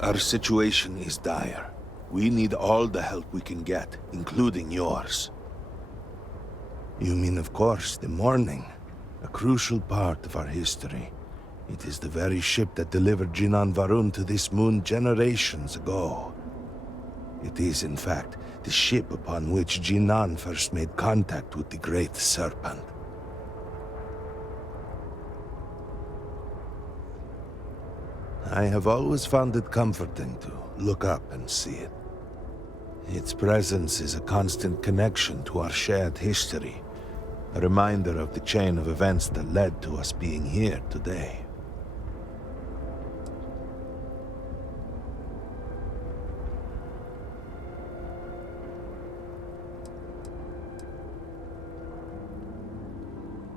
Our situation is dire. We need all the help we can get, including yours. You mean, of course, the Morning. A crucial part of our history. It is the very ship that delivered Jinan Varun to this moon generations ago. It is, in fact, the ship upon which Jinan first made contact with the Great Serpent. I have always found it comforting to look up and see it. Its presence is a constant connection to our shared history, a reminder of the chain of events that led to us being here today.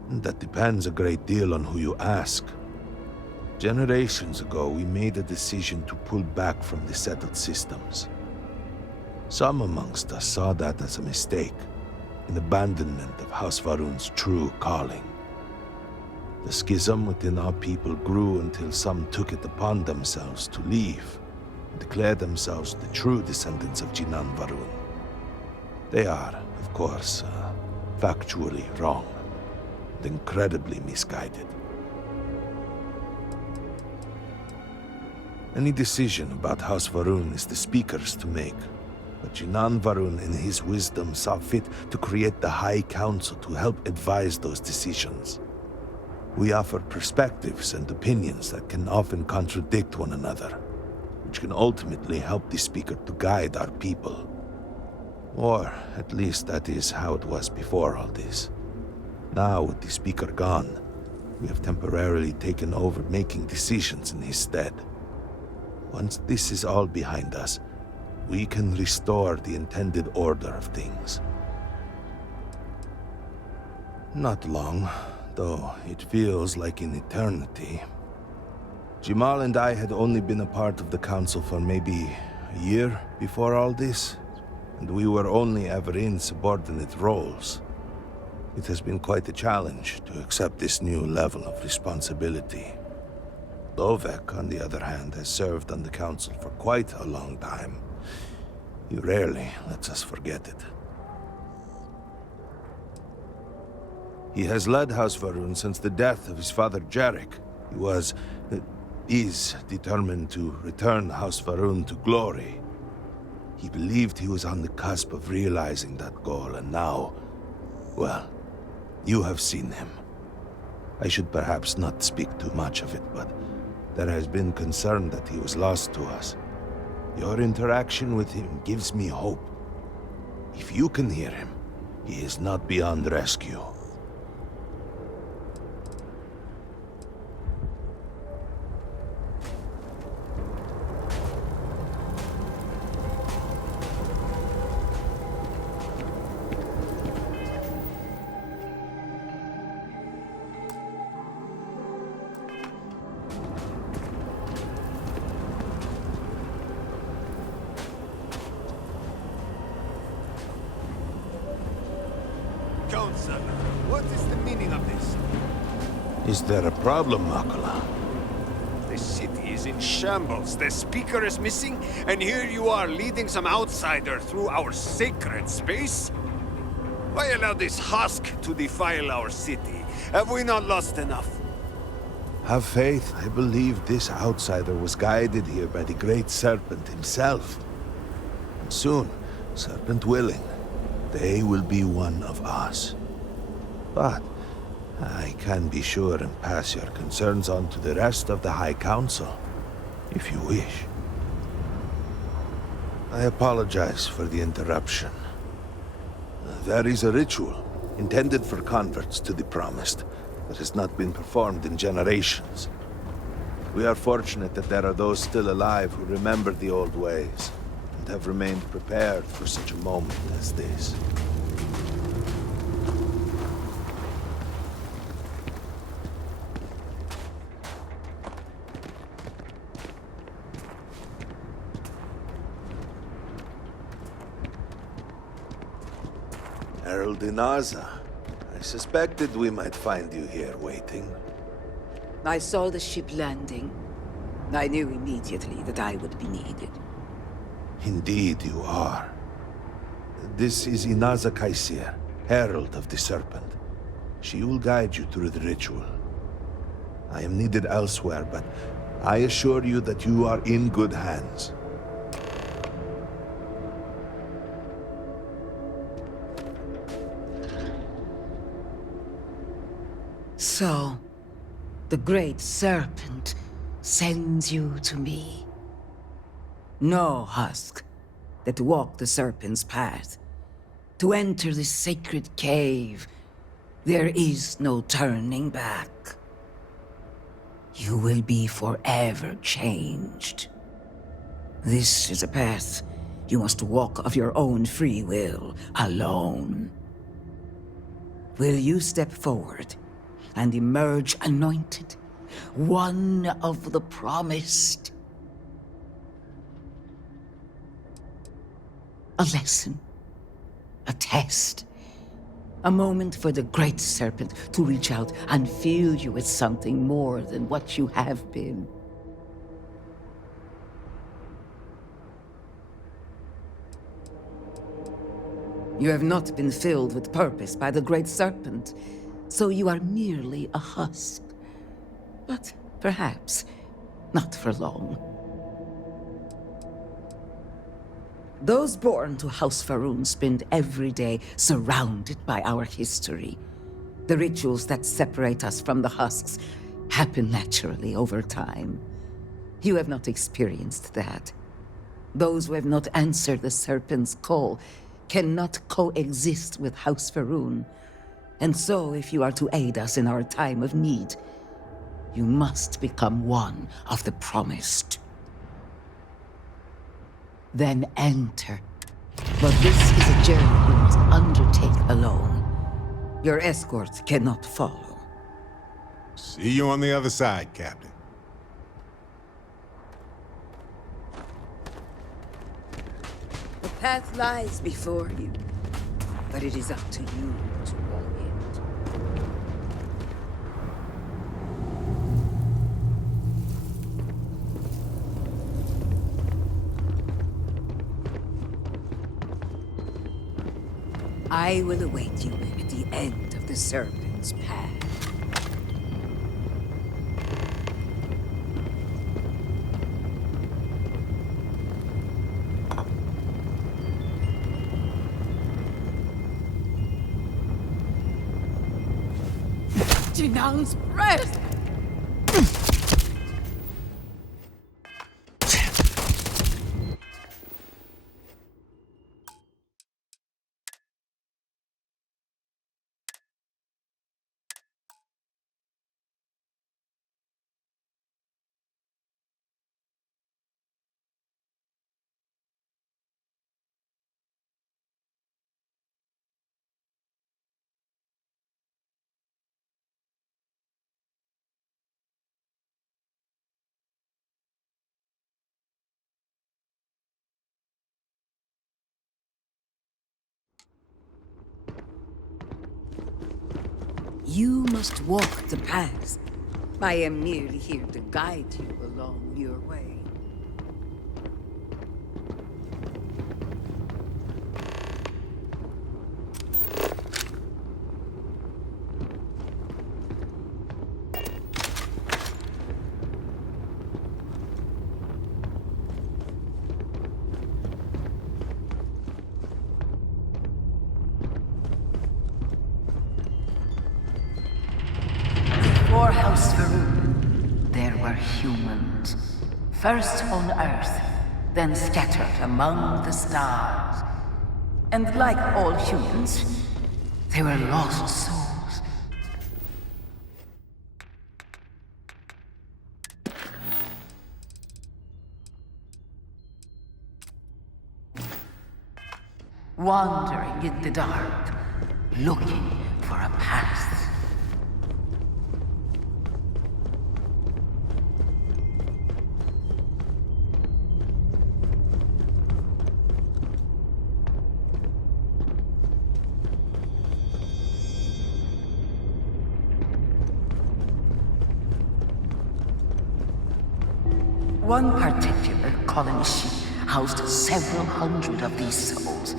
That depends a great deal on who you ask. Generations ago, we made a decision to pull back from the settled systems. Some amongst us saw that as a mistake, an abandonment of House Varun's true calling. The schism within our people grew until some took it upon themselves to leave and declare themselves the true descendants of Jinan Varun. They are, of course, factually wrong and incredibly misguided. Any decision about House Varun is the Speaker's to make, but Jinan Varun in his wisdom saw fit to create the High Council to help advise those decisions. We offer perspectives and opinions that can often contradict one another, which can ultimately help the Speaker to guide our people. Or, at least that is how it was before all this. Now, with the Speaker gone, we have temporarily taken over making decisions in his stead. Once this is all behind us, we can restore the intended order of things. Not long, though it feels like an eternity. Jamal and I had only been a part of the council for maybe a year before all this, and we were only ever in subordinate roles. It has been quite a challenge to accept this new level of responsibility. Lovek, on the other hand, has served on the council for quite a long time. He rarely lets us forget it. He has led House Varun since the death of his father Jarek. He is determined to return House Varun to glory. He believed he was on the cusp of realizing that goal, and now, well, you have seen him. I should perhaps not speak too much of it, but there has been concern that he was lost to us. Your interaction with him gives me hope. If you can hear him, he is not beyond rescue. Council, what is the meaning of this? Is there a problem, Makala? The city is in shambles, the Speaker is missing, and here you are leading some outsider through our sacred space? Why allow this husk to defile our city? Have we not lost enough? Have faith. I believe this outsider was guided here by the Great Serpent himself. And soon, Serpent willing, they will be one of us. But I can be sure and pass your concerns on to the rest of the High Council, if you wish. I apologize for the interruption. There is a ritual intended for converts to the Promised that has not been performed in generations. We are fortunate that there are those still alive who remember the old ways and have remained prepared for such a moment as this. Herald Inaza, I suspected we might find you here waiting. I saw the ship landing. I knew immediately that I would be needed. Indeed you are. This is Inaza Kaisir, Herald of the Serpent. She will guide you through the ritual. I am needed elsewhere, but I assure you that you are in good hands. So, the Great Serpent sends you to me. No husk that walk the Serpent's path. To enter this sacred cave, there is no turning back. You will be forever changed. This is a path you must walk of your own free will, alone. Will you step forward and emerge anointed, one of the promised? A lesson, a test, a moment for the Great Serpent to reach out and fill you with something more than what you have been. You have not been filled with purpose by the Great Serpent, so you are merely a husk. But perhaps not for long. Those born to House Faroon spend every day surrounded by our history. The rituals that separate us from the husks happen naturally over time. You have not experienced that. Those who have not answered the Serpent's call cannot coexist with House Faroon. And so, if you are to aid us in our time of need, you must become one of the promised. Then enter. But this is a journey you must undertake alone. Your escort cannot follow. See you on the other side, Captain. The path lies before you, but it is up to you to walk it. I will await you at the end of the Serpent's path. Jinang's breath! You must walk the path. I am merely here to guide you along your way. Before House Faroon, there were humans. First on Earth, then scattered among the stars. And like all humans, they were lost souls. Wandering in the dark, looking for a path. One particular colony ship housed several hundred of these souls.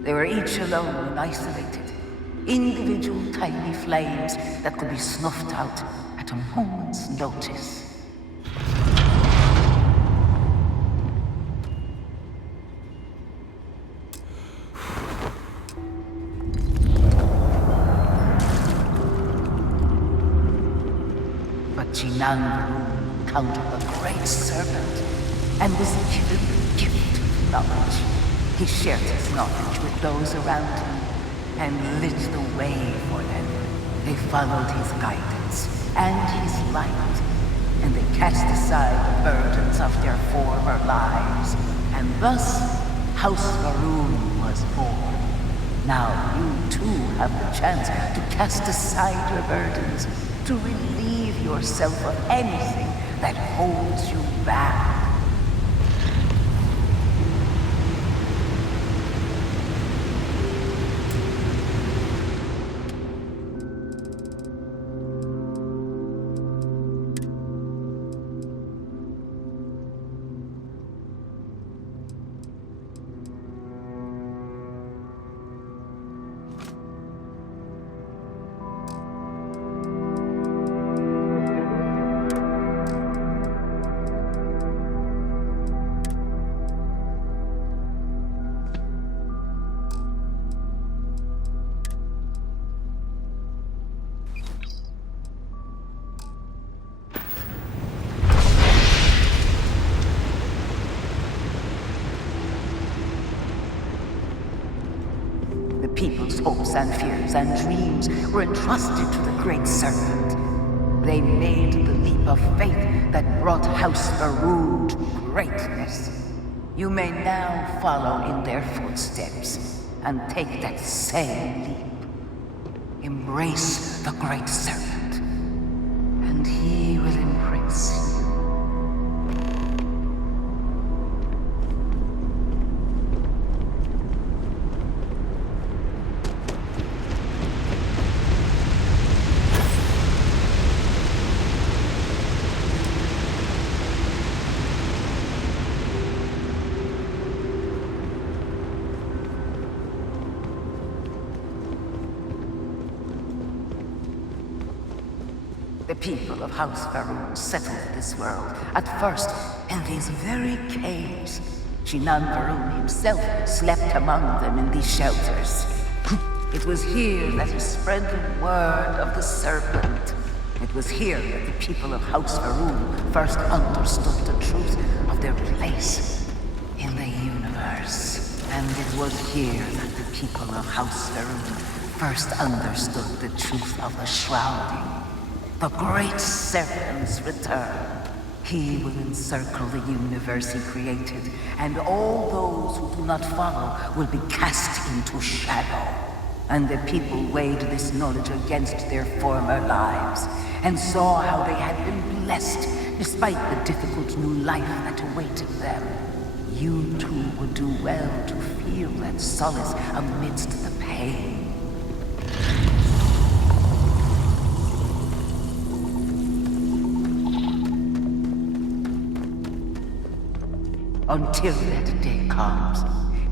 They were each alone and isolated, individual tiny flames that could be snuffed out at a moment's notice. But Jinan encountered the great serpent and was given the gift of knowledge. He shared his knowledge with those around him and lit the way for them. They followed his guidance and his light, and they cast aside the burdens of their former lives. And thus, House Varun was born. Now you too have the chance to cast aside your burdens, to relieve yourself of anything that holds you back. People's hopes and fears and dreams were entrusted to the Great Serpent. They made the leap of faith that brought House Varun to greatness. You may now follow in their footsteps and take that same leap. Embrace the Great Serpent, and he will embrace you. The people of House Varun settled this world, at first in these very caves. Jinan Varun himself slept among them in these shelters. It was here that he spread the word of the serpent. It was here that the people of House Varun first understood the truth of their place in the universe. And it was here that the people of House Varun first understood the truth of the shrouding. The Great Serpent's return. He will encircle the universe he created, and all those who do not follow will be cast into shadow. And the people weighed this knowledge against their former lives, and saw how they had been blessed despite the difficult new life that awaited them. You too would do well to feel that solace amidst the pain. Until that day comes,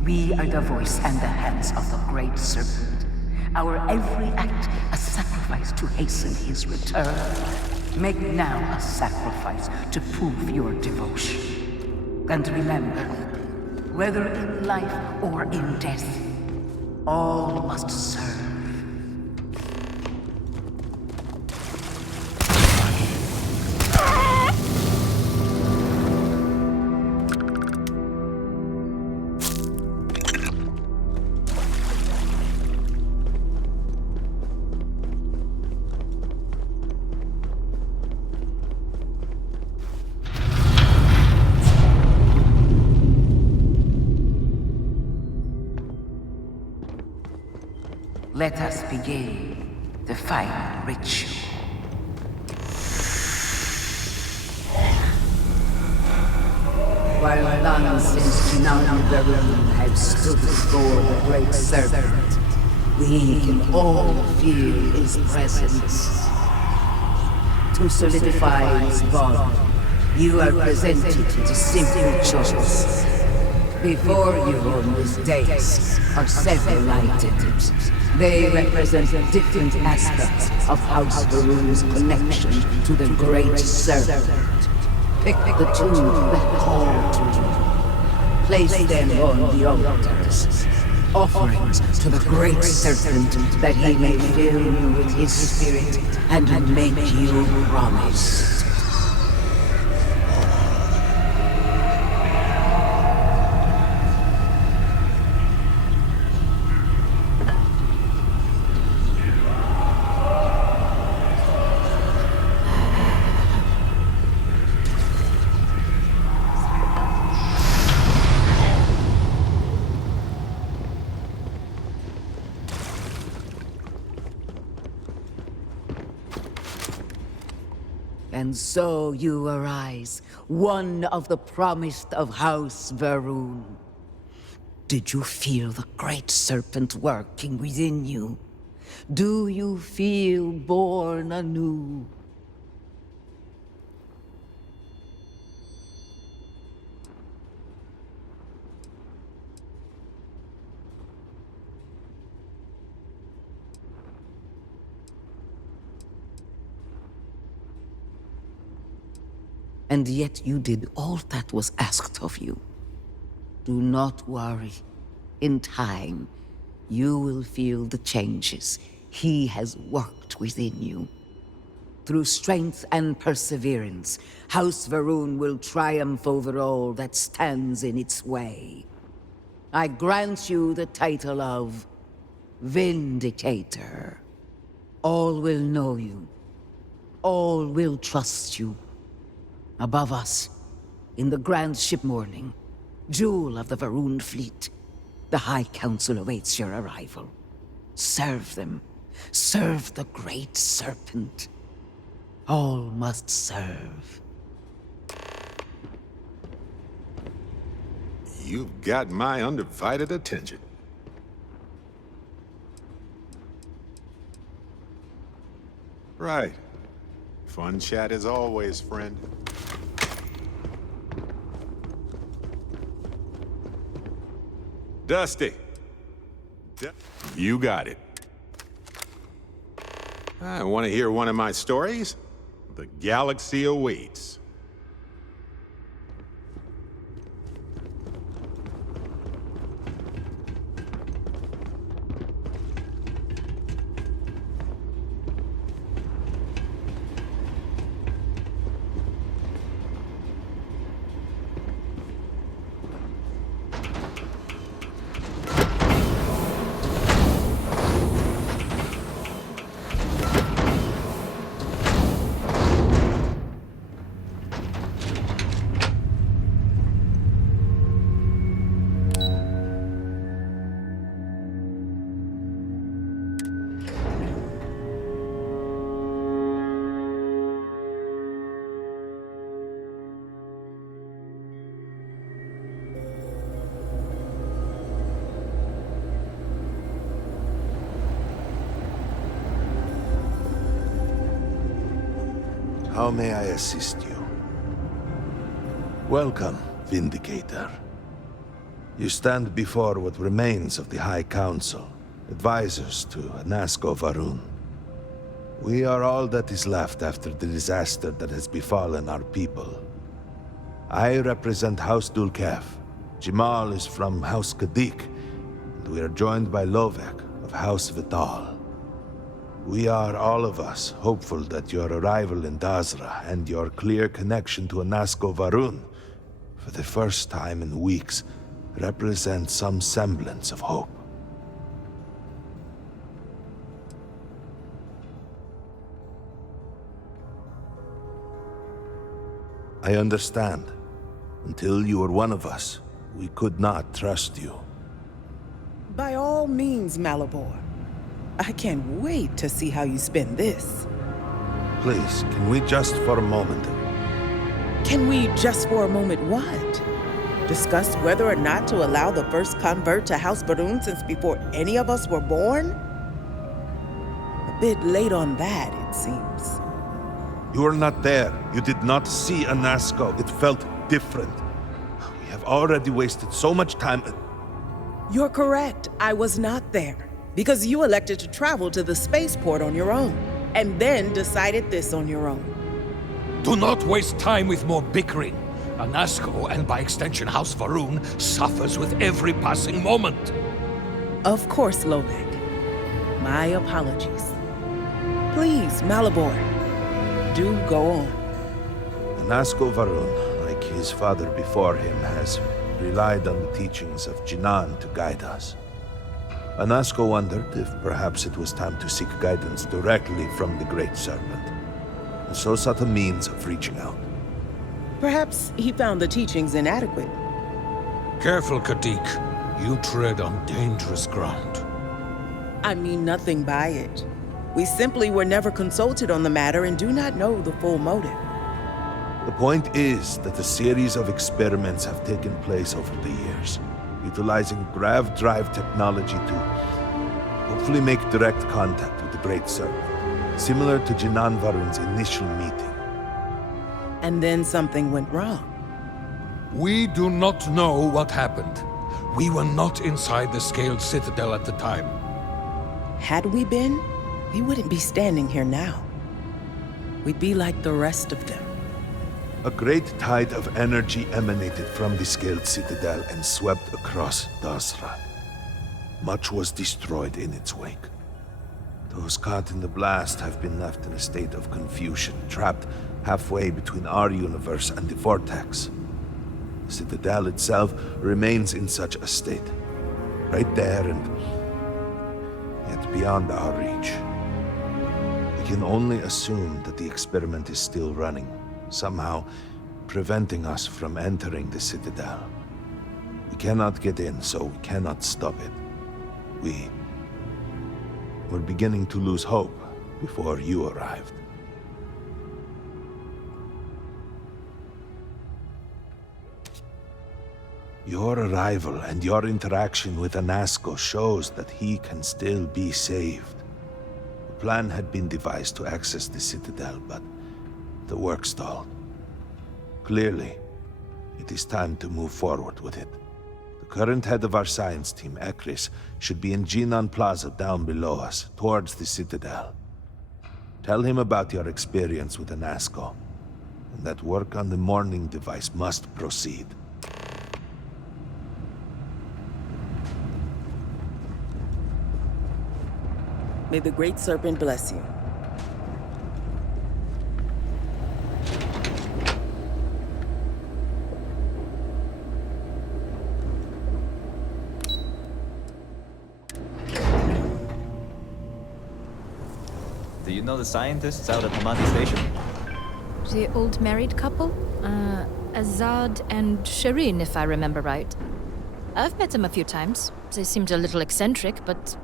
we are the voice and the hands of the Great Serpent. Our every act a sacrifice to hasten his return. Make now a sacrifice to prove your devotion. And remember, whether in life or in death, all must serve. Let us begin the final ritual. While none since Jinan Varun have stood before the Great Serpent, we can all feel his presence. To solidify his bond, You are presented with a simple choice. Before you on this dais are several items. They represent different aspects of House Varun's connection to the Great Serpent. Pick the two that call to you. Place them on the altars. Offerings to the Great Serpent that he may fill you with his spirit and make you promise. And so you arise, one of the promised of House Varun. Did you feel the Great Serpent working within you? Do you feel born anew? And yet you did all that was asked of you. Do not worry. In time, you will feel the changes he has worked within you. Through strength and perseverance, House Varun will triumph over all that stands in its way. I grant you the title of Vindicator. All will know you. All will trust you. Above us, in the grand ship morning, jewel of the Varun fleet, the High Council awaits your arrival. Serve them. Serve the Great Serpent. All must serve. You've got my undivided attention. Right. Fun chat as always, friend. Dusty. You got it. I want to hear one of my stories? The galaxy awaits. How may I assist you? Welcome, Vindicator. You stand before what remains of the High Council, advisors to Nasco Varun. We are all that is left after the disaster that has befallen our people. I represent House Dulkev. Jamal is from House Kadik, and we are joined by Lovek of House Vital. We are, all of us, hopeful that your arrival in Dazra and your clear connection to Nasco Varun, for the first time in weeks, represent some semblance of hope. I understand. Until you were one of us, we could not trust you. By all means, Malabor. I can't wait to see how you spend this. Please, can we just for a moment? Can we just for a moment what? Discuss whether or not to allow the first convert to House Varun since before any of us were born? A bit late on that, it seems. You were not there. You did not see a Nazco. It felt different. We have already wasted so much time. You're correct. I was not there. Because you elected to travel to the spaceport on your own. And then decided this on your own. Do not waste time with more bickering. Anasco, and by extension House Varun, suffers with every passing moment. Of course, Lobek. My apologies. Please, Malabor, do go on. Nazco Varun, like his father before him, has relied on the teachings of Jinan to guide us. Anasco wondered if perhaps it was time to seek guidance directly from the Great Serpent, and so sought a means of reaching out. Perhaps he found the teachings inadequate. Careful, Kadik. You tread on dangerous ground. I mean nothing by it. We simply were never consulted on the matter and do not know the full motive. The point is that a series of experiments have taken place over the years, utilizing grav drive technology to hopefully make direct contact with the Great Serpent, similar to Jinan Varun's initial meeting. And then something went wrong. We do not know what happened. We were not inside the Scaled Citadel at the time. Had we been, we wouldn't be standing here now. We'd be like the rest of them. A great tide of energy emanated from the Scaled Citadel and swept across Dasra. Much was destroyed in its wake. Those caught in the blast have been left in a state of confusion, trapped halfway between our universe and the Vortex. The Citadel itself remains in such a state, right there and yet beyond our reach. We can only assume that the experiment is still running, somehow preventing us from entering the Citadel. We cannot get in, so we cannot stop it. We were beginning to lose hope before you arrived. Your arrival and your interaction with Anasco shows that he can still be saved. A plan had been devised to access the Citadel, but the work stalled. Clearly, it is time to move forward with it. The current head of our science team, Ekris, should be in Jinan Plaza down below us, towards the Citadel. Tell him about your experience with Anasco, and that work on the morning device must proceed. May the Great Serpent bless you. Do you know the scientists out at Hamadi Station? The old married couple? Azad and Shireen, if I remember right. I've met them a few times. They seemed a little eccentric, but...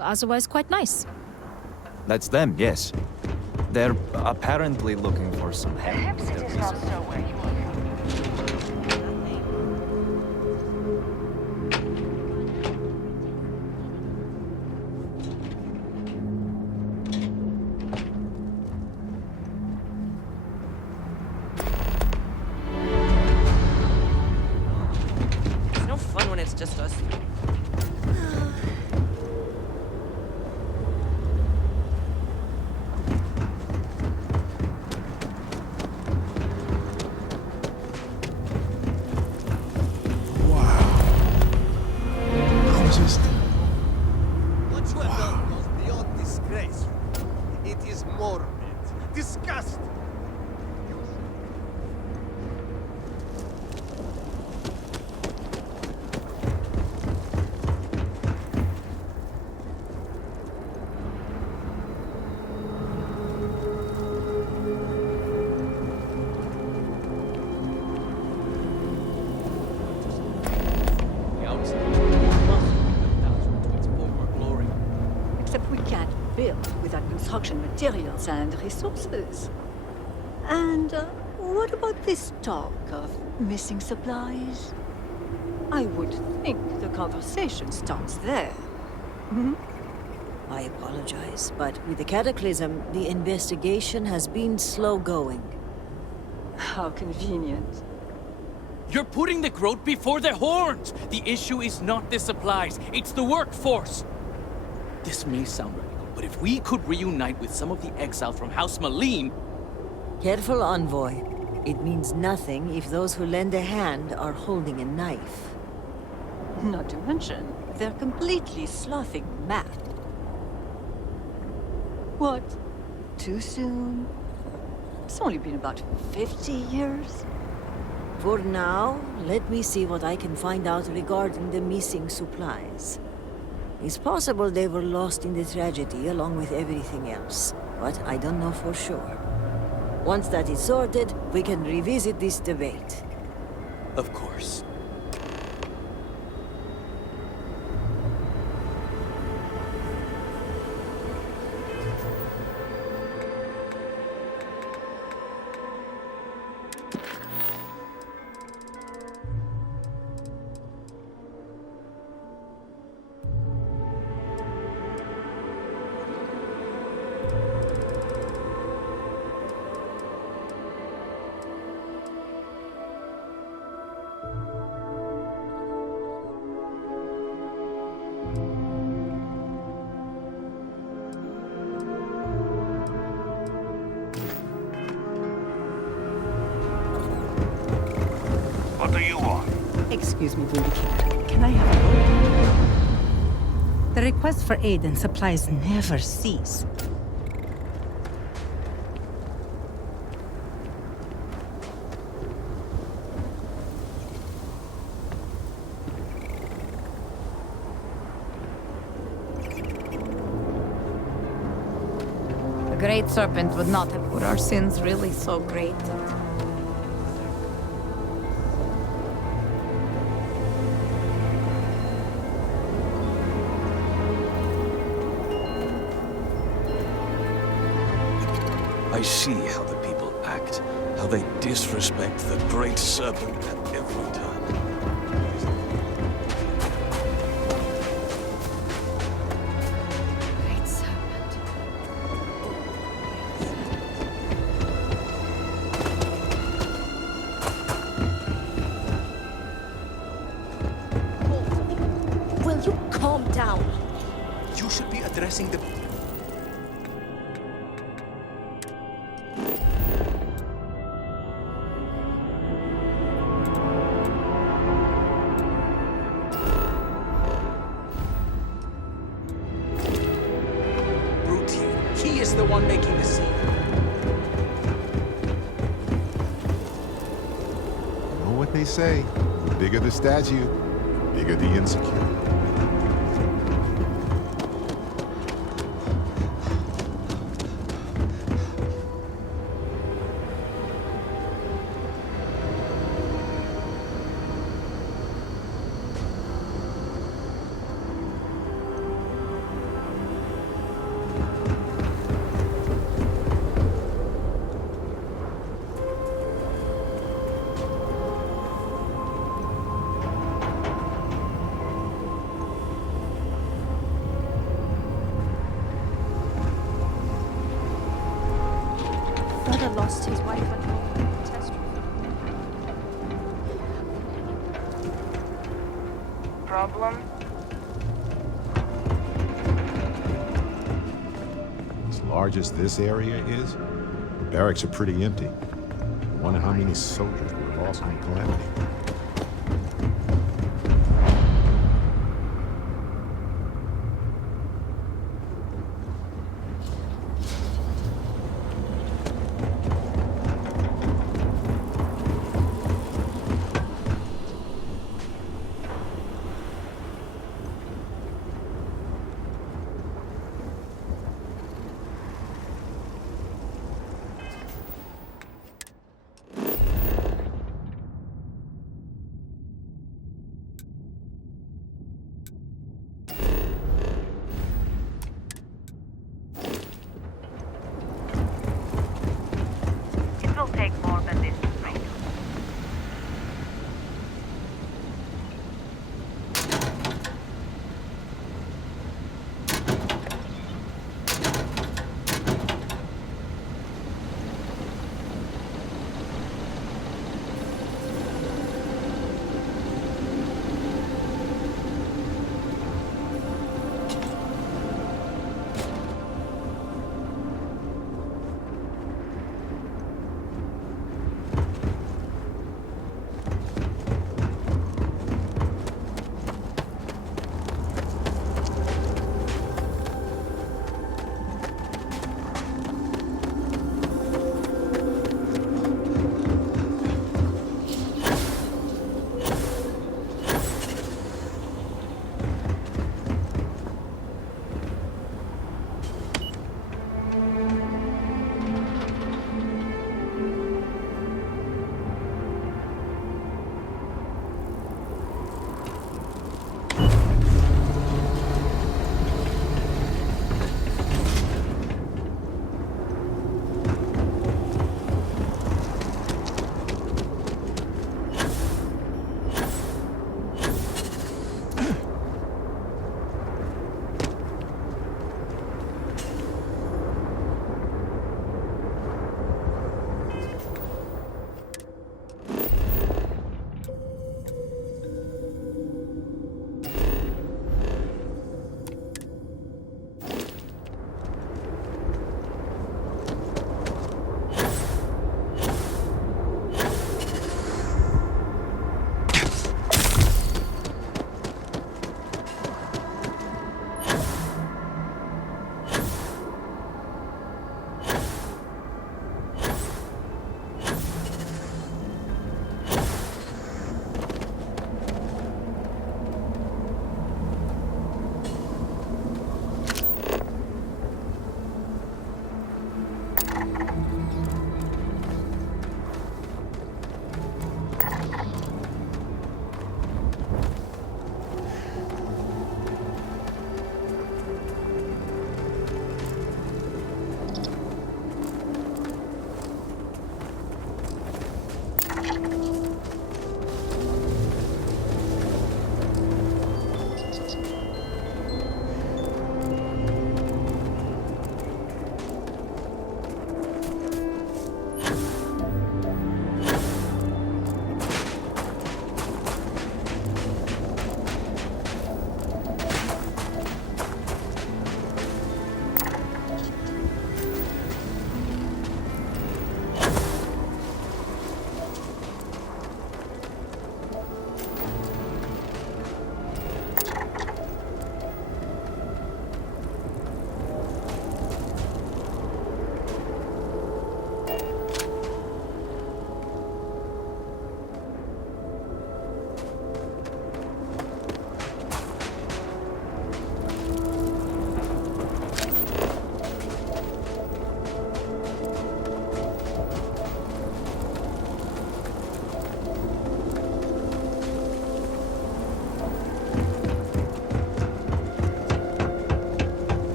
otherwise quite nice. That's them, yes. They're apparently looking for some help with their business. It's no fun when it's just us. What you have done goes beyond disgrace. It is morbid, disgusting. We can't build without construction materials and resources. And what about this talk of missing supplies? I would think the conversation starts there. Hmm? I apologize, but with the Cataclysm, the investigation has been slow going. How convenient. You're putting the growth before the horns! The issue is not the supplies, it's the workforce! This may sound radical, but if we could reunite with some of the exiles from House Malene... Careful, Envoy. It means nothing if those who lend a hand are holding a knife. Not to mention, they're completely sloughing math. What? Too soon? It's only been about 50 years. For now, let me see what I can find out regarding the missing supplies. It's possible they were lost in the tragedy along with everything else, but I don't know for sure. Once that is sorted, we can revisit this debate. Of course. What do you want? Excuse me, Vindicator. Can I have a word? The requests for aid and supplies never cease. The Great Serpent would not have put our sins really so great. I see how the people act, how they disrespect the Great Serpent at every turn. Great Serpent. Will you calm down? You should be addressing the... He is the one making the scene. You know what they say? The bigger the statue, the bigger the insecurity. Brother lost his wife and home in the catastrophe. Problem? As large as this area is, the barracks are pretty empty. I wonder how many soldiers were lost in the calamity.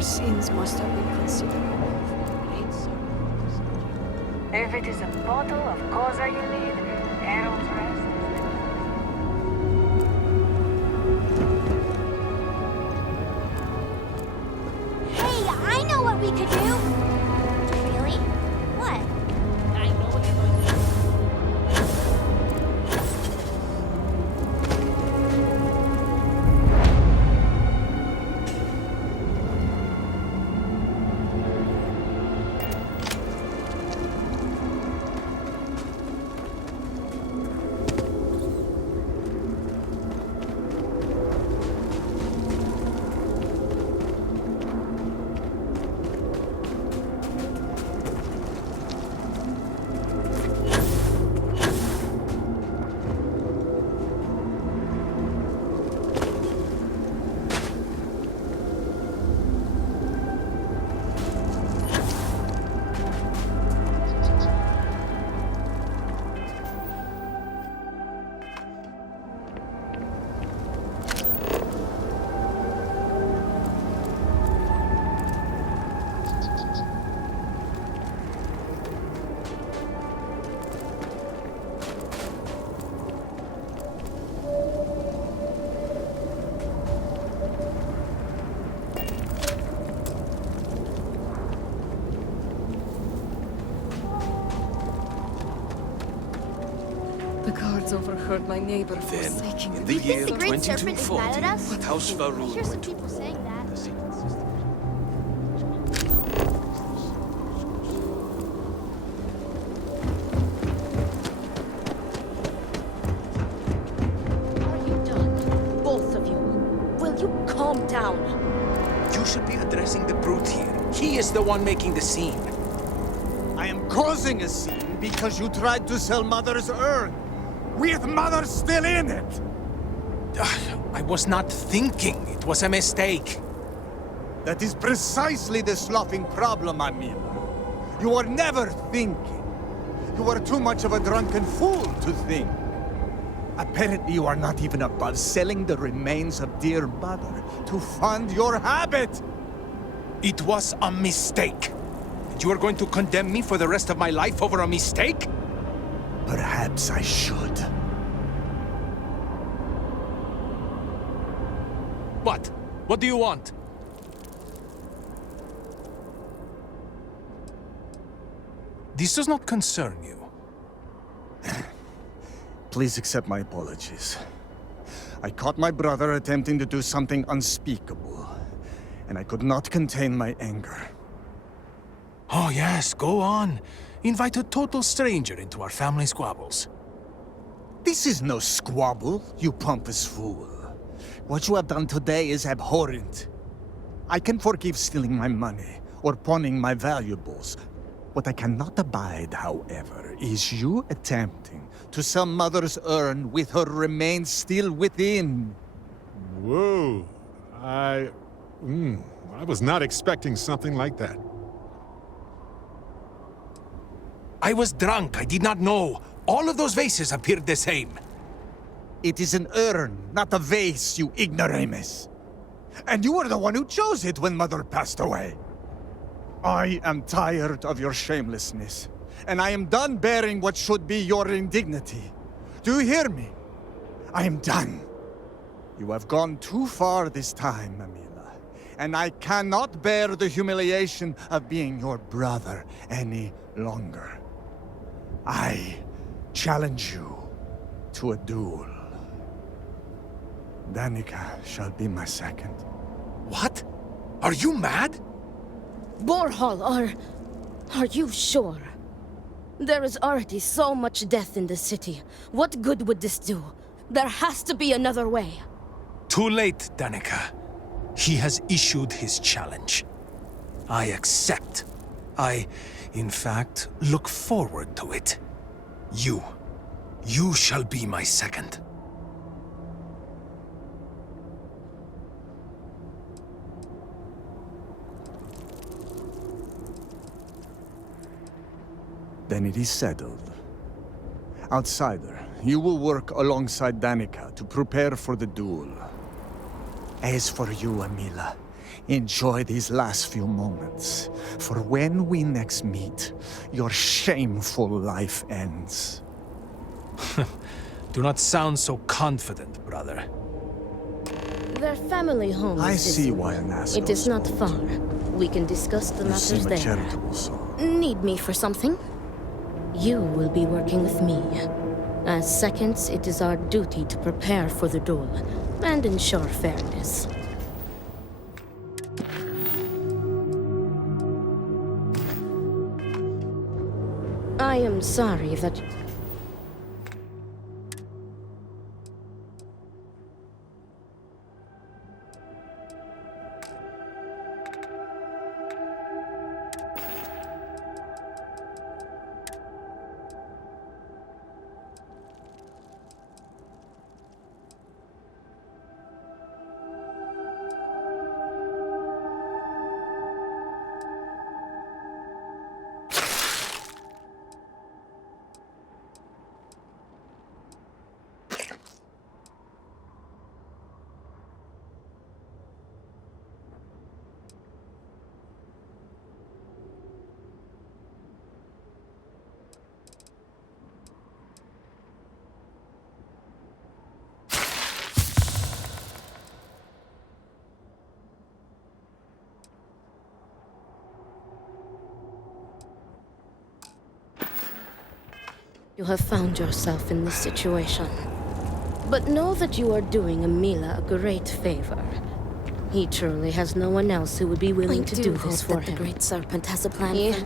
Your sins must have been considerable. Great service. If it is a bottle of Koza you need, Errol's rest. Hey, I know what we could do! Really? What? I know what you're going to do. The guards overheard my neighbor forsaking in the year the Great Serpent is mad at 2240, us? House I Varun hear some went to people saying that. Are you done? Both of you. Will you calm down? You should be addressing the brute here. He is the one making the scene. I am causing a scene because you tried to sell Mother's urn, with Mother still in it! I was not thinking. It was a mistake. That is precisely the sloughing problem, Amila. You are never thinking. You are too much of a drunken fool to think. Apparently you are not even above selling the remains of dear Mother to fund your habit! It was a mistake. You are going to condemn me for the rest of my life over a mistake? Perhaps I should. What? What do you want? This does not concern you. Please accept my apologies. I caught my brother attempting to do something unspeakable, and I could not contain my anger. Oh yes, go on. Invite a total stranger into our family squabbles. This is no squabble, you pompous fool. What you have done today is abhorrent. I can forgive stealing my money or pawning my valuables. What I cannot abide, however, is you attempting to sell Mother's urn with her remains still within. Whoa. I was not expecting something like that. I was drunk. I did not know. All of those vases appeared the same. It is an urn, not a vase, you ignoramus. And you were the one who chose it when Mother passed away. I am tired of your shamelessness, and I am done bearing what should be your indignity. Do you hear me? I am done. You have gone too far this time, Amila, and I cannot bear the humiliation of being your brother any longer. I challenge you to a duel. Danica shall be my second. What? Are you mad? Borhal, are you sure? There is already so much death in the city. What good would this do? There has to be another way. Too late, Danica. He has issued his challenge. I accept. In fact, look forward to it. You shall be my second. Then it is settled. Outsider, you will work alongside Danica to prepare for the duel. As for you, Amila, Enjoy these last few moments, for when we next meet, your shameful life ends. Do not sound so confident, brother. Their family home I is see busy. why Anasco It is not far. We can discuss the You matters seem a there. charitable soul. Need me for something? You will be working with me. As seconds, it is our duty to prepare for the duel and ensure fairness. I am sorry that... You have found yourself in this situation. But know that you are doing Amila a great favor. He truly has no one else who would be willing to do this for him. The Great Serpent has a plan for...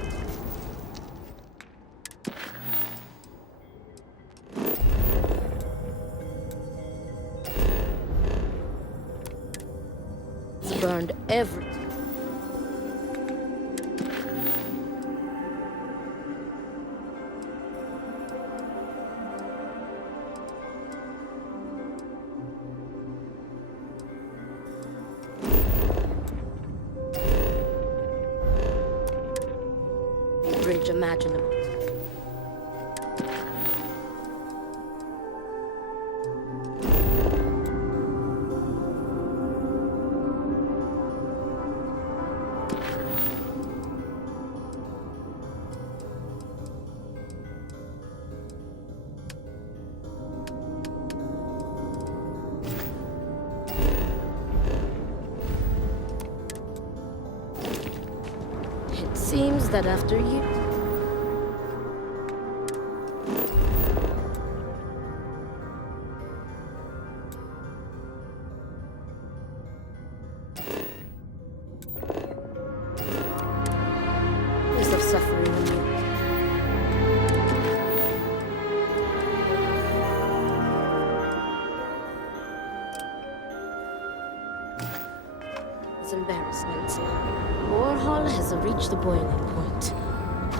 He's burned every... bridge imaginable. It seems that after you... of suffering in you. It's embarrassment. Warhol has reached the boiling point.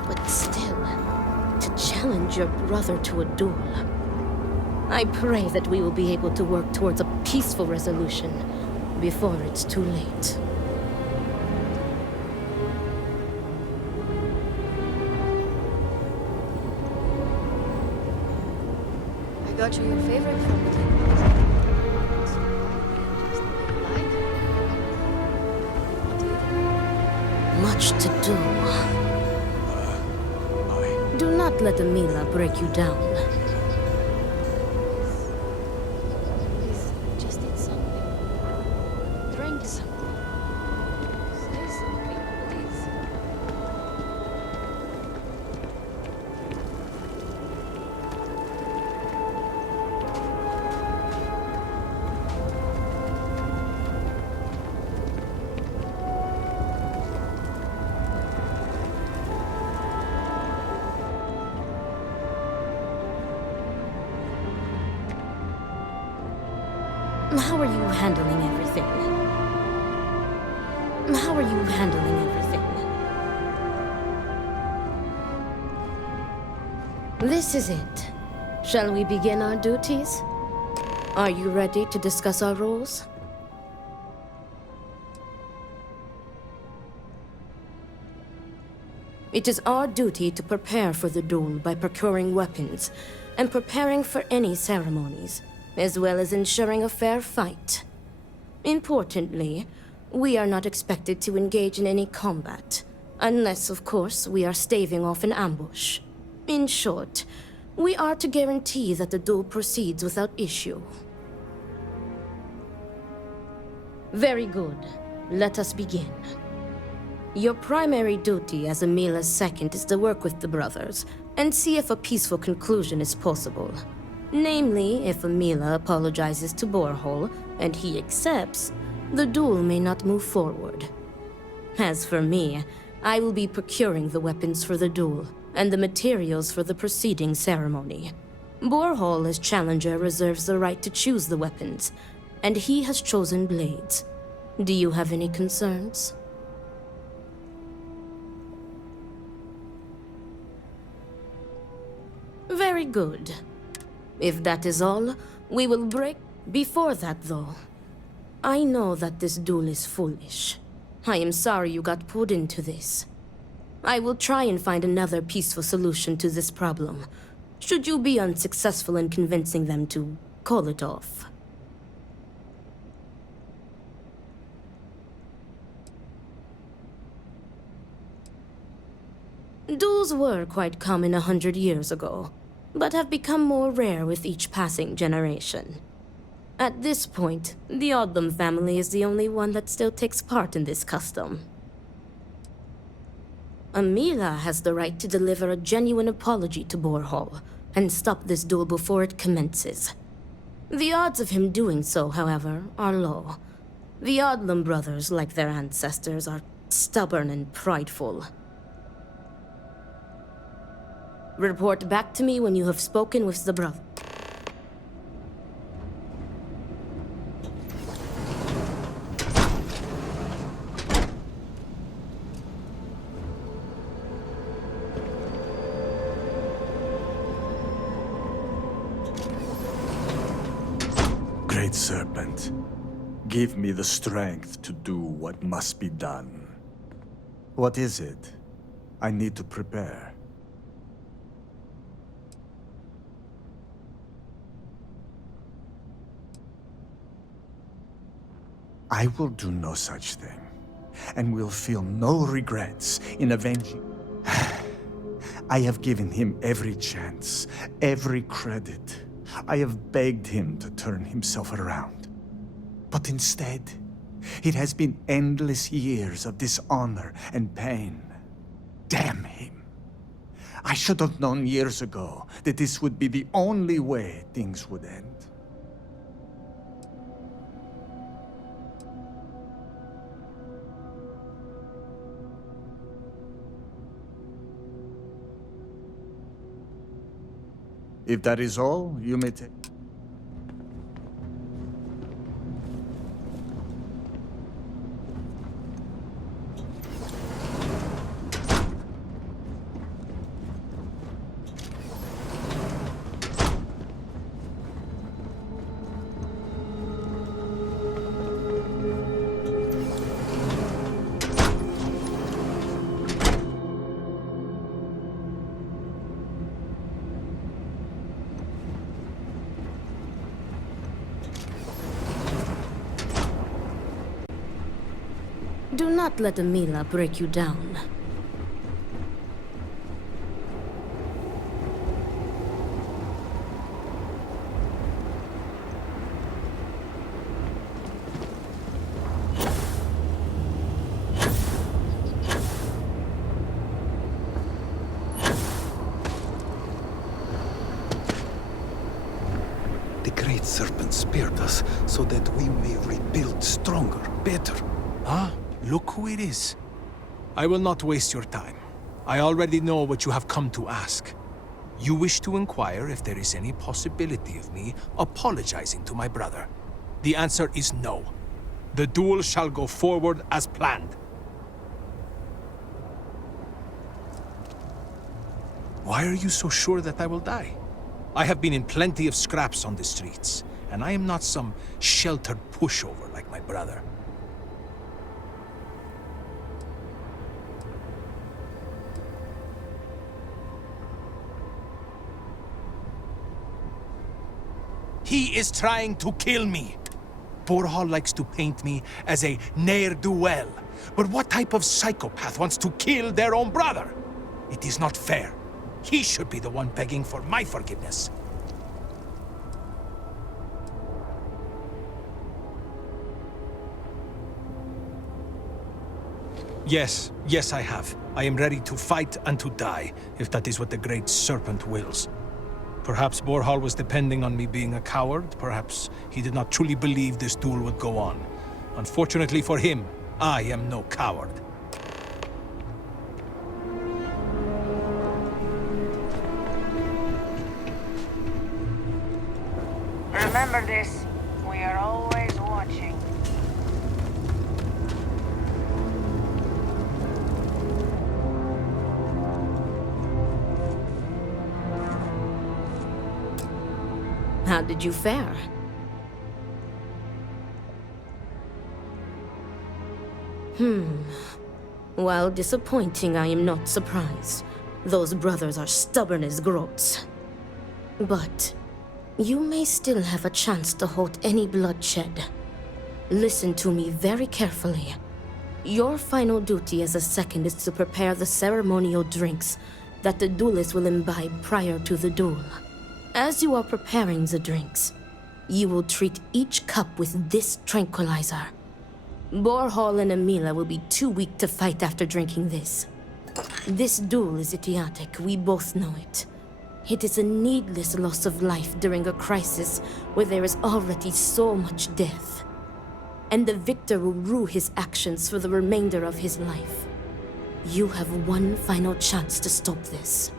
But still, to challenge your brother to a duel. I pray that we will be able to work towards a peaceful resolution before it's too late. I got you your favorite from the table. Much to do. Do not let Amila break you down. Just eat something. Drink something. Say something, please. How are you handling everything? How are you handling everything? This is it. Shall we begin our duties? Are you ready to discuss our roles? It is our duty to prepare for the duel by procuring weapons and preparing for any ceremonies, as well as ensuring a fair fight. Importantly, we are not expected to engage in any combat. Unless, of course, we are staving off an ambush. In short, we are to guarantee that the duel proceeds without issue. Very good. Let us begin. Your primary duty as Emila's second is to work with the brothers and see if a peaceful conclusion is possible. Namely, if Emila apologizes to Borehole and he accepts, the duel may not move forward. As for me, I will be procuring the weapons for the duel and the materials for the preceding ceremony. Borehole as challenger reserves the right to choose the weapons, and he has chosen blades. Do you have any concerns? Very good. If that is all, we will break. Before that, though, I know that this duel is foolish. I am sorry you got pulled into this. I will try and find another peaceful solution to this problem, should you be unsuccessful in convincing them to call it off. Duels were quite common 100 years ago, but have become more rare with each passing generation. At this point, the Odlum family is the only one that still takes part in this custom. Emila has the right to deliver a genuine apology to Borehole and stop this duel before it commences. The odds of him doing so, however, are low. The Odlum brothers, like their ancestors, are stubborn and prideful. Report back to me when you have spoken with the brother. Great Serpent, give me the strength to do what must be done. What is it? I need to prepare. I will do no such thing, and will feel no regrets in avenging. I have given him every chance, every credit. I have begged him to turn himself around. But instead, it has been endless years of dishonor and pain. Damn him. I should have known years ago that this would be the only way things would end. If that is all, you may take... Do not let Emila break you down. The Great Serpent spared us so that we may rebuild stronger, better. Ah, look who it is. I will not waste your time. I already know what you have come to ask. You wish to inquire if there is any possibility of me apologizing to my brother. The answer is no. The duel shall go forward as planned. Why are you so sure that I will die? I have been in plenty of scraps on the streets, and I am not some sheltered pushover like my brother. He is trying to kill me. Borhall likes to paint me as a ne'er-do-well. But what type of psychopath wants to kill their own brother? It is not fair. He should be the one begging for my forgiveness. Yes, I have. I am ready to fight and to die, if that is what the Great Serpent wills. Perhaps Borhall was depending on me being a coward. Perhaps he did not truly believe this duel would go on. Unfortunately for him, I am no coward. Remember this. We are always watching. How did you fare? While disappointing, I am not surprised. Those brothers are stubborn as groats. But you may still have a chance to halt any bloodshed. Listen to me very carefully. Your final duty as a second is to prepare the ceremonial drinks that the duelists will imbibe prior to the duel. As you are preparing the drinks, you will treat each cup with this tranquilizer. Borhall and Amila will be too weak to fight after drinking this. This duel is idiotic, we both know it. It is a needless loss of life during a crisis where there is already so much death. And the victor will rue his actions for the remainder of his life. You have one final chance to stop this.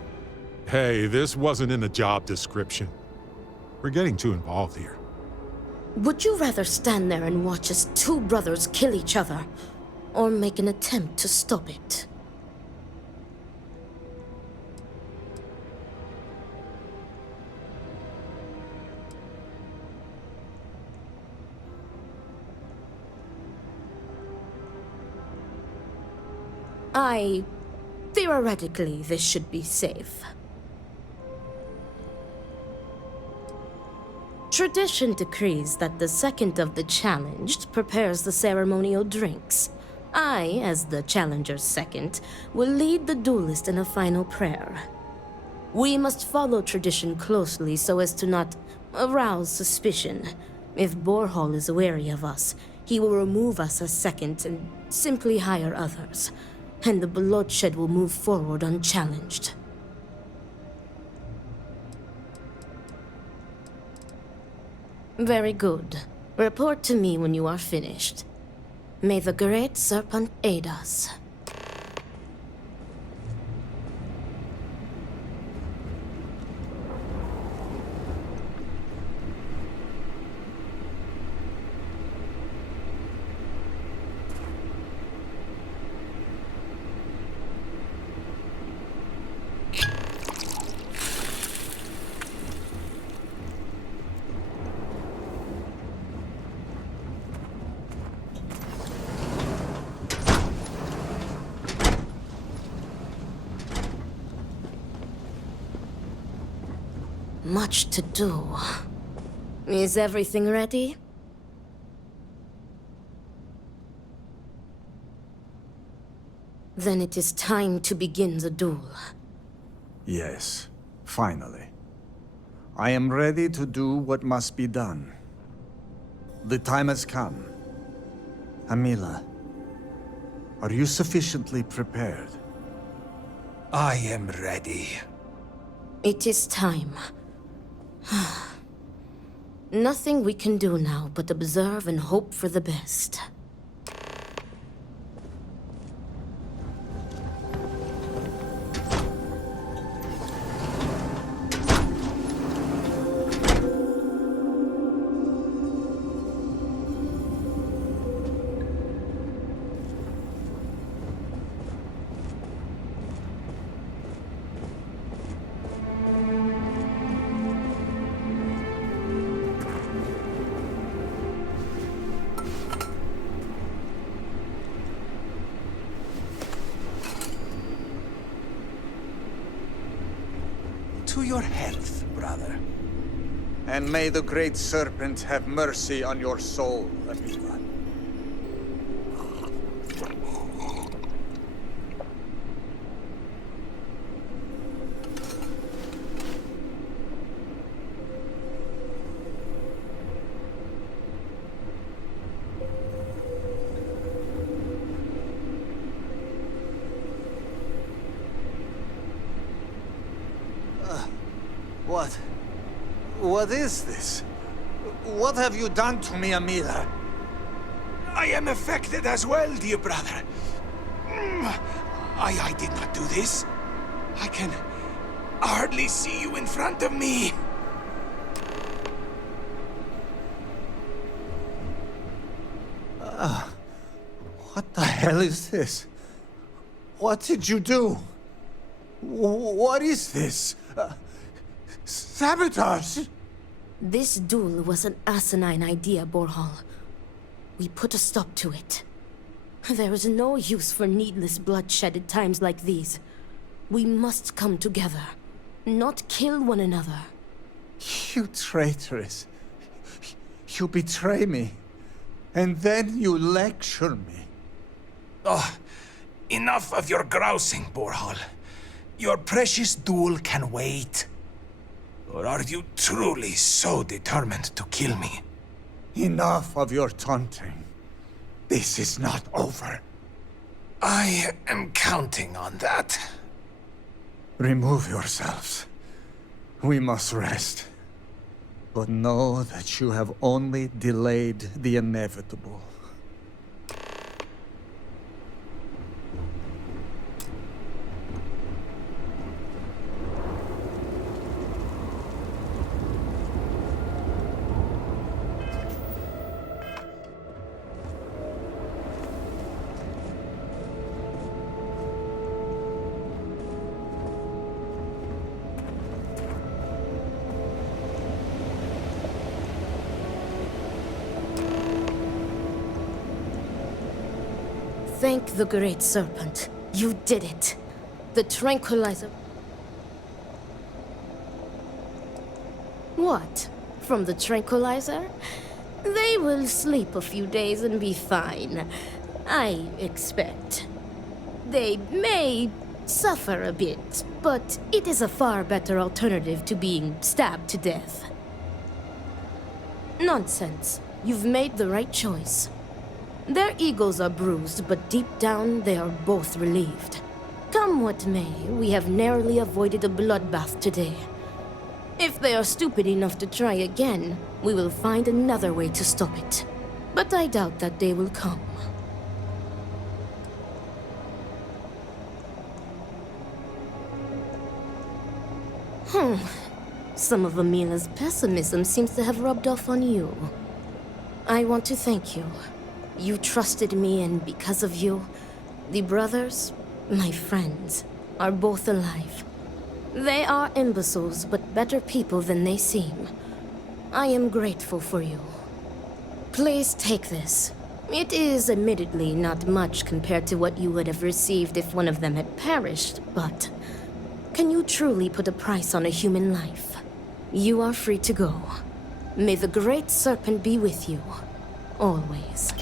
Hey, this wasn't in the job description. We're getting too involved here. Would you rather stand there and watch as two brothers kill each other, or make an attempt to stop it? Theoretically, this should be safe. Tradition decrees that the second of the challenged prepares the ceremonial drinks. I, as the challenger's second, will lead the duelist in a final prayer. We must follow tradition closely so as to not arouse suspicion. If Borhall is wary of us, he will remove us as second and simply hire others. And the bloodshed will move forward unchallenged. Very good. Report to me when you are finished. May the Great Serpent aid us. Much to do. Is everything ready? Then it is time to begin the duel. Yes, finally. I am ready to do what must be done. The time has come. Amila, are you sufficiently prepared? I am ready. It is time. Nothing we can do now but observe and hope for the best. To your health, brother. And may the Great Serpent have mercy on your soul, Amila. What is this? What have you done to me, Amila? I am affected as well, dear brother. I did not do this. I can hardly see you in front of me. What the hell is this? What did you do? What is this? Sabotage! This duel was an asinine idea, Borhal. We put a stop to it. There is no use for needless bloodshed at times like these. We must come together, not kill one another. You traitoress. You betray me. And then you lecture me. Oh, enough of your grousing, Borhal. Your precious duel can wait. Or are you truly so determined to kill me? Enough of your taunting. This is not over. I am counting on that. Remove yourselves. We must rest. But know that you have only delayed the inevitable. Thank the Great Serpent. You did it. The Tranquilizer... What? From the Tranquilizer? They will sleep a few days and be fine. I expect. They may suffer a bit, but it is a far better alternative to being stabbed to death. Nonsense. You've made the right choice. Their egos are bruised, but deep down they are both relieved. Come what may, we have narrowly avoided a bloodbath today. If they are stupid enough to try again, we will find another way to stop it. But I doubt that day will come. Some of Amila's pessimism seems to have rubbed off on you. I want to thank you. You trusted me, and because of you, the brothers, my friends, are both alive. They are imbeciles, but better people than they seem. I am grateful for you. Please take this. It is admittedly not much compared to what you would have received if one of them had perished, but can you truly put a price on a human life? You are free to go. May the Great Serpent be with you, always.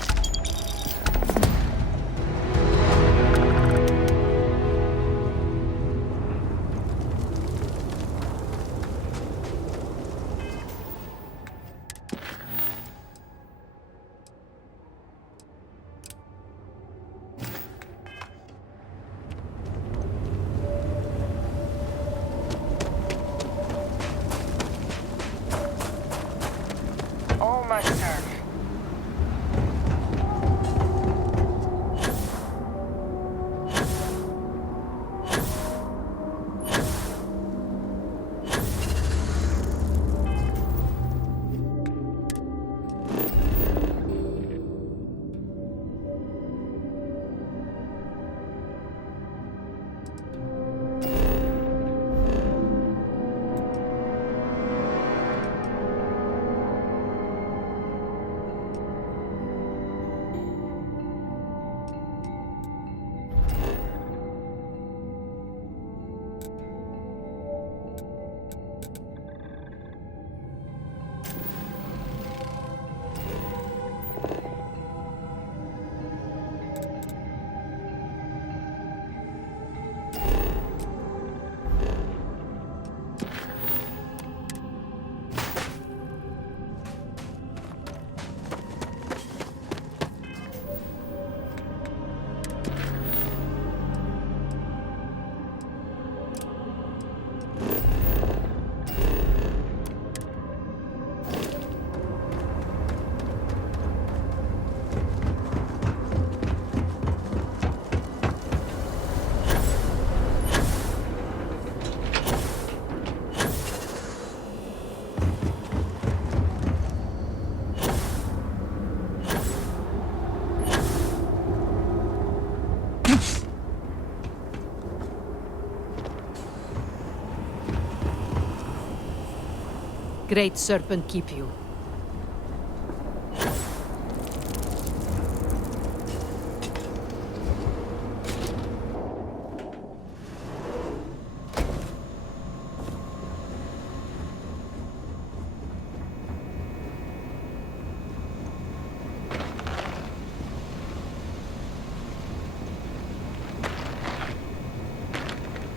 Great Serpent keep you.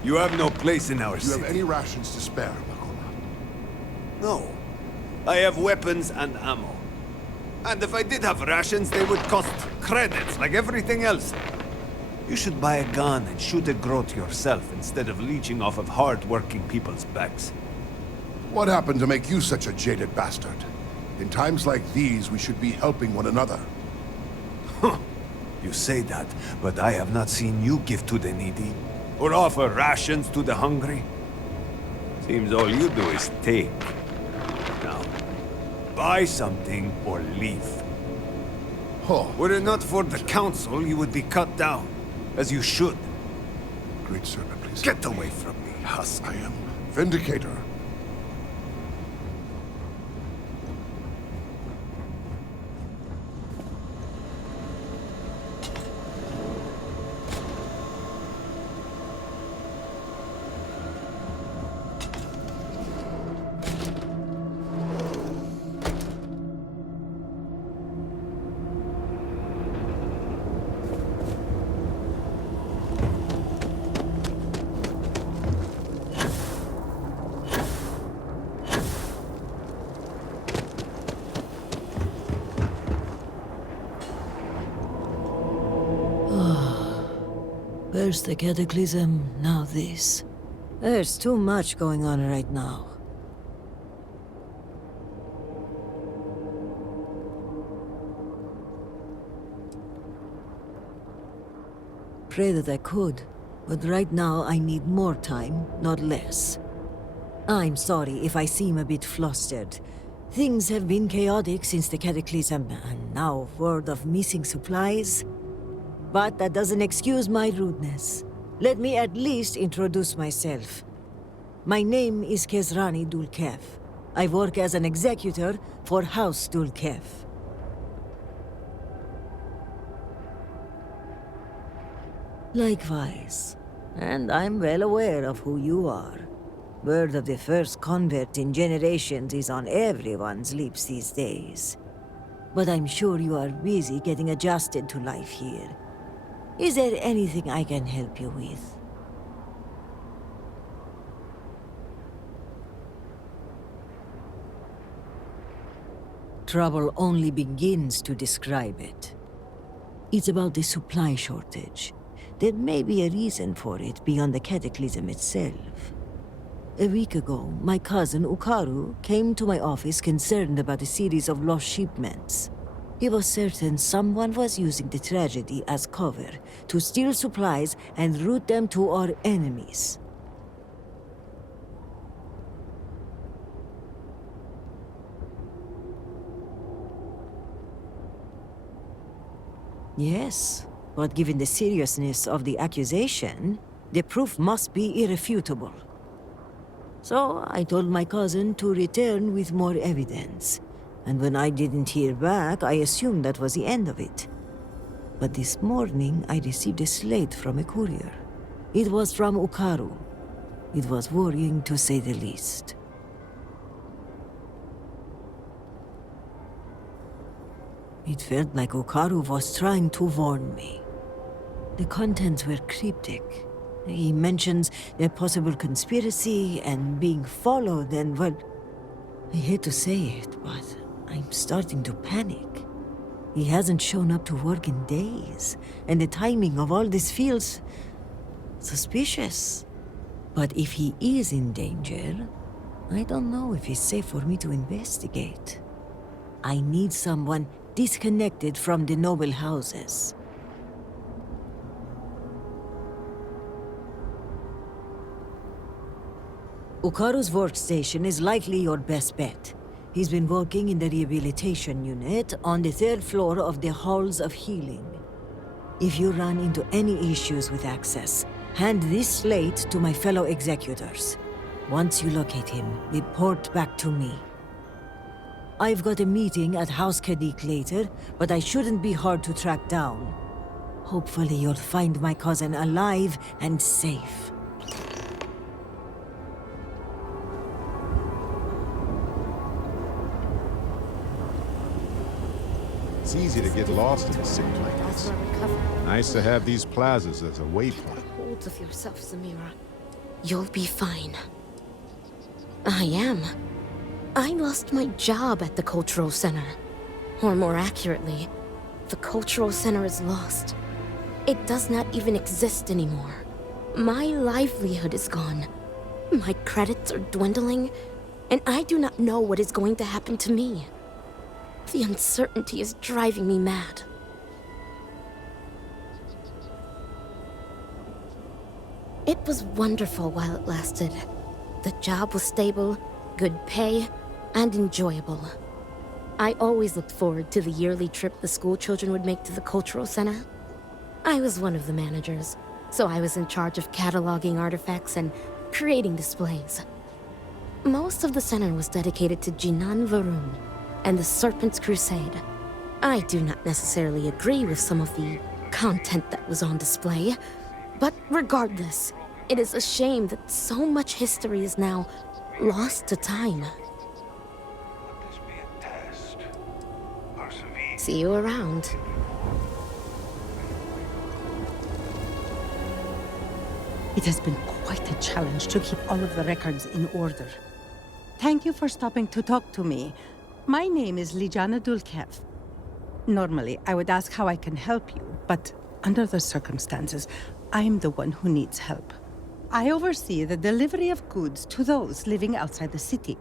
You have no place in our Do you city. have any rations to spare, Makoma? No. I have weapons and ammo. And if I did have rations, they would cost credits like everything else. You should buy a gun and shoot a growth yourself instead of leeching off of hard-working people's backs. What happened to make you such a jaded bastard? In times like these, we should be helping one another. You say that, but I have not seen you give to the needy, or offer rations to the hungry. Seems all you do is take. Now, buy something or leave. Were it not for the council, you would be cut down, as you should. Great Serpent, please. Get away from me, husk. I am Vindicator. First the cataclysm, now this. There's too much going on right now. Pray that I could, but right now I need more time, not less. I'm sorry if I seem a bit flustered. Things have been chaotic since the cataclysm, and now word of missing supplies. But that doesn't excuse my rudeness. Let me at least introduce myself. My name is Kezrani Dulkev. I work as an executor for House Dulkev. Likewise. And I'm well aware of who you are. Word of the first convert in generations is on everyone's lips these days. But I'm sure you are busy getting adjusted to life here. Is there anything I can help you with? Trouble only begins to describe it. It's about the supply shortage. There may be a reason for it beyond the cataclysm itself. A week ago, my cousin Ukaru came to my office concerned about a series of lost shipments. He was certain someone was using the tragedy as cover to steal supplies and route them to our enemies. Yes, but given the seriousness of the accusation, the proof must be irrefutable. So I told my cousin to return with more evidence. And when I didn't hear back, I assumed that was the end of it. But this morning, I received a slate from a courier. It was from Ukaru. It was worrying, to say the least. It felt like Ukaru was trying to warn me. The contents were cryptic. He mentions a possible conspiracy and being followed and, well, I hate to say it, but I'm starting to panic. He hasn't shown up to work in days, and the timing of all this feels suspicious. But if he is in danger, I don't know if it's safe for me to investigate. I need someone disconnected from the noble houses. Ukaru's workstation is likely your best bet. He's been working in the rehabilitation unit on the 3rd floor of the Halls of Healing. If you run into any issues with access, hand this slate to my fellow executors. Once you locate him, report back to me. I've got a meeting at House Kadik later, but I shouldn't be hard to track down. Hopefully you'll find my cousin alive and safe. It's easy to get lost in a city like this. Nice to have these plazas as a waypoint. Hold of yourself, Samira. You'll be fine. I am. I lost my job at the Cultural Center. Or more accurately, the Cultural Center is lost. It does not even exist anymore. My livelihood is gone. My credits are dwindling, and I do not know what is going to happen to me. The uncertainty is driving me mad. It was wonderful while it lasted. The job was stable, good pay, and enjoyable. I always looked forward to the yearly trip the school children would make to the Cultural Center. I was one of the managers, so I was in charge of cataloging artifacts and creating displays. Most of the center was dedicated to Jinan Varun and the Serpent's Crusade. I do not necessarily agree with some of the content that was on display, but regardless, it is a shame that so much history is now lost to time. See you around. It has been quite a challenge to keep all of the records in order. Thank you for stopping to talk to me. My name is Lijana Dulkev. Normally, I would ask how I can help you, but under the circumstances, I'm the one who needs help. I oversee the delivery of goods to those living outside the city.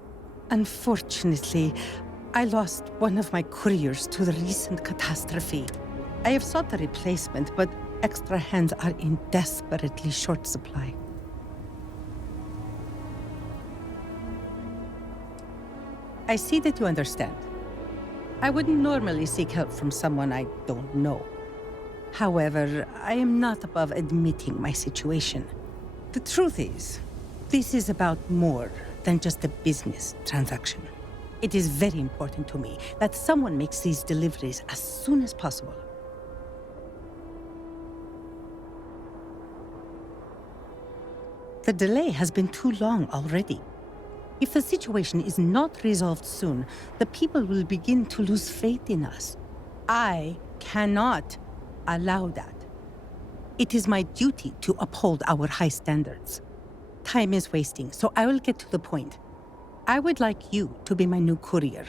Unfortunately, I lost one of my couriers to the recent catastrophe. I have sought a replacement, but extra hands are in desperately short supply. I see that you understand. I wouldn't normally seek help from someone I don't know. However, I am not above admitting my situation. The truth is, this is about more than just a business transaction. It is very important to me that someone makes these deliveries as soon as possible. The delay has been too long already. If the situation is not resolved soon, the people will begin to lose faith in us. I cannot allow that. It is my duty to uphold our high standards. Time is wasting, so I will get to the point. I would like you to be my new courier.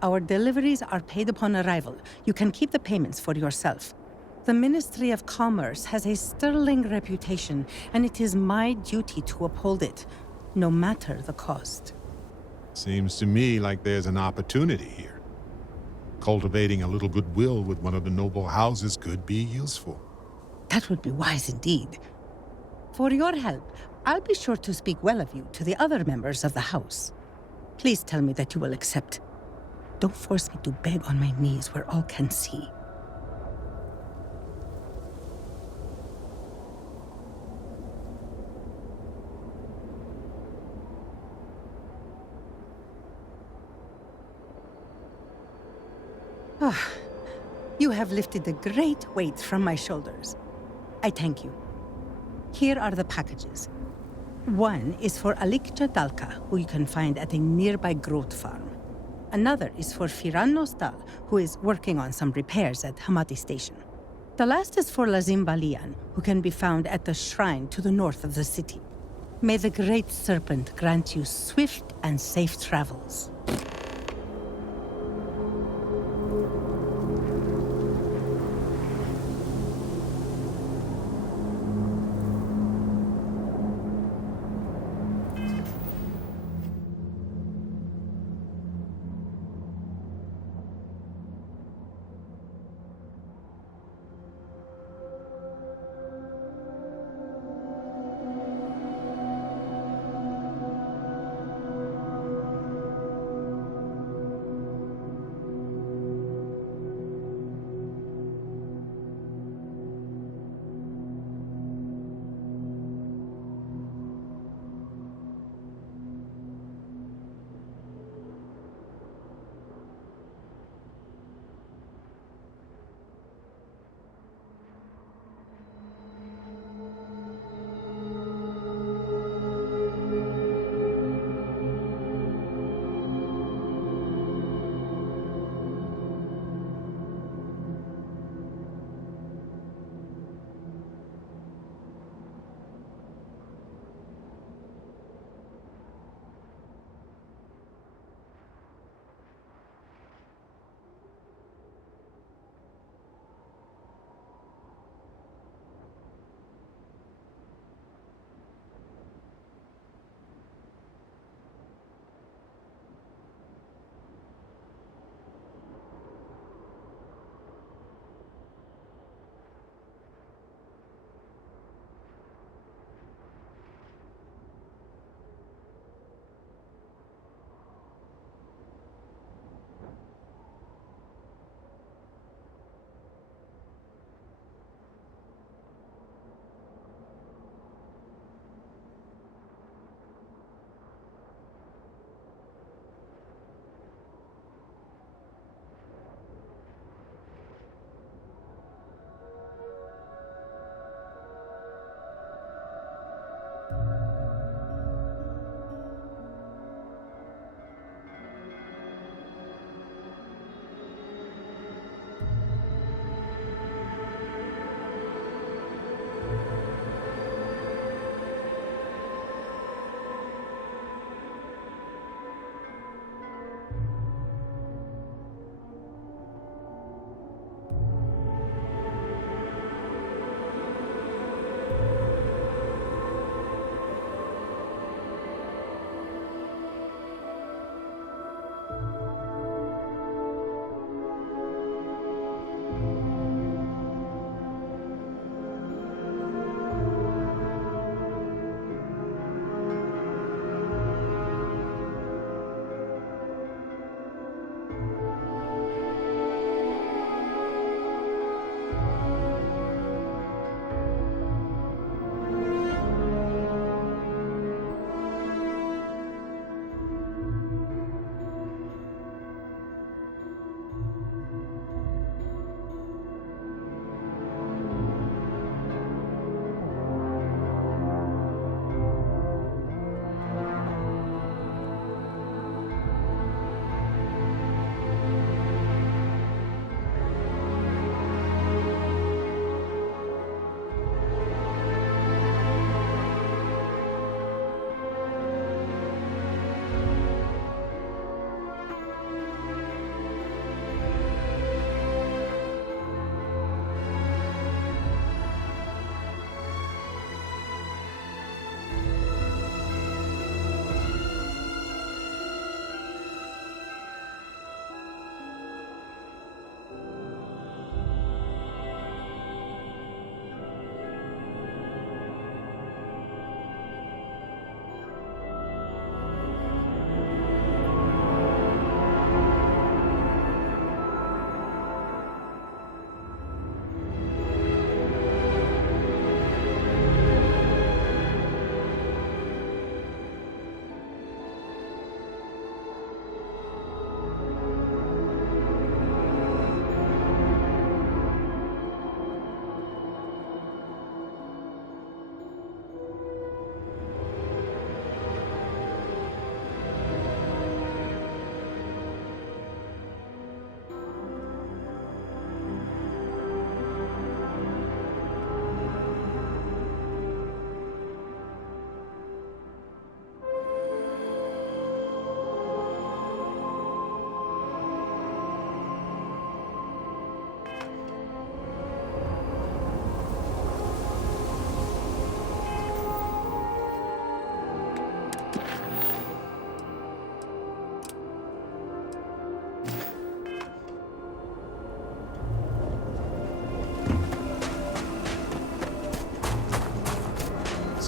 Our deliveries are paid upon arrival. You can keep the payments for yourself. The Ministry of Commerce has a sterling reputation, and it is my duty to uphold it, no matter the cost. Seems to me like there's an opportunity here. Cultivating a little goodwill with one of the noble houses could be useful. That would be wise indeed. For your help, I'll be sure to speak well of you to the other members of the house. Please tell me that you will accept. Don't force me to beg on my knees where all can see. Ah, you have lifted a great weight from my shoulders. I thank you. Here are the packages. One is for Alikcha Dalka, who you can find at a nearby growth farm. Another is for Firan Nostal, who is working on some repairs at Hamati Station. The last is for Lazim Balian, who can be found at the shrine to the north of the city. May the Great Serpent grant you swift and safe travels.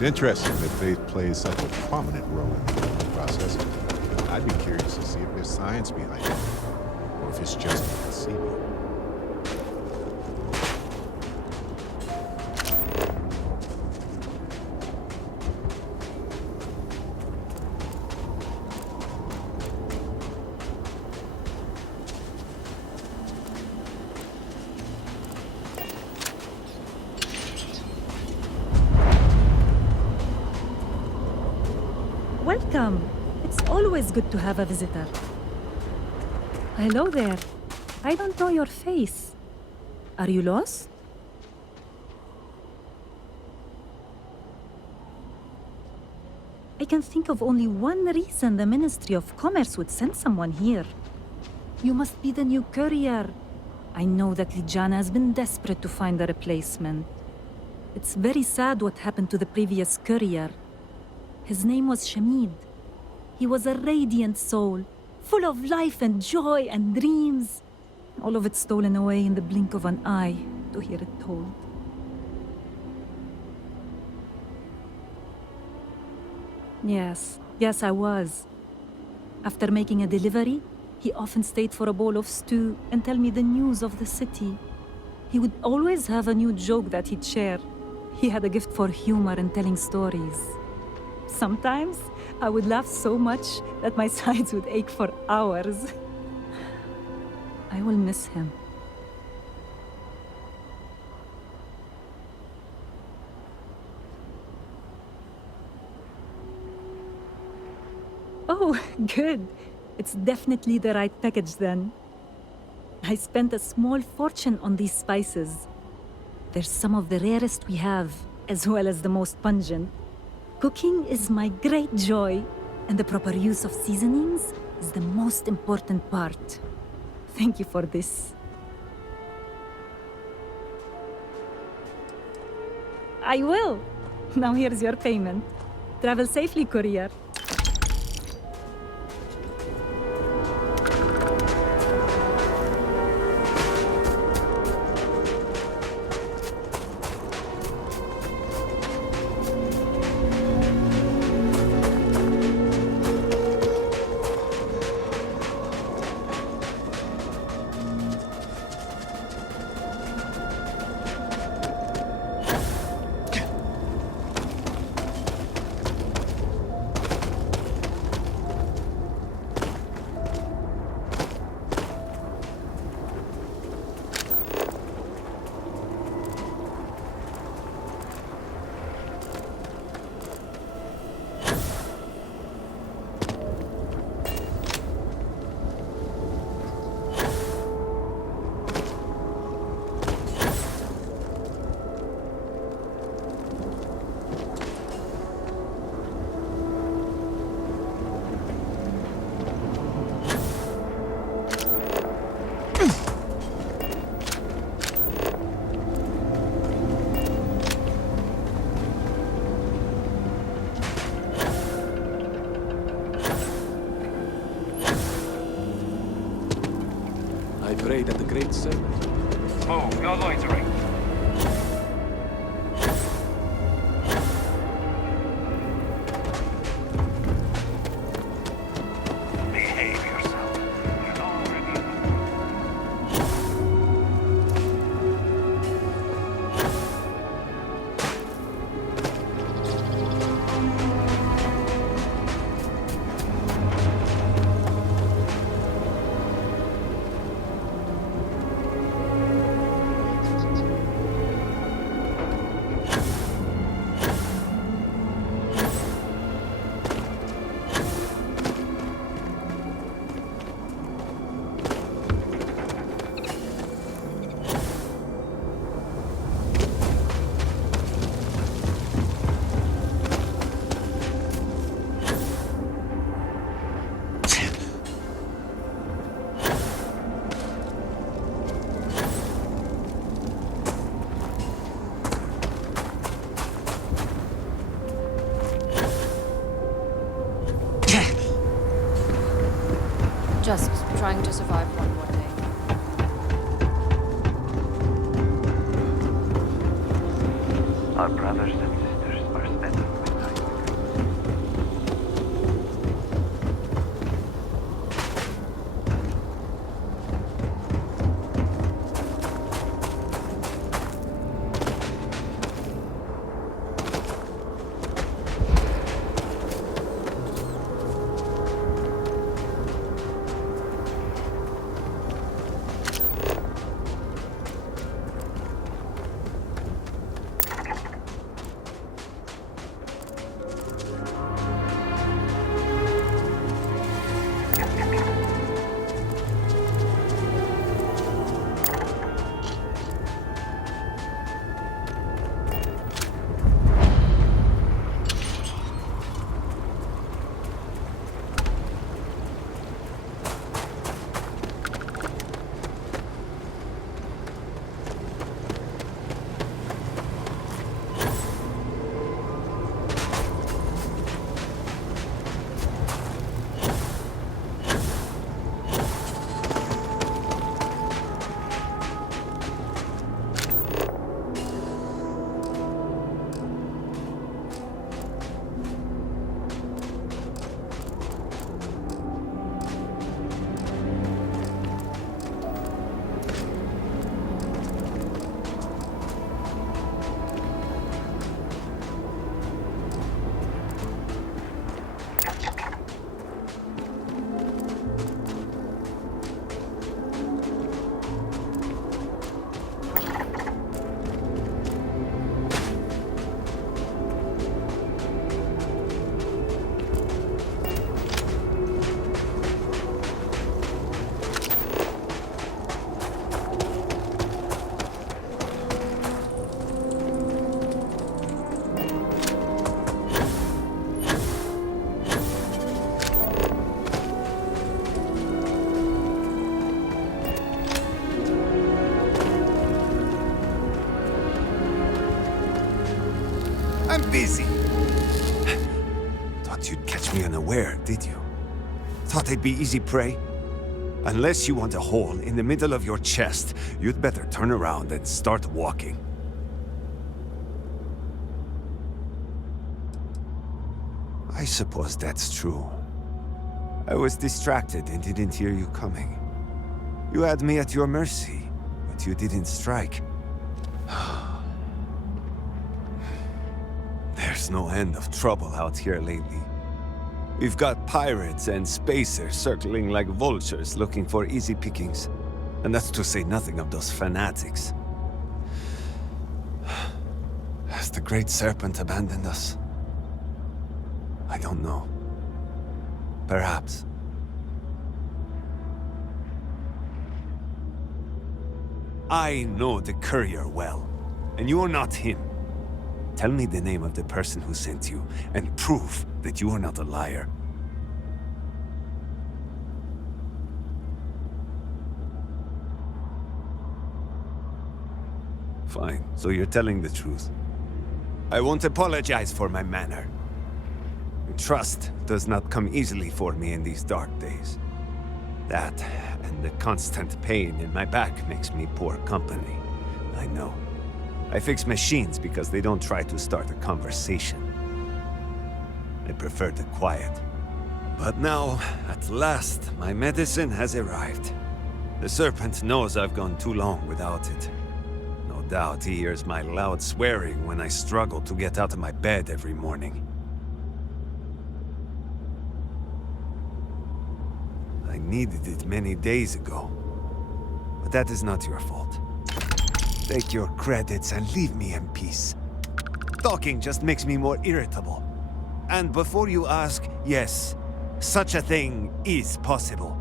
It's interesting that faith plays such a prominent role in the healing process. I'd be curious to see if there's science behind it, or if it's just a placebo. Welcome. It's always good to have a visitor. Hello there. I don't know your face. Are you lost? I can think of only one reason the Ministry of Commerce would send someone here. You must be the new courier. I know that Lijana has been desperate to find a replacement. It's very sad what happened to the previous courier. His name was Shamid. He was a radiant soul, full of life and joy and dreams. All of it stolen away in the blink of an eye, to hear it told. Yes, I was. After making a delivery, he often stayed for a bowl of stew and tell me the news of the city. He would always have a new joke that he'd share. He had a gift for humor and telling stories. Sometimes, I would laugh so much that my sides would ache for hours. I will miss him. Oh, good. It's definitely the right package then. I spent a small fortune on these spices. They're some of the rarest we have, as well as the most pungent. Cooking is my great joy, and the proper use of seasonings is the most important part. Thank you for this. I will. Now here's your payment. Travel safely, courier. I pray that the great servant... Move, no loitering. Behave yourself. You're already... Just trying to survive one more day. Our brothers and sisters are spent I'm busy. Thought you'd catch me unaware, did you? Thought I'd be easy prey? Unless you want a hole in the middle of your chest, you'd better turn around and start walking. I suppose that's true. I was distracted and didn't hear you coming. You had me at your mercy, but you didn't strike. There's no end of trouble out here lately. We've got pirates and spacers circling like vultures looking for easy pickings. And that's to say nothing of those fanatics. Has the Great Serpent abandoned us? I don't know. Perhaps. I know the courier well, and you're not him. Tell me the name of the person who sent you, and prove that you are not a liar. Fine, so you're telling the truth. I won't apologize for my manner. Trust does not come easily for me in these dark days. That, and the constant pain in my back makes me poor company. I know. I fix machines because they don't try to start a conversation. I prefer the quiet. But now, at last, my medicine has arrived. The Serpent knows I've gone too long without it. No doubt he hears my loud swearing when I struggle to get out of my bed every morning. I needed it many days ago. But that is not your fault. Take your credits and leave me in peace. Talking just makes me more irritable. And before you ask, yes, such a thing is possible.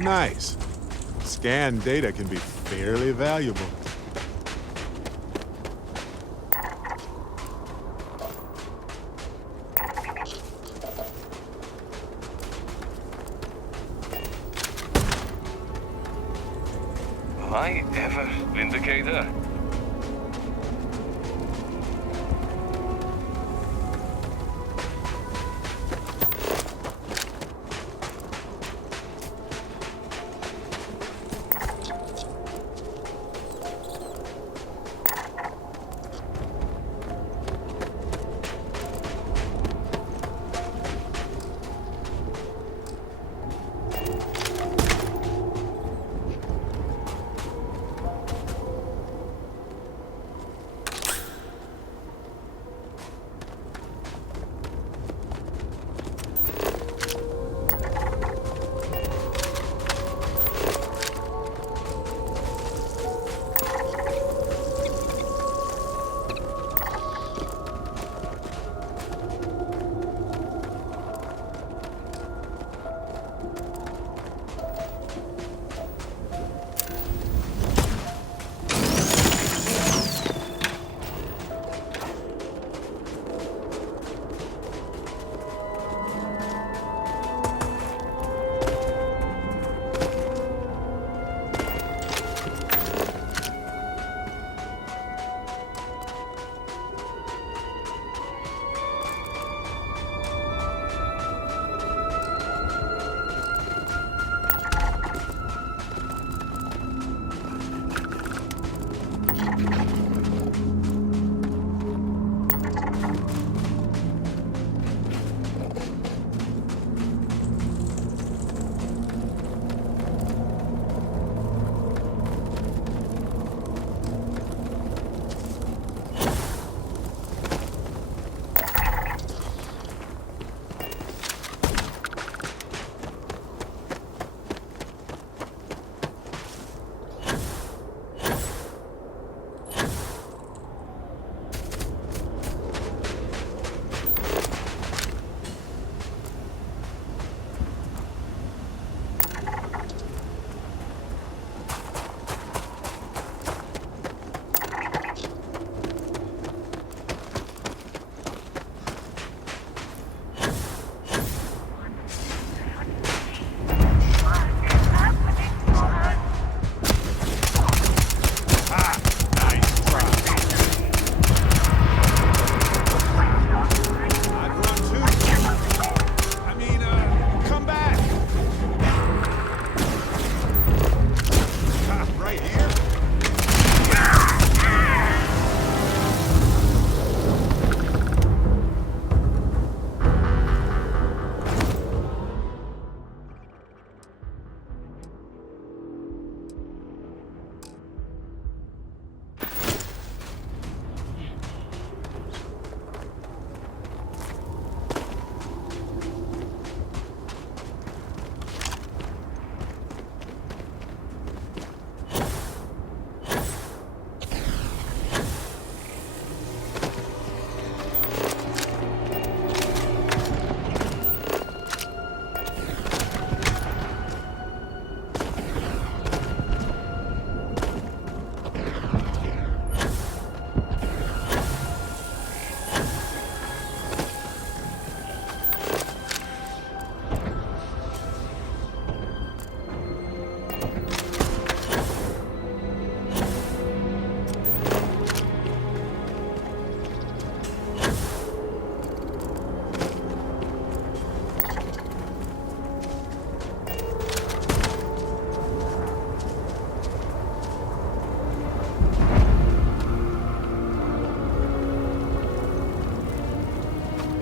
Nice. Scan data can be fairly valuable. Am I ever Vindicator?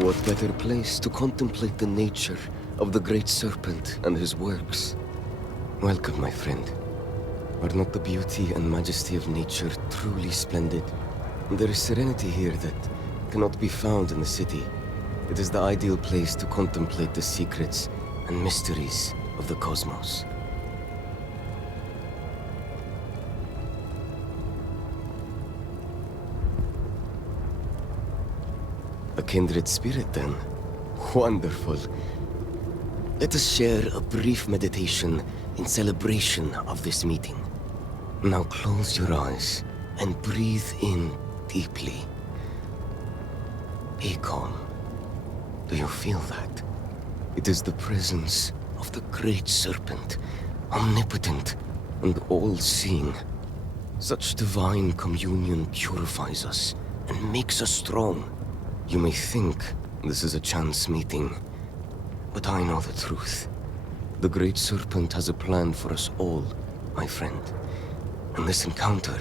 What better place to contemplate the nature of the great serpent and his works? Welcome, my friend. Are not the beauty and majesty of nature truly splendid? There is serenity here that cannot be found in the city. It is the ideal place to contemplate the secrets and mysteries of the cosmos. A kindred spirit, then. Wonderful. Let us share a brief meditation in celebration of this meeting. Now close your eyes and breathe in deeply. Be calm. Do you feel that? It is the presence of the great serpent, omnipotent and all-seeing. Such divine communion purifies us and makes us strong. You may think this is a chance meeting, but I know the truth. The great serpent has a plan for us all, my friend, and this encounter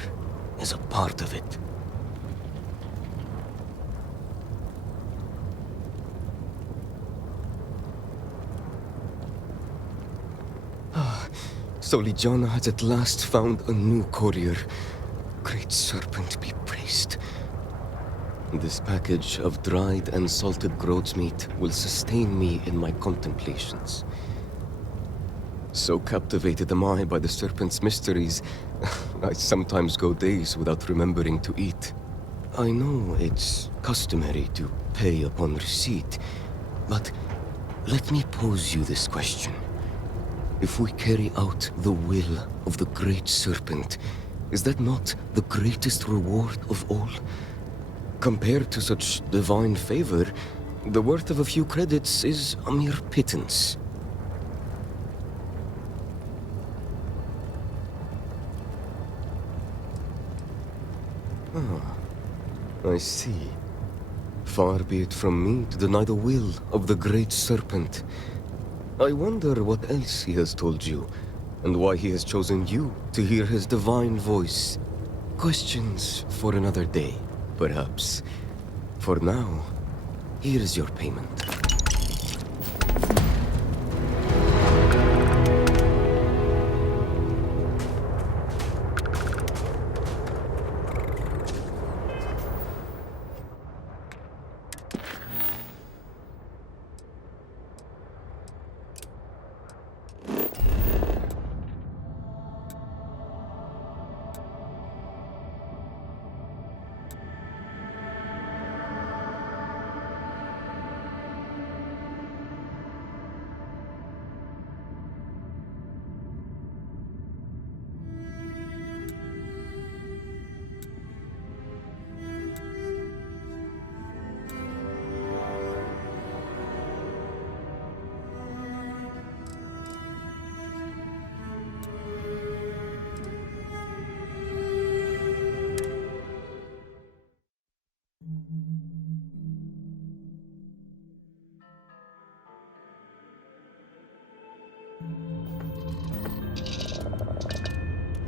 is a part of it. So Ligiana has at last found a new courier. Great serpent be praised. This package of dried and salted groat's meat will sustain me in my contemplations. So captivated am I by the serpent's mysteries, I sometimes go days without remembering to eat. I know it's customary to pay upon receipt, but let me pose you this question. If we carry out the will of the great serpent, is that not the greatest reward of all? Compared to such divine favor, the worth of a few credits is a mere pittance. I see. Far be it from me to deny the will of the great serpent. I wonder what else he has told you, and why he has chosen you to hear his divine voice. Questions for another day, perhaps. For now, here is your payment.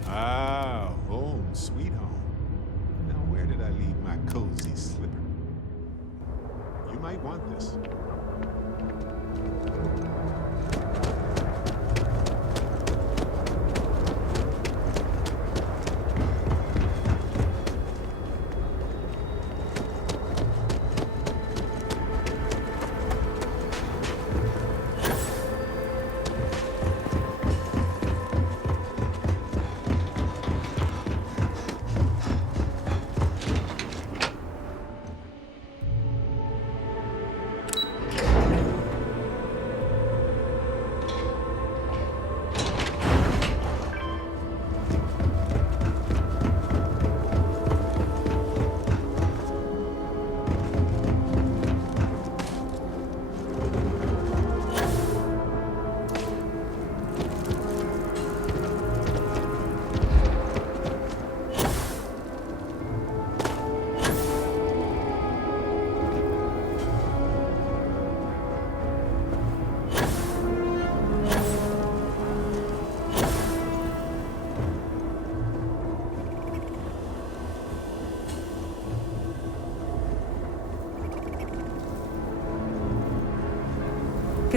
Ah, home, sweet home. Now where did I leave my cozy slipper? You might want this.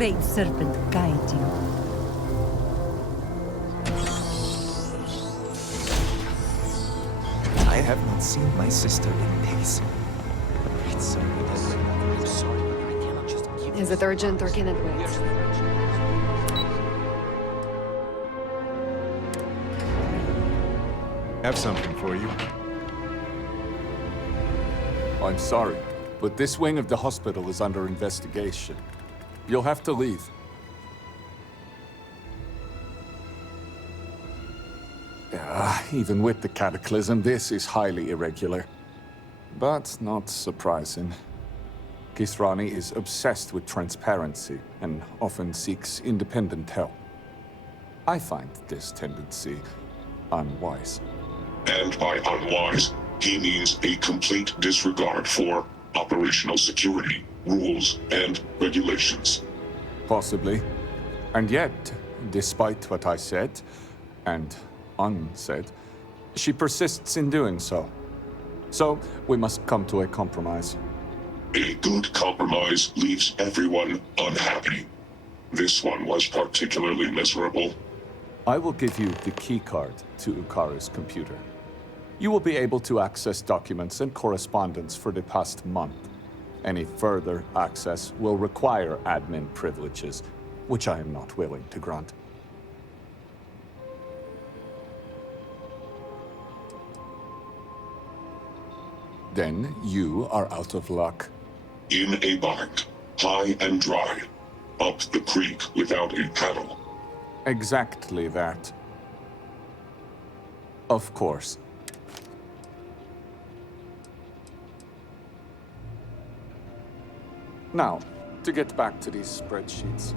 Great Serpent guide you. I have not seen my sister in days. Great Serpent, I'm sorry, but I cannot just give Is it urgent or can it wait? Have something for you. I'm sorry, but this wing of the hospital is under investigation. You'll have to leave. Even with the cataclysm, this is highly irregular. But not surprising. Kisrani is obsessed with transparency and often seeks independent help. I find this tendency unwise. And by unwise, he means a complete disregard for operational security, rules, and regulations. Possibly. And yet, despite what I said, and unsaid, she persists in doing so. So, we must come to a compromise. A good compromise leaves everyone unhappy. This one was particularly miserable. I will give you the keycard to Ukaru's computer. You will be able to access documents and correspondence for the past month. Any further access will require admin privileges, which I am not willing to grant. Then you are out of luck. In a bind, high and dry, up the creek without a paddle. Exactly that. Of course. Now, to get back to these spreadsheets.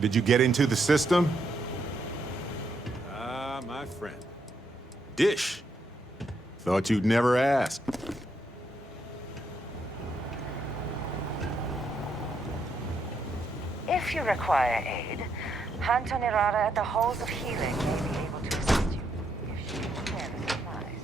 Did you get into the system? Ah, my friend. Dish. Thought you'd never ask. If you require aid, Hanto Nirara at the Halls of Healing may be able to assist you, if she can spare the supplies.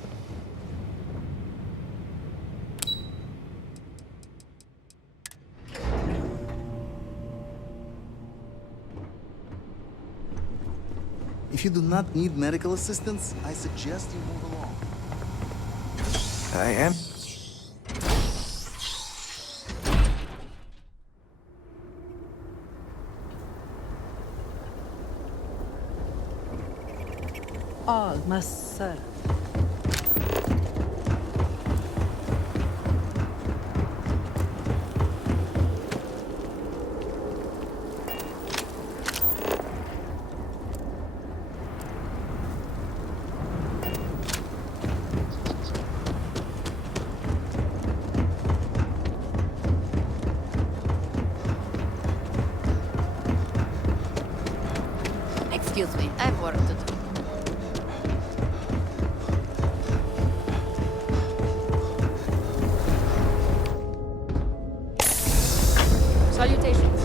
If you do not need medical assistance, I suggest you move along. I am. All must serve. Excuse me, I have work to do. Salutations.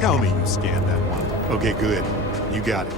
Tell me you scanned that one. Okay, good. You got it.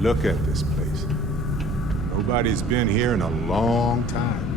Look at this place. Nobody's been here in a long time.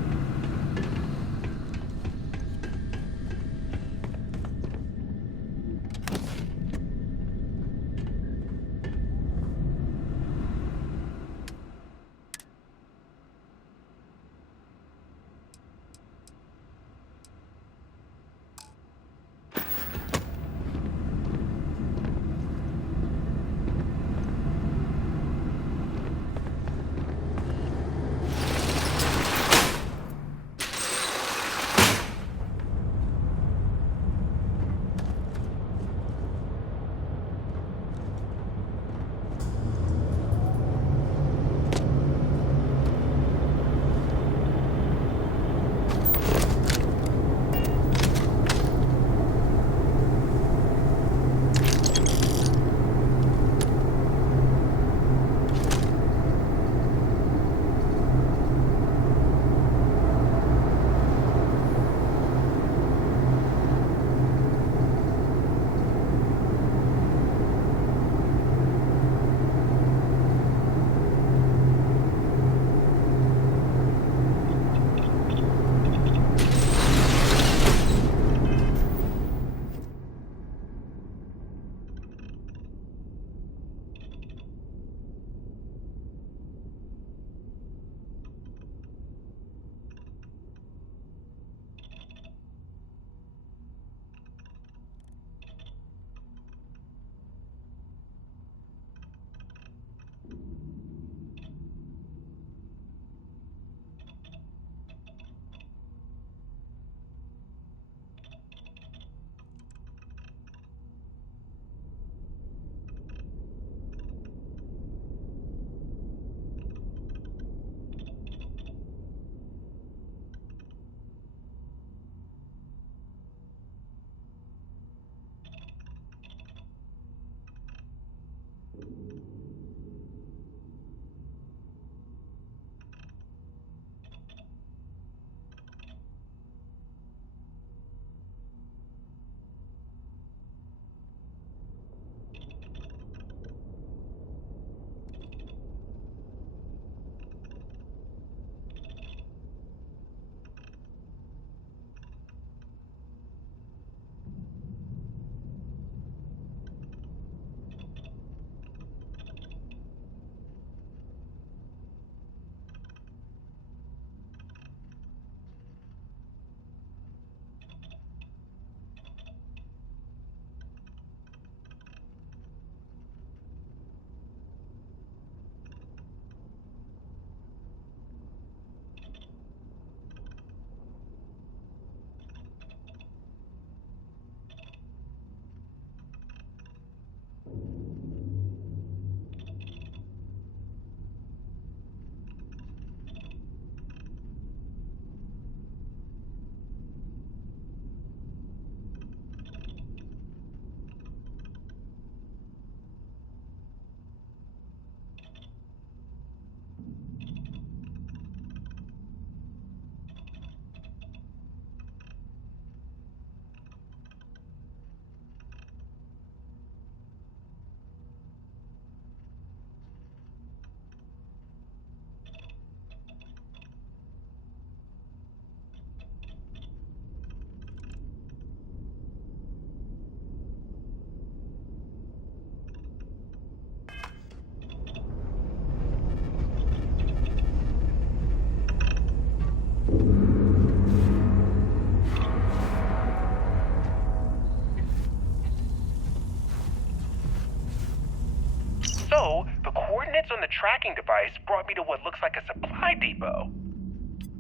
So, the coordinates on the tracking device brought me to what looks like a supply depot.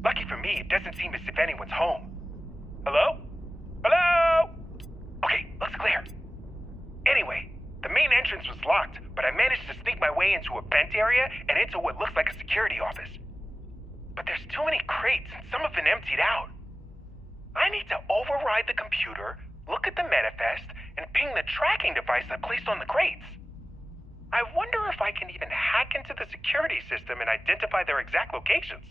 Lucky for me, it doesn't seem as if anyone's home. Hello? Hello? Okay, looks clear. Anyway, the main entrance was locked, but I managed to sneak my way into a vent area and into what looks like a security office. But there's too many crates and some have been emptied out. I need to override the computer, look at the manifest, and ping the tracking device I placed on the crates. I wonder if I can even hack into the security system and identify their exact locations.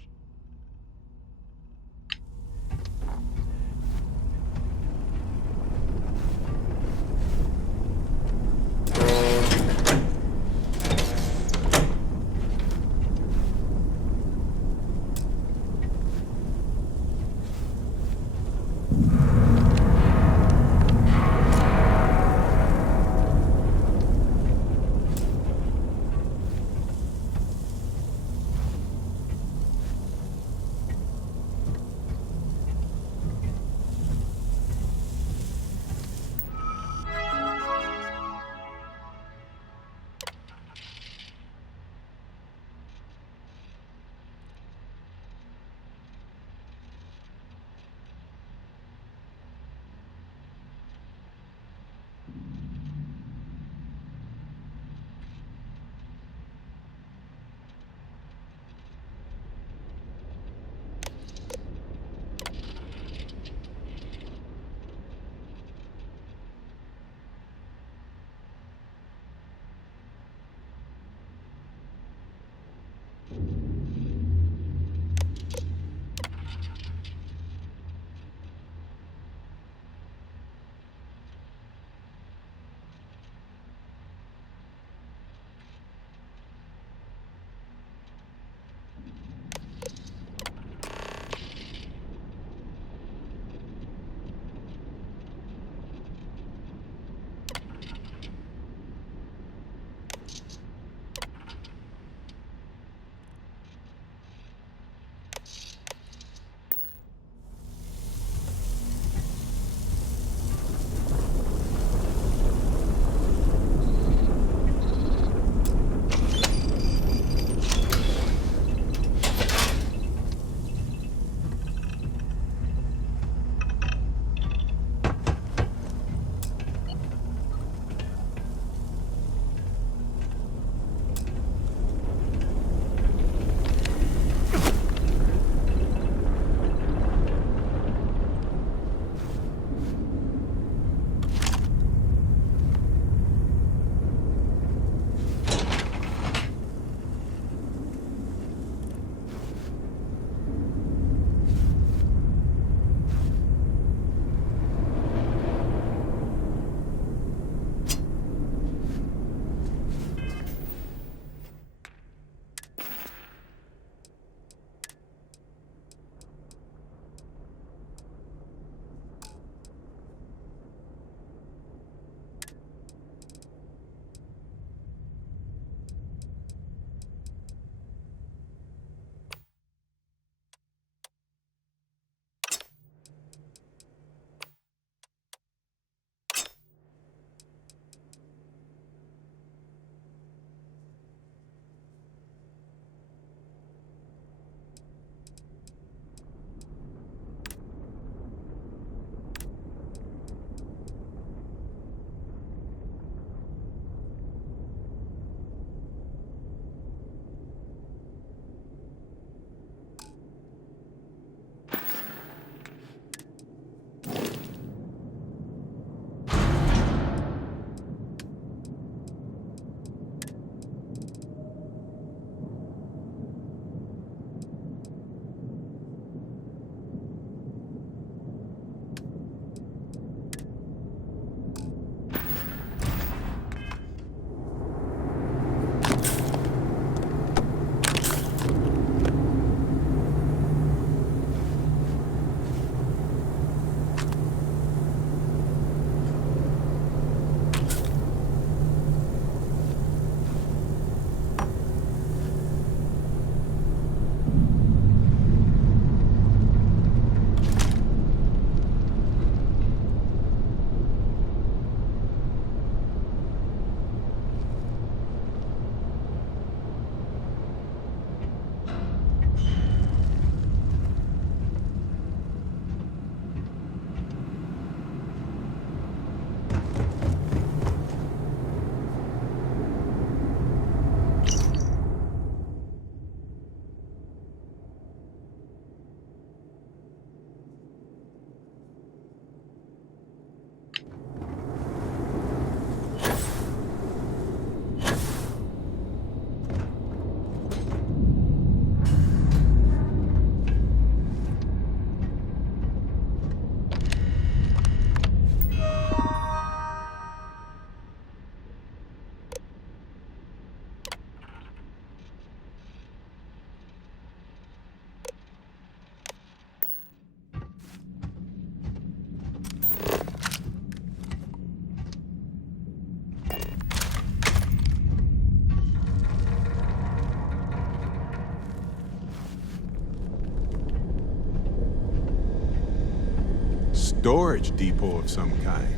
storage depot of some kind.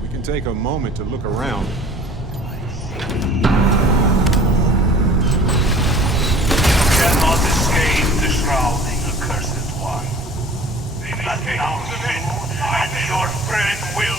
We can take a moment to look around. Cannot escape the shrouding, accursed one. Nothing out of it, and your friend will.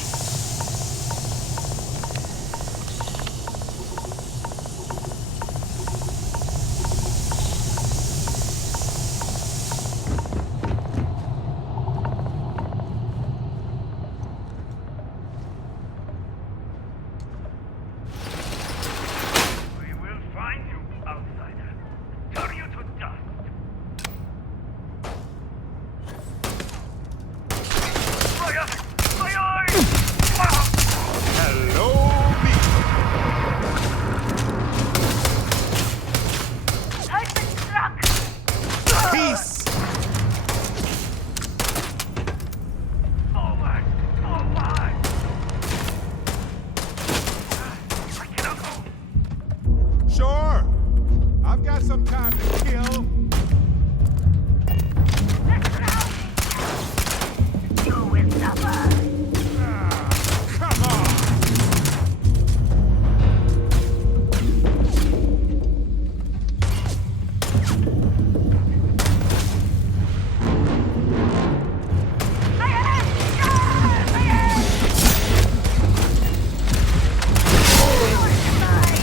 Sure. I've got some time to kill. You will suffer. Come on.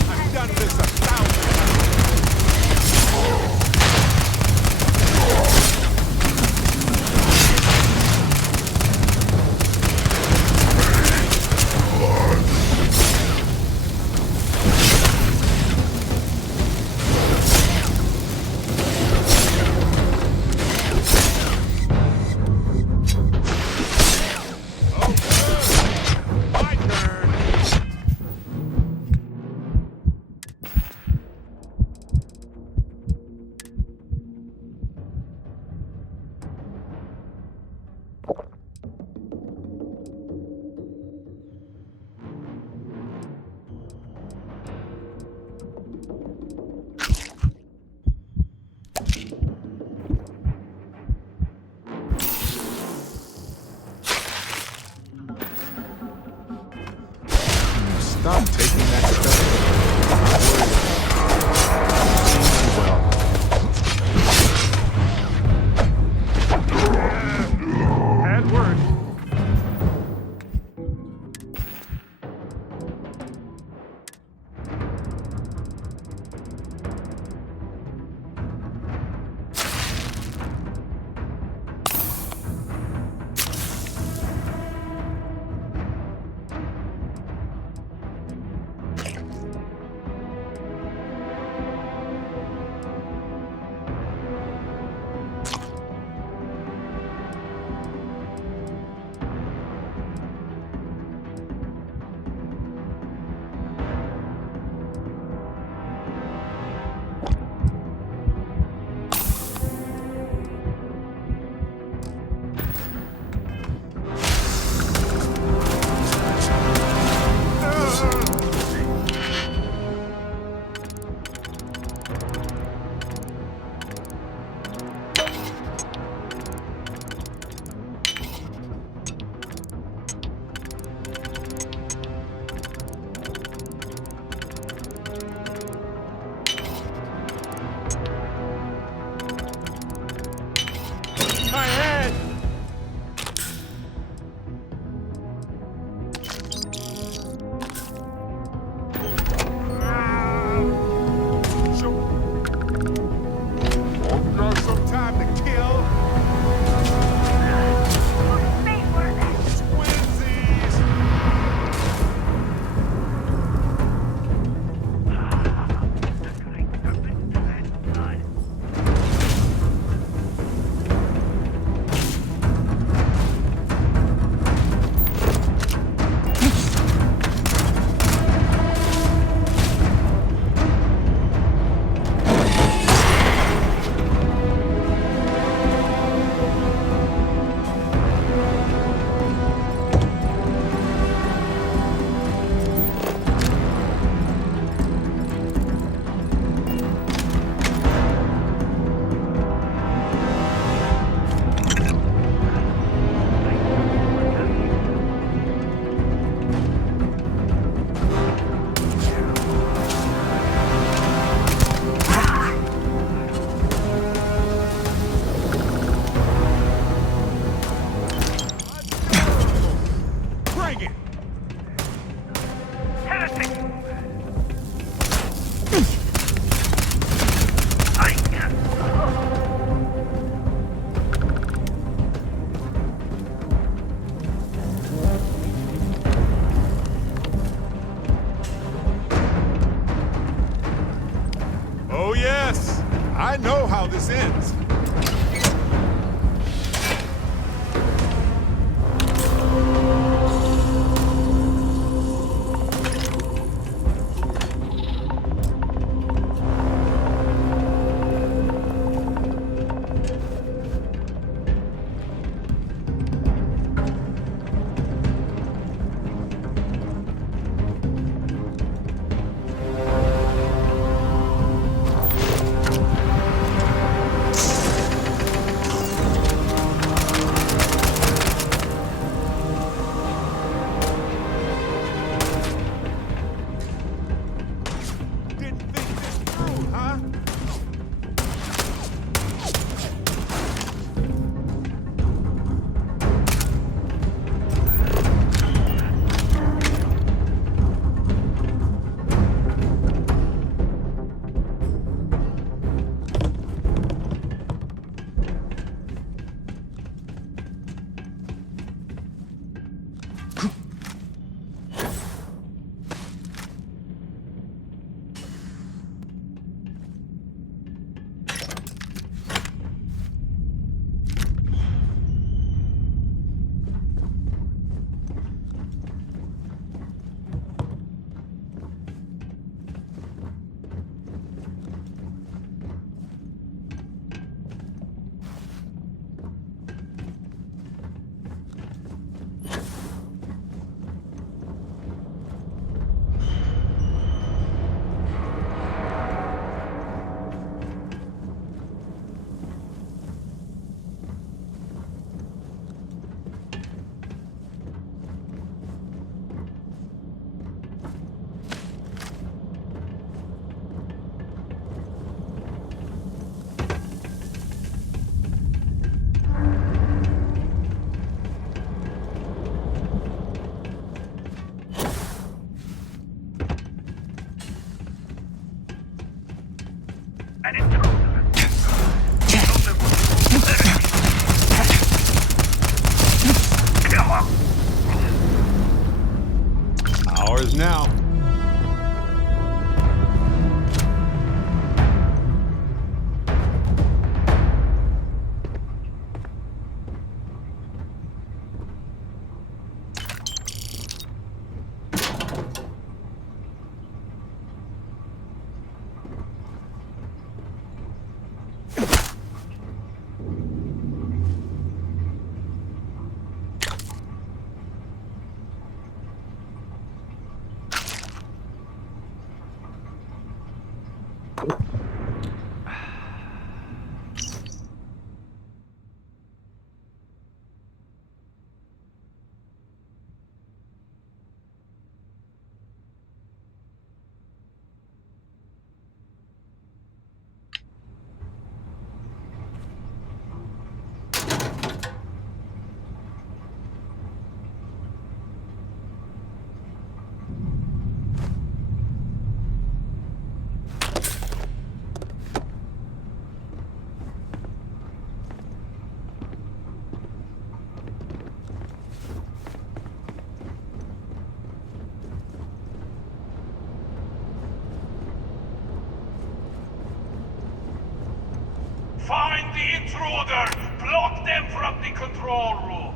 I've done this 1,000 Stop taking that stuff. Bad word. control room.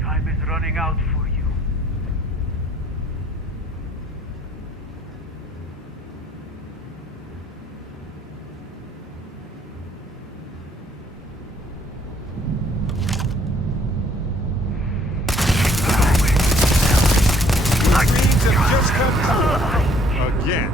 Time is running out for you. Greens have just come through. Again.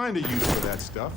find a use for that stuff.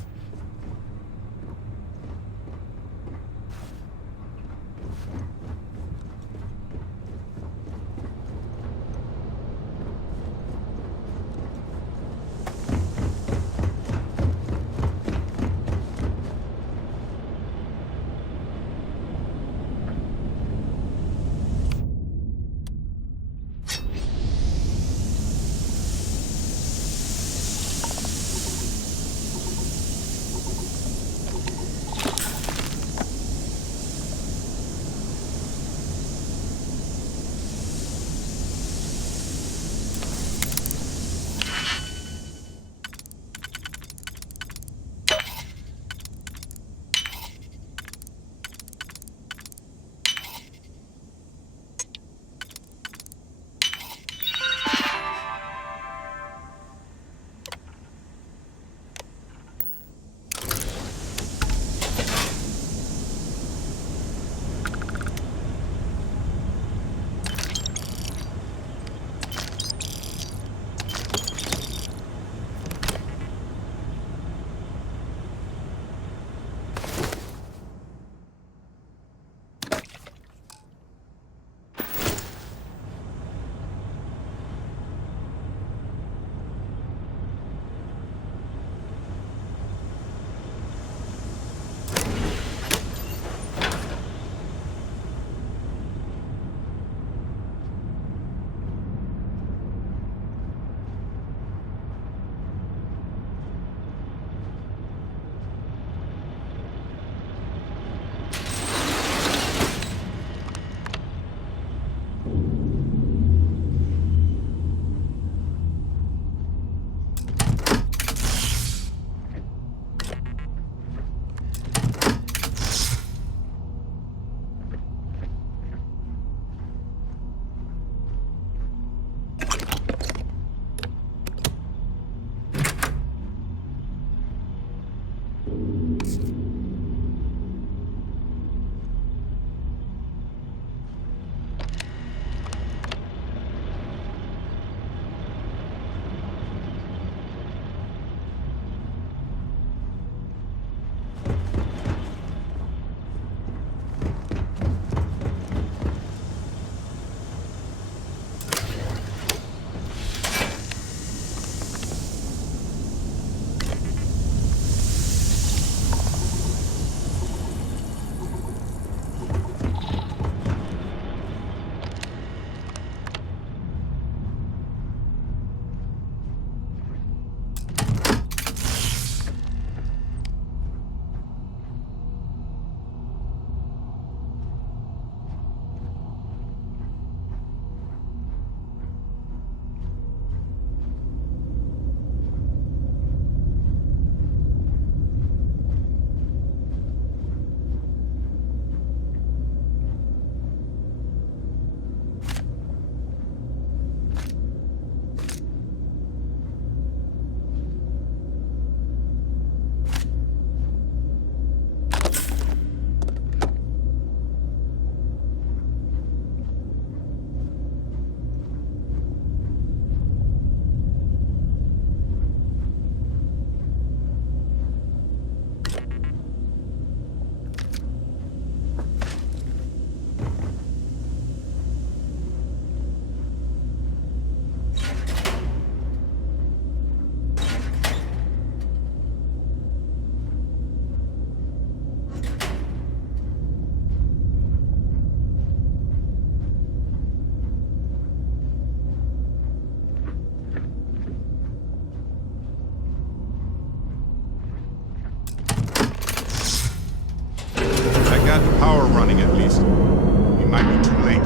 Power running at least. We might be too late.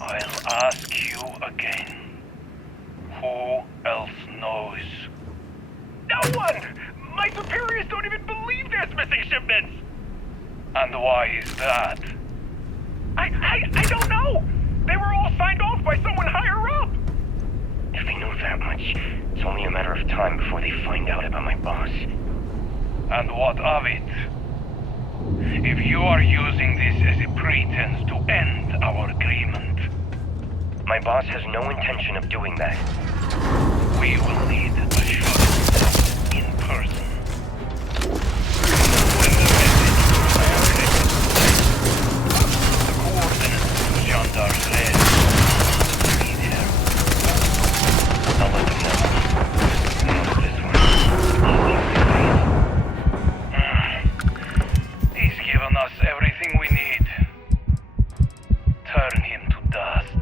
I'll ask you again. Who else knows? No one! My superiors don't even believe there's missing shipments! And why is that? I don't know! They were all signed off by someone higher up! If we know that much, it's only a matter of time before they find out about my boss. And what of it? If you are using this as a pretense to end our agreement... My boss has no intention of doing that. We will need assurance in person. Send a message to my The coordinates to Gendar's Red. Be there. I'll let them know. And this one, I'll leave He's given us everything we need. Turn him to dust.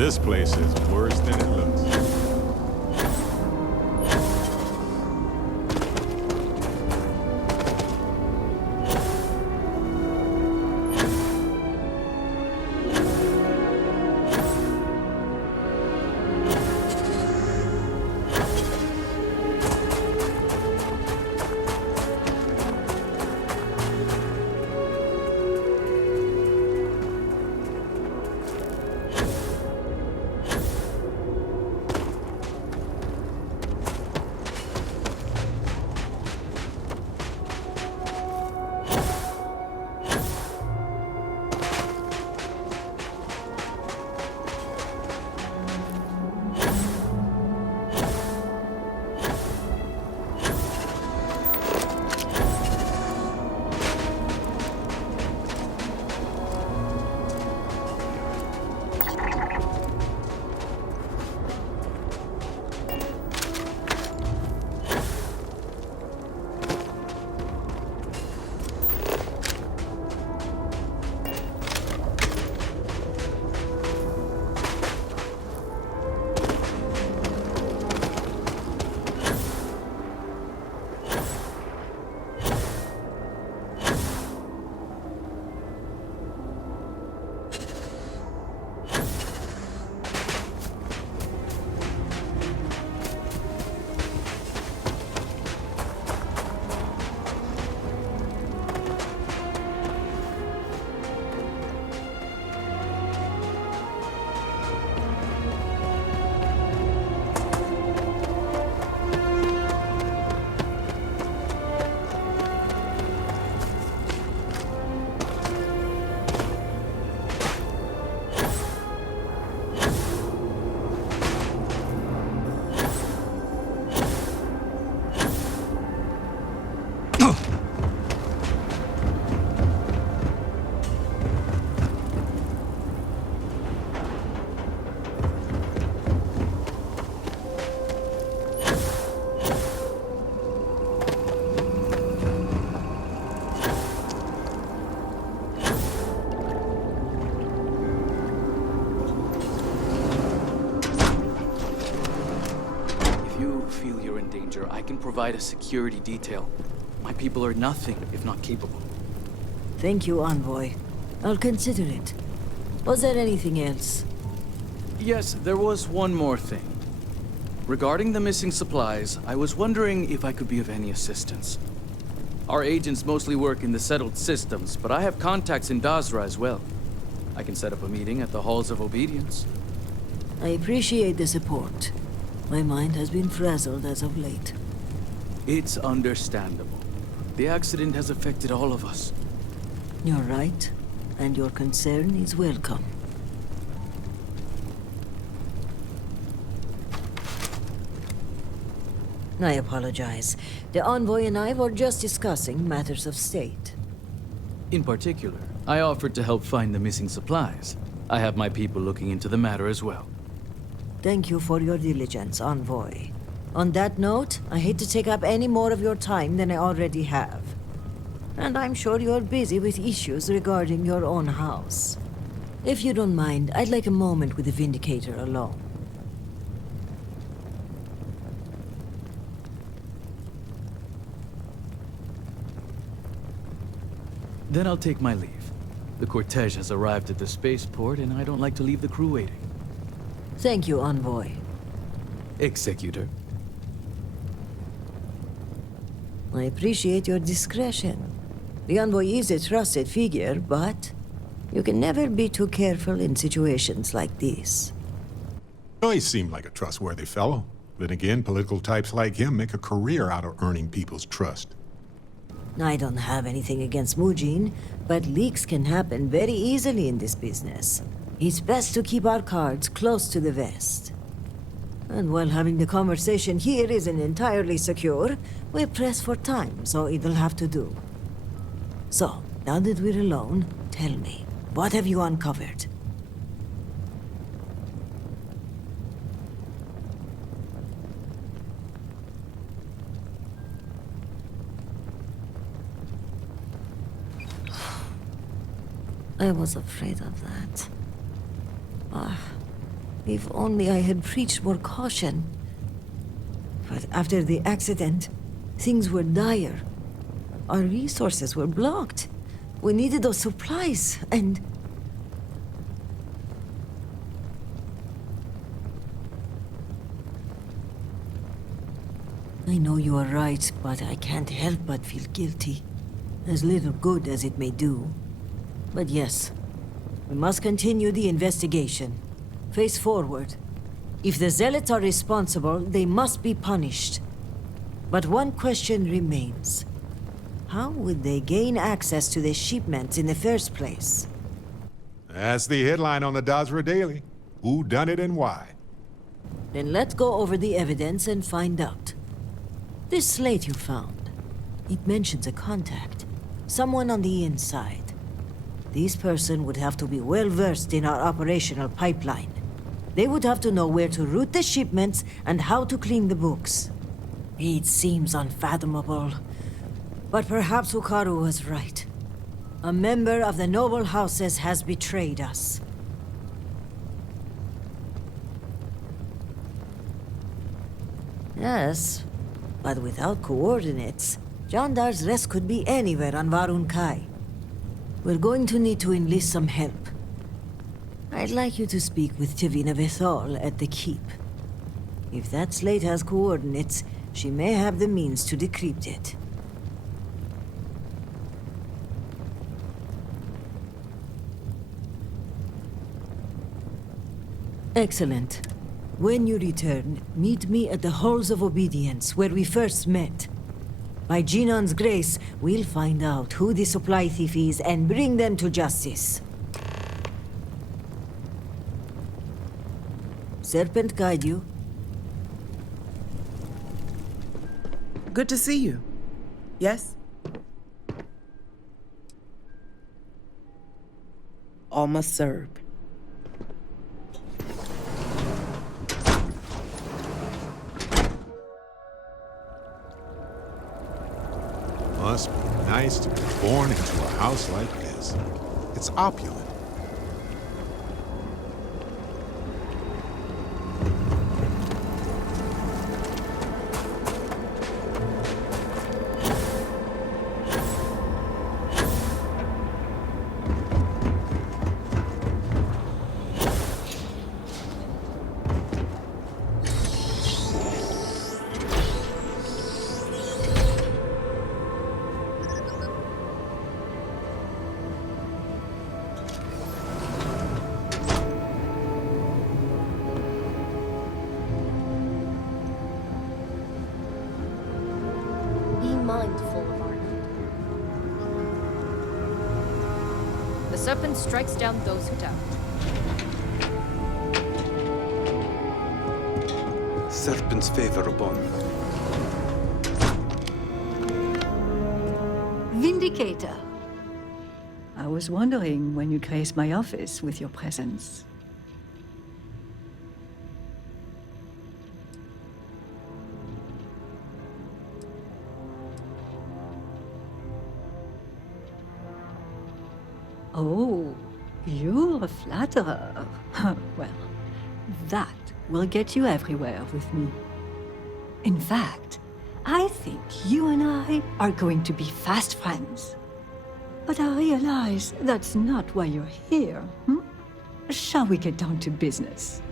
This place is worse than it looks. I can provide a security detail. My people are nothing if not capable. Thank you, Envoy. I'll consider it. Was there anything else? Yes, there was one more thing. Regarding the missing supplies, I was wondering if I could be of any assistance. Our agents mostly work in the settled systems, but I have contacts in Dazra as well. I can set up a meeting at the Halls of Obedience. I appreciate the support. My mind has been frazzled as of late. It's understandable. The accident has affected all of us. You're right, and your concern is welcome. I apologize. The Envoy and I were just discussing matters of state. In particular, I offered to help find the missing supplies. I have my people looking into the matter as well. Thank you for your diligence, Envoy. On that note, I hate to take up any more of your time than I already have. And I'm sure you're busy with issues regarding your own house. If you don't mind, I'd like a moment with the Vindicator alone. Then I'll take my leave. The cortege has arrived at the spaceport, and I don't like to leave the crew waiting. Thank you, Envoy. Executor. I appreciate your discretion. The Envoy is a trusted figure, but you can never be too careful in situations like this. Oh, he seemed like a trustworthy fellow. Then again, political types like him make a career out of earning people's trust. I don't have anything against Mujin, but leaks can happen very easily in this business. It's best to keep our cards close to the vest. And while having the conversation here isn't entirely secure, we're pressed for time, so it'll have to do. So, now that we're alone, tell me, what have you uncovered? I was afraid of that. If only I had preached more caution. But after the accident, things were dire. Our resources were blocked. We needed those supplies, and... I know you are right, but I can't help but feel guilty. As little good as it may do. But yes, we must continue the investigation. Face forward. If the Zealots are responsible, they must be punished. But one question remains. How would they gain access to the shipments in the first place? That's the headline on the Dazra Daily. Who done it and why? Then let's go over the evidence and find out. This slate you found, it mentions a contact. Someone on the inside. This person would have to be well versed in our operational pipeline. They would have to know where to route the shipments and how to clean the books. It seems unfathomable. But perhaps Hukaru was right. A member of the noble houses has betrayed us. Yes, but without coordinates, Jandar's rest could be anywhere on Varun Kai. We're going to need to enlist some help. I'd like you to speak with Tivina Vithal at the Keep. If that slate has coordinates, she may have the means to decrypt it. Excellent. When you return, meet me at the Halls of Obedience, where we first met. By Jinon's grace, we'll find out who the supply thief is and bring them to justice. Serpent guide you. Good to see you. Yes? All must serve. Must be nice to be born into a house like this. It's opulent. Mindful of our need. The serpent strikes down those who doubt. Serpent's favor upon you. Vindicator. I was wondering when you graced my office with your presence. Oh, you're a flatterer. Well, that will get you everywhere with me. In fact, I think you and I are going to be fast friends. But I realize that's not why you're here, hmm? Shall we get down to business?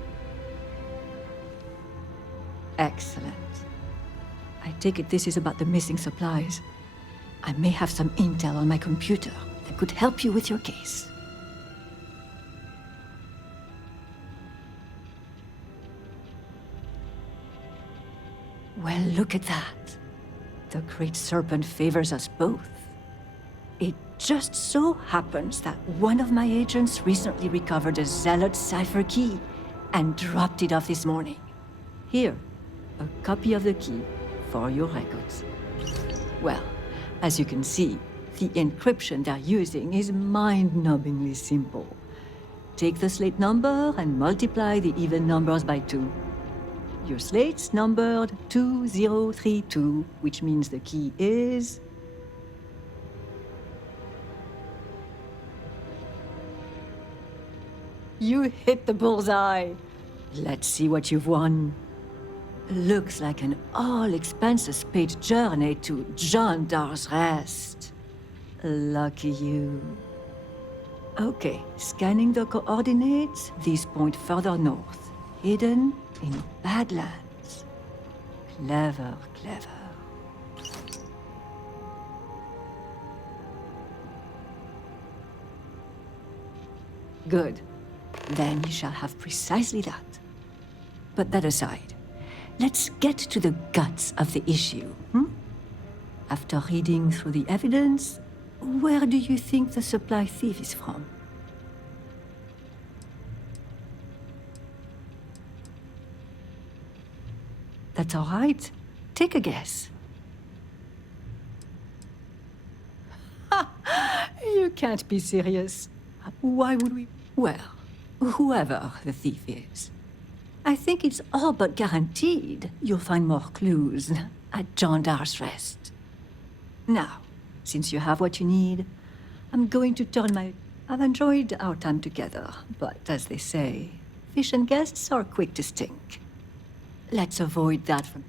Excellent. I take it this is about the missing supplies. I may have some intel on my computer that could help you with your case. Well, look at that. The Great Serpent favors us both. It just so happens that one of my agents recently recovered a Zealot cipher key and dropped it off this morning. Here, a copy of the key for your records. Well, as you can see, the encryption they're using is mind-numbingly simple. Take the slate number and multiply the even numbers by 2. Your slate's numbered 2032, which means the key is... You hit the bullseye. Let's see what you've won. Looks like an all-expenses-paid journey to John Dar's Rest. Lucky you. Okay, scanning the coordinates. These point further north, hidden in Badlands. Clever, clever. Good. Then you shall have precisely that. But that aside, let's get to the guts of the issue, After reading through the evidence, where do you think the supply thief is from? That's all right. Take a guess. You can't be serious. Why would we? Well, whoever the thief is, I think it's all but guaranteed you'll find more clues at John Dar's Rest. Now, since you have what you need, I'm going to turn my... I've enjoyed our time together, but as they say, fish and guests are quick to stink. Let's avoid that from...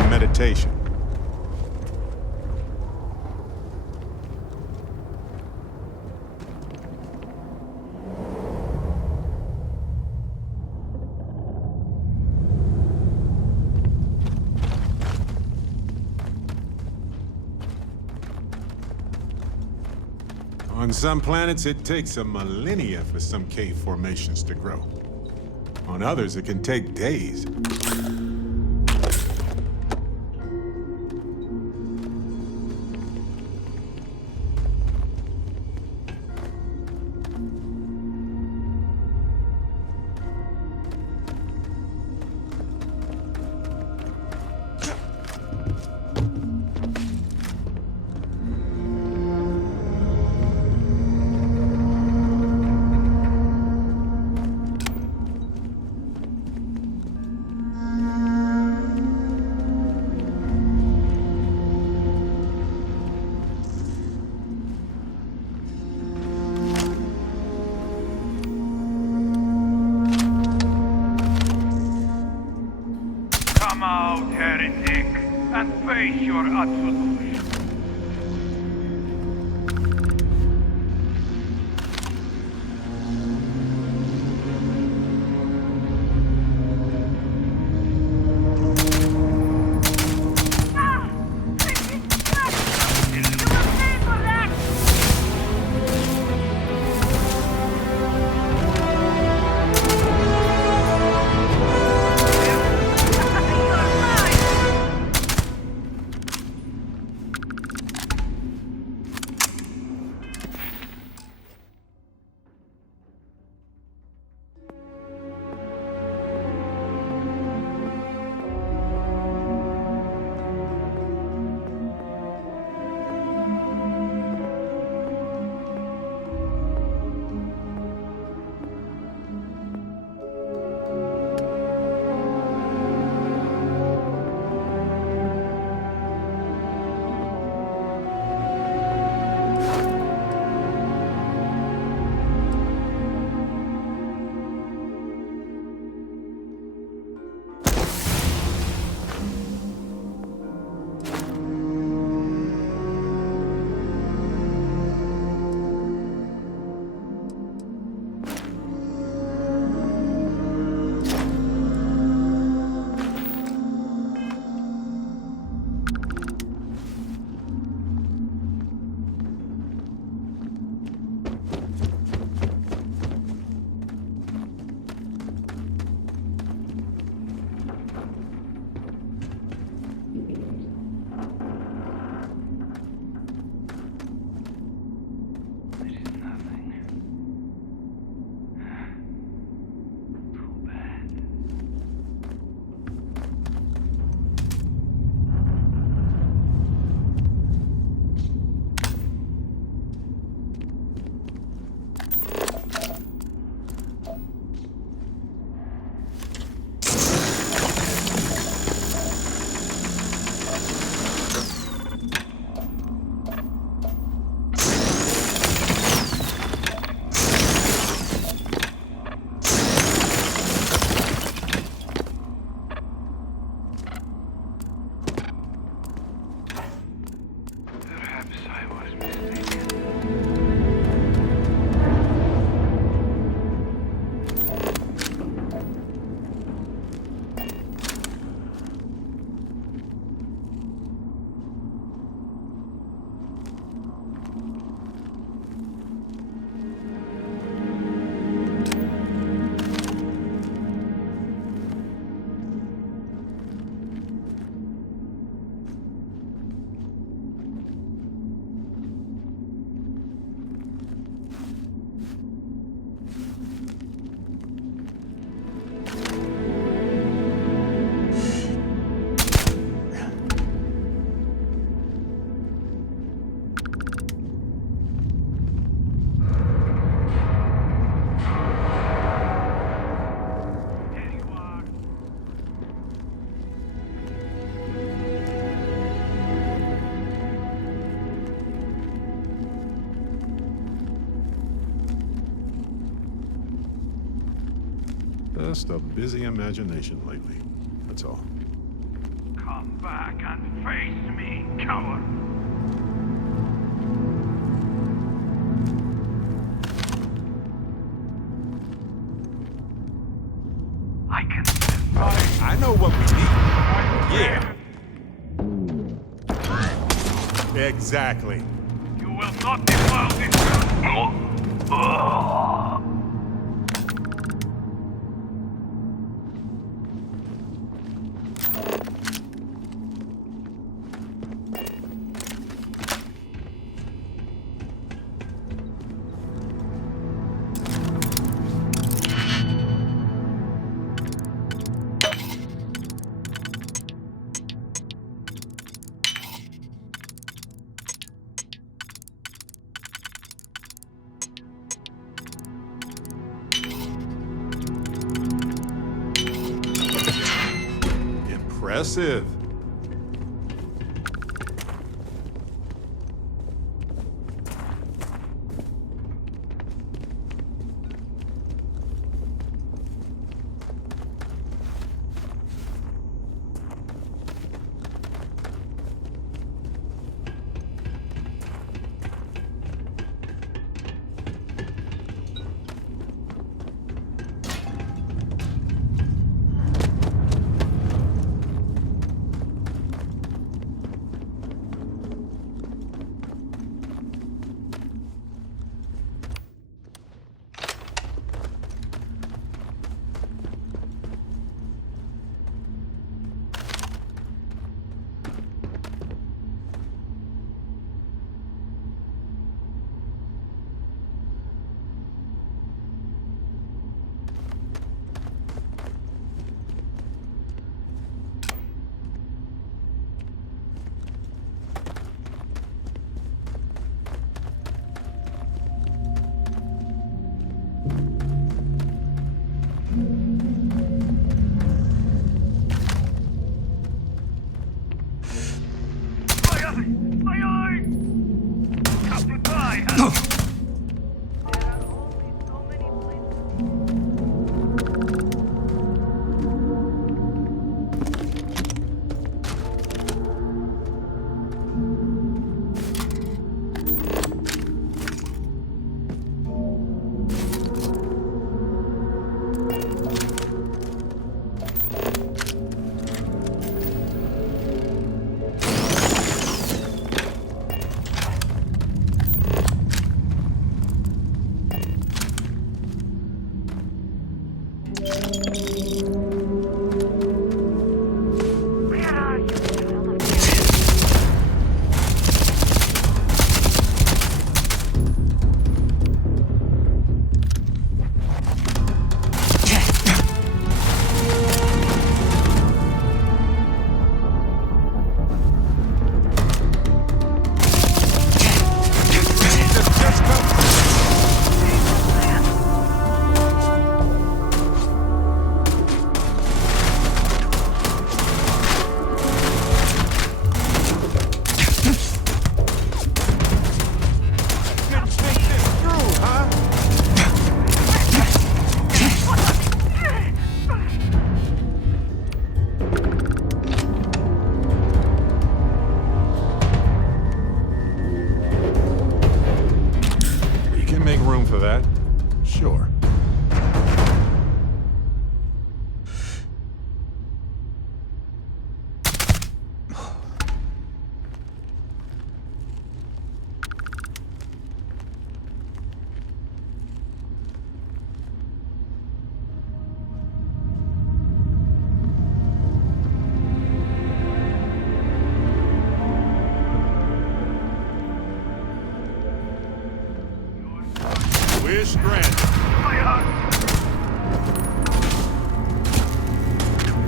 on meditation. On some planets, it takes a millennia for some cave formations to grow. On others, it can take days. Come out, heretic, and face your absolution. Just a busy imagination lately, that's all. Come. back and face me, coward. I can survive. I know what we need. Yeah. Exactly. You will not defile this ground. Impressive. Wish granted.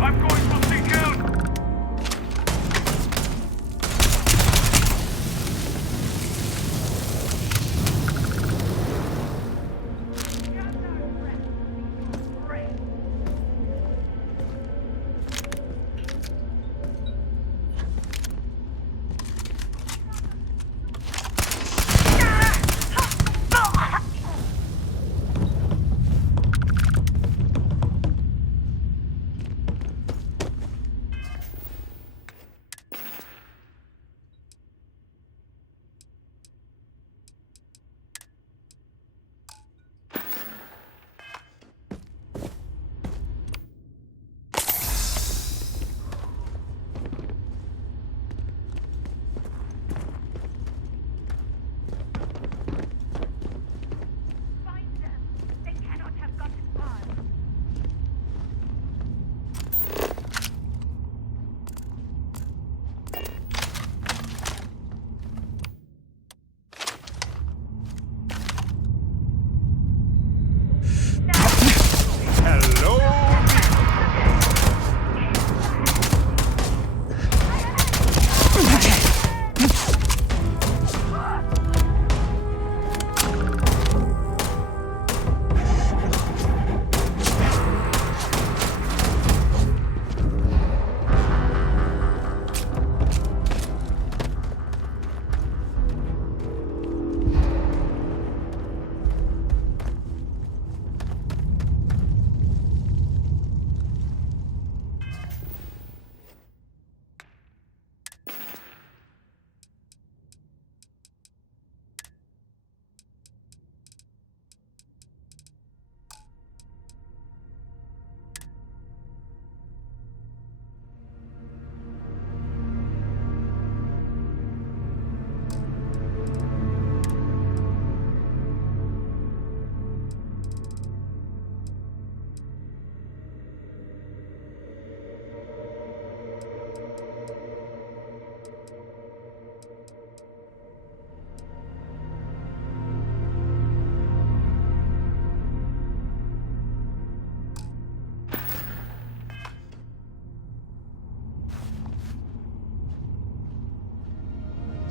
I'm going to seek out.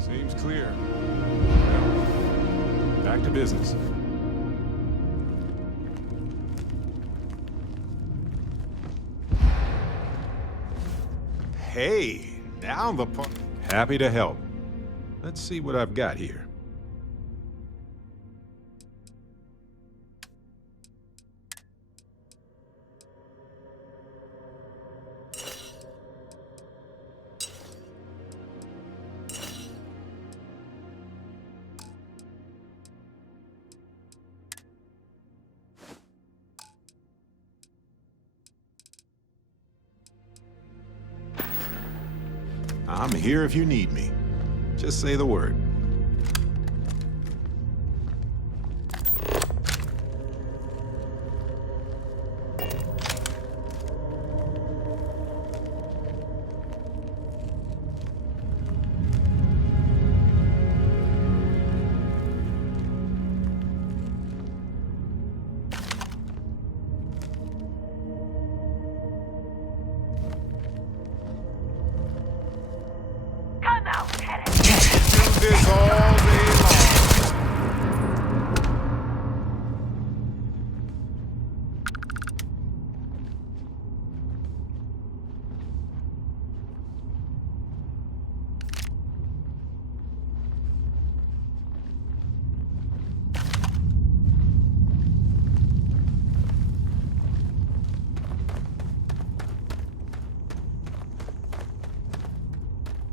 Seems clear. Well, back to business. Hey, now the part. Happy to help. Let's see what I've got here. I'm here if you need me. Just say the word. This all day long.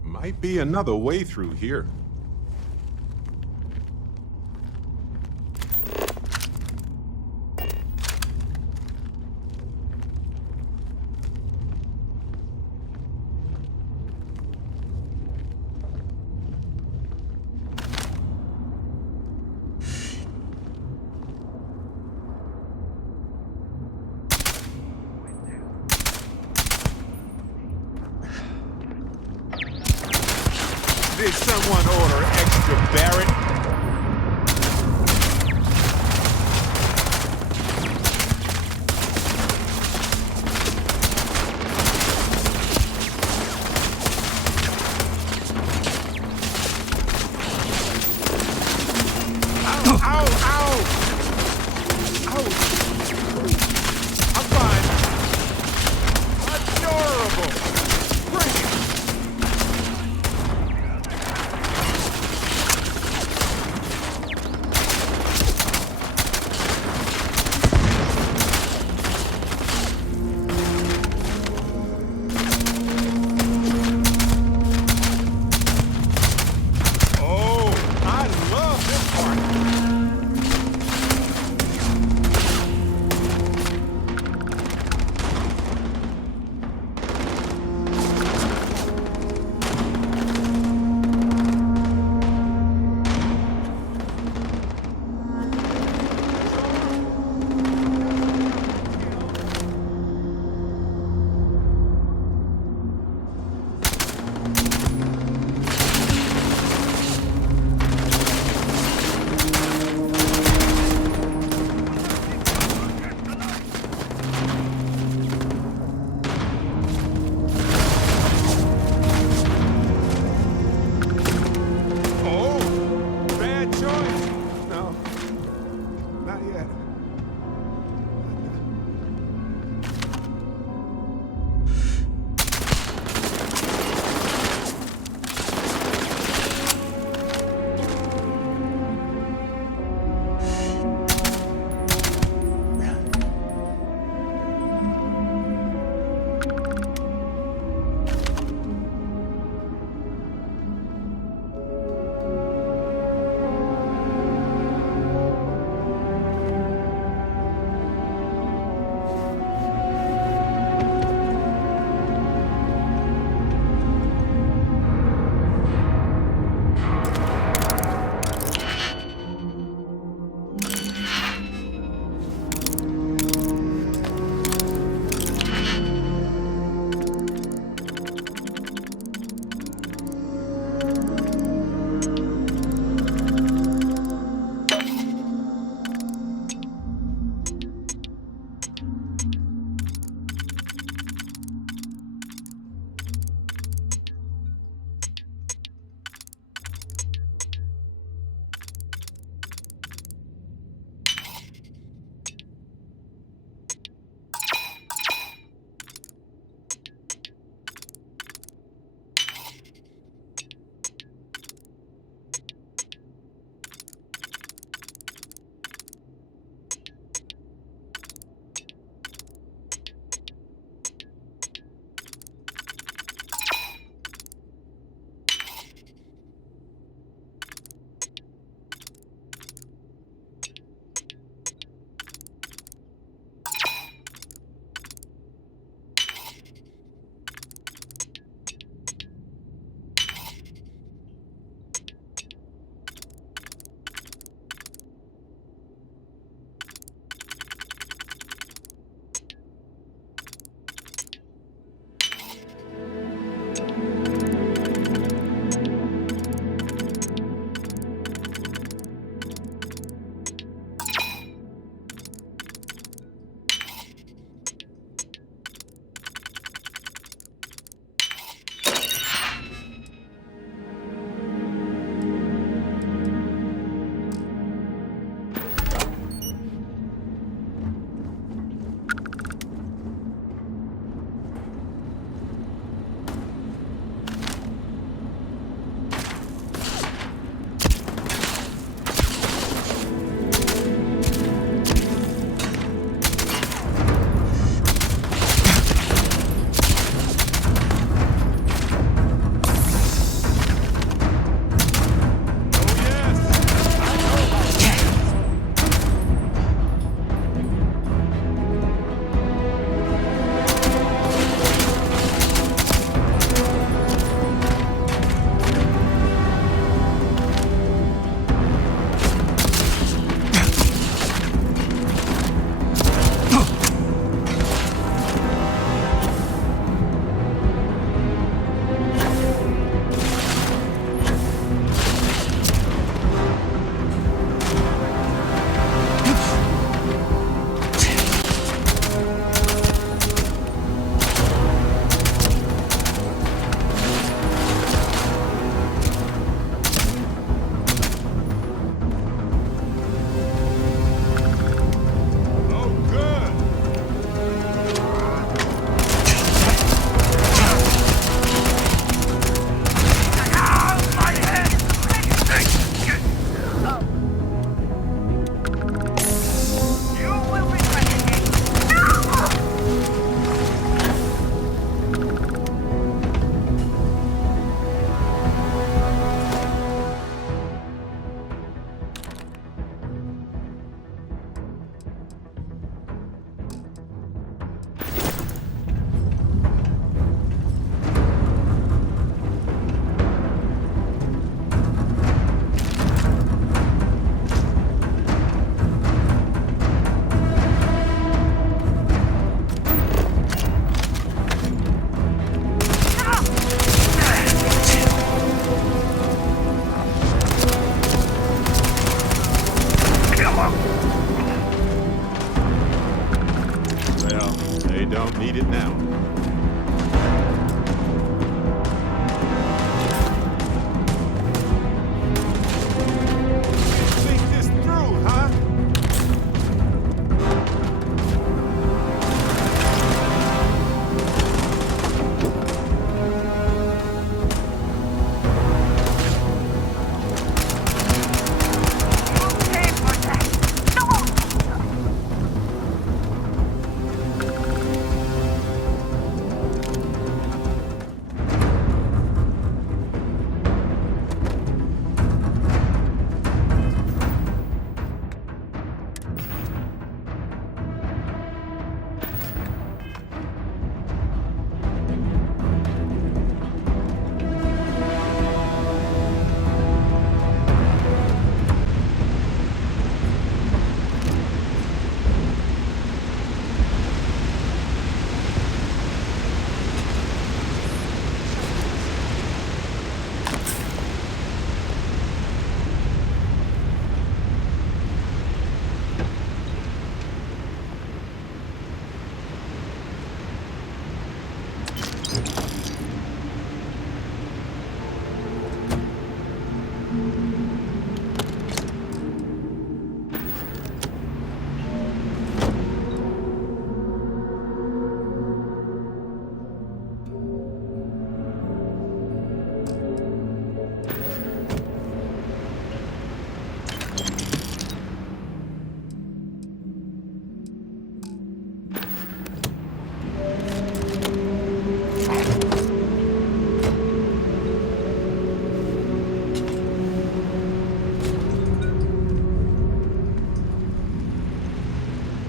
Might be another way through here. Did someone order extra Barrett? Ow, ow, ow! Ow! I'm fine. Adorable! Bring it!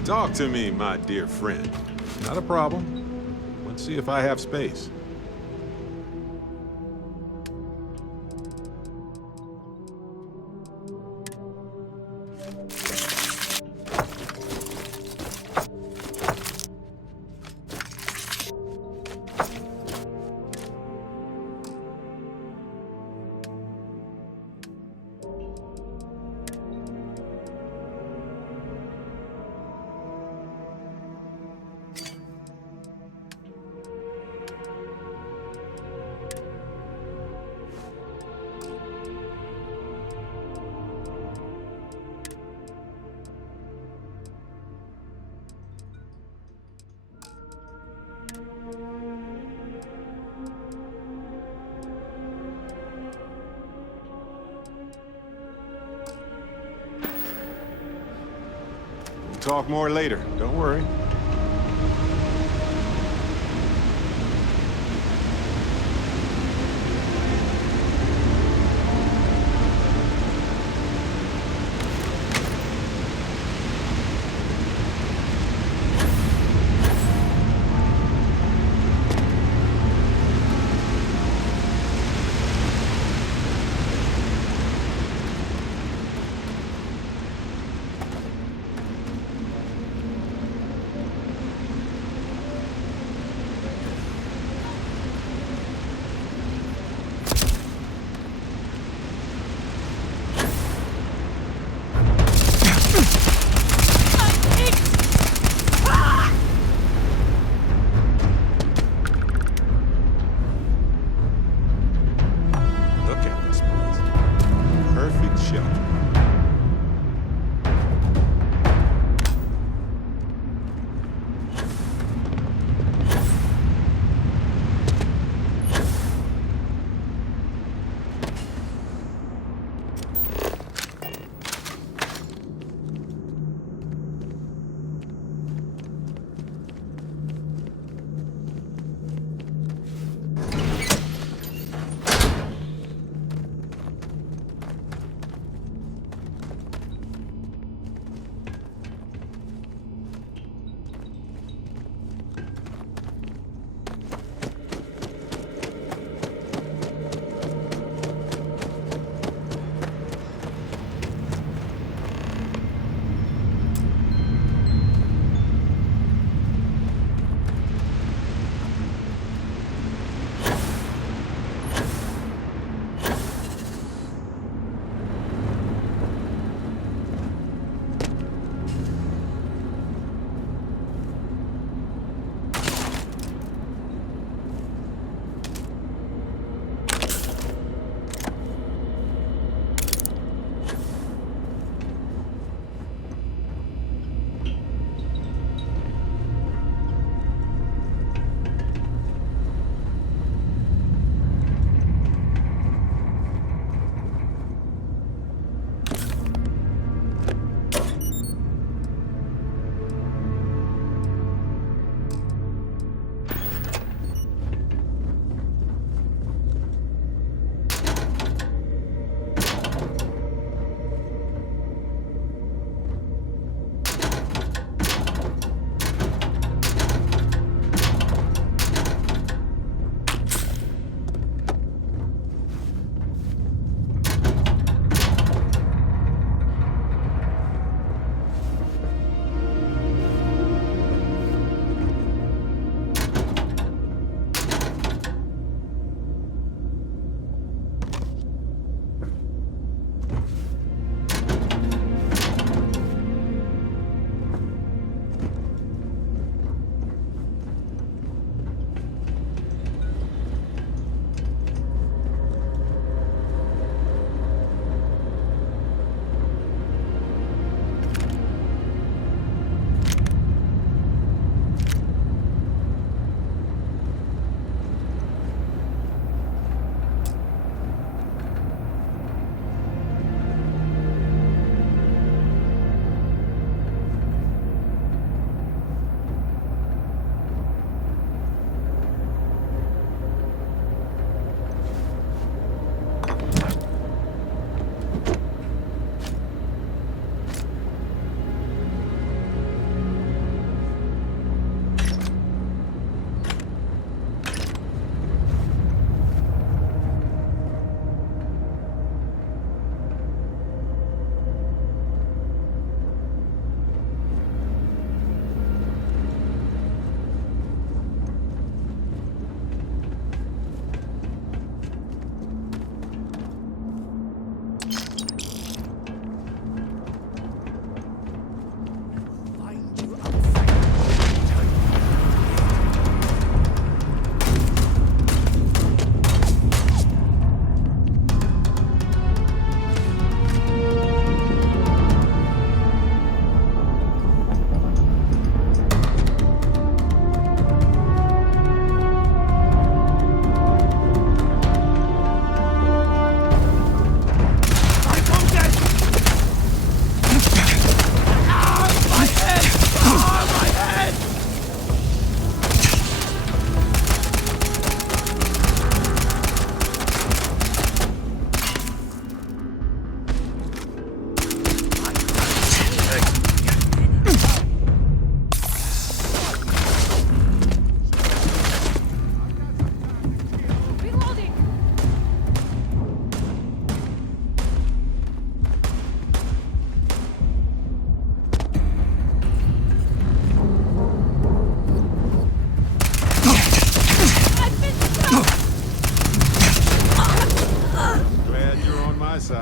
Talk to me, my dear friend. Not a problem. Let's see if I have space. Talk more later. Don't worry.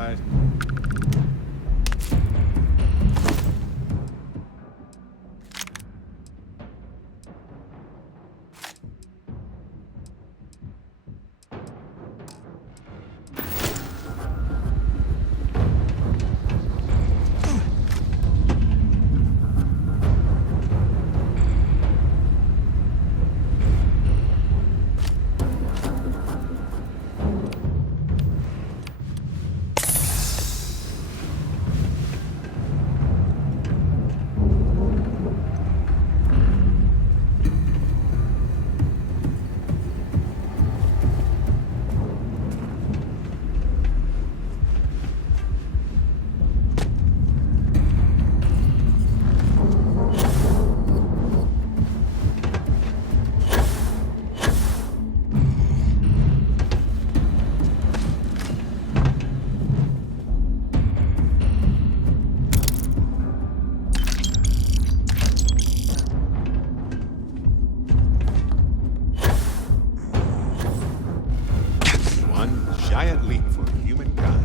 right. One giant leap for humankind.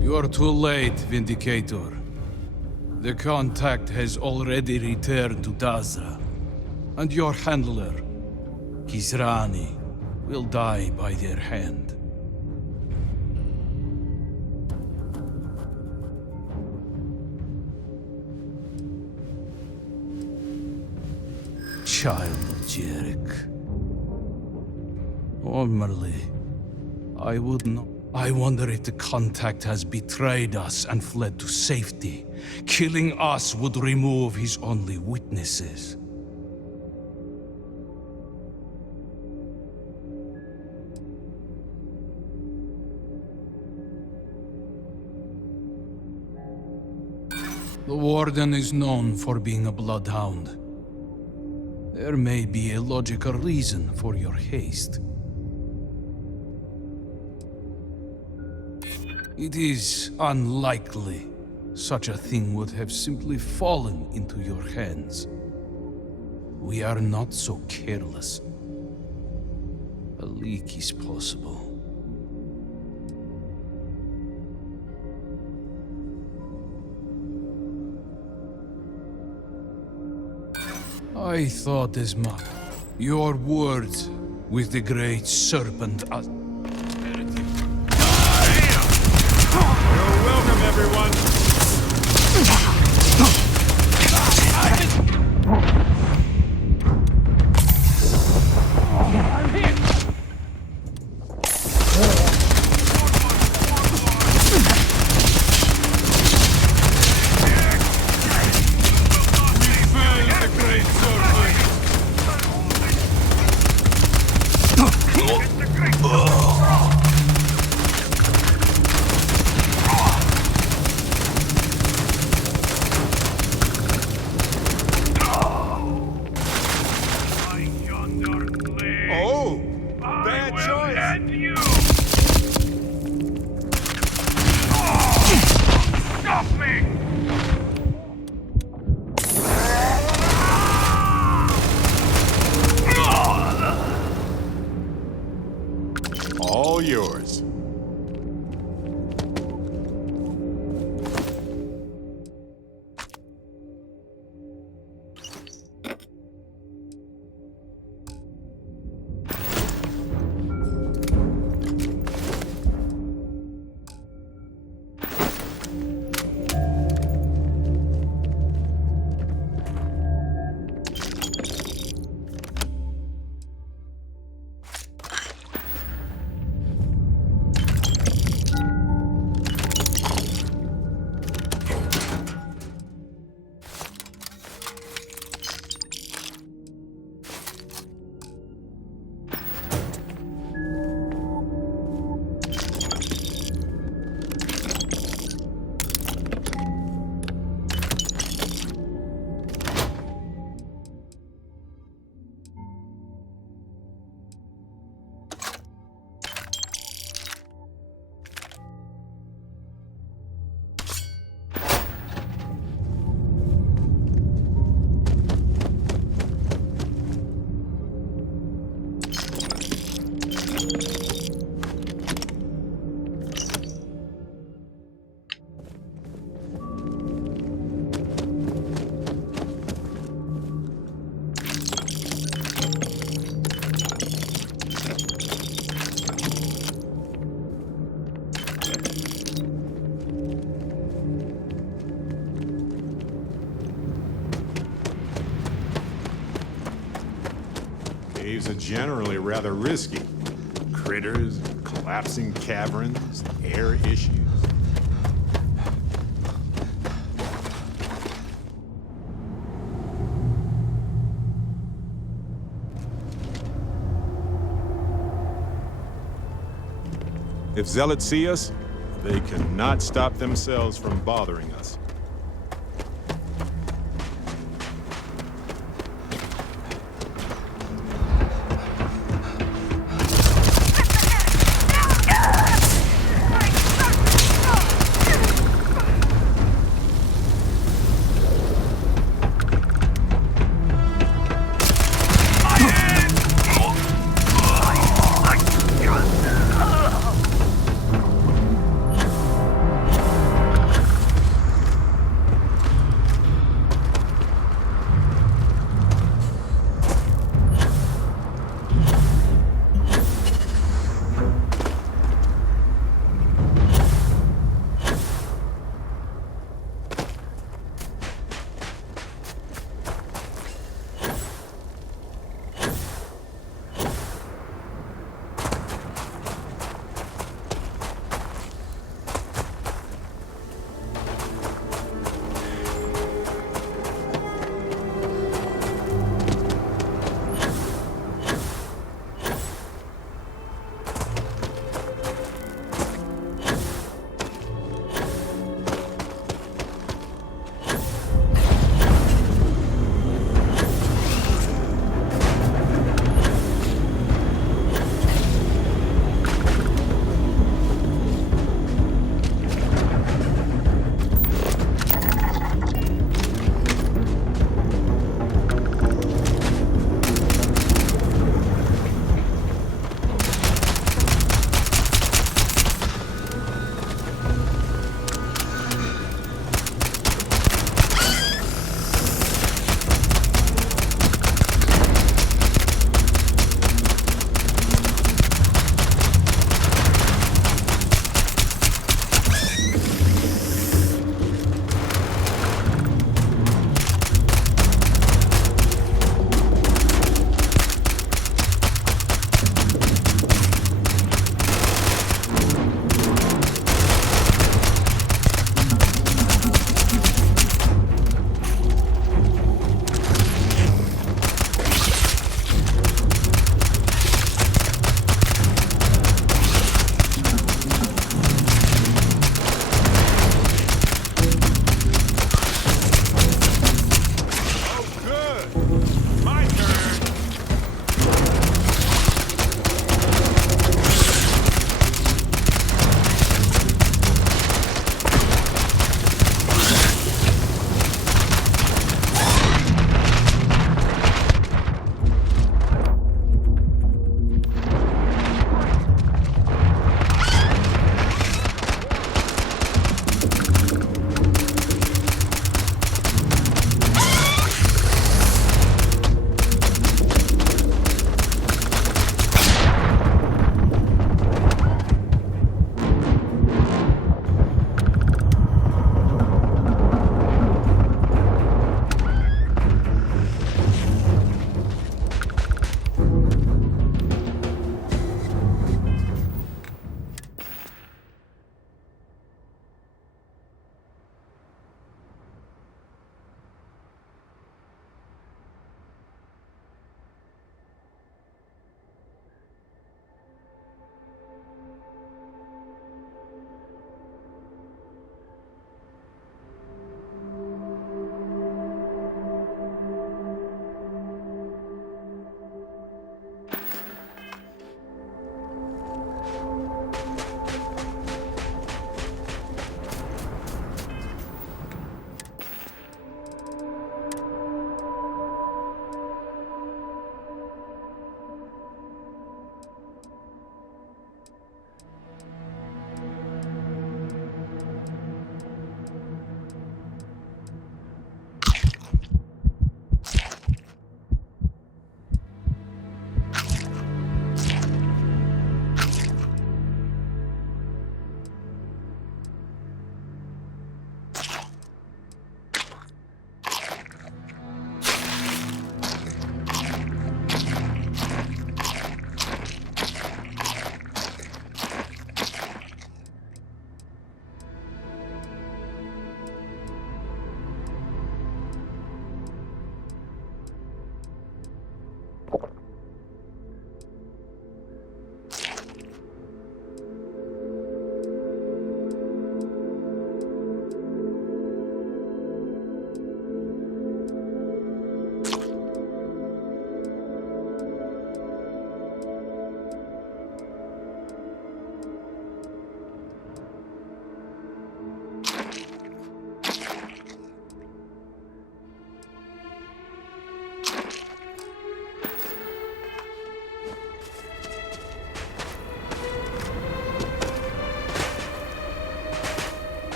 You're too late, Vindicator. The contact has already returned to Dazra. And your handler, Kisrani, will die by their hand. Child of Jarek. Formerly, I would not. I wonder if the contact has betrayed us and fled to safety. Killing us would remove his only witnesses. The Warden is known for being a bloodhound. There may be a logical reason for your haste. It is unlikely such a thing would have simply fallen into your hands. We are not so careless. A leak is possible. I thought as much. Your words with the great serpent are... Welcome, everyone. All yours. Caves are generally rather risky. Critters, collapsing caverns, air issues. If Zealots see us, they cannot stop themselves from bothering us.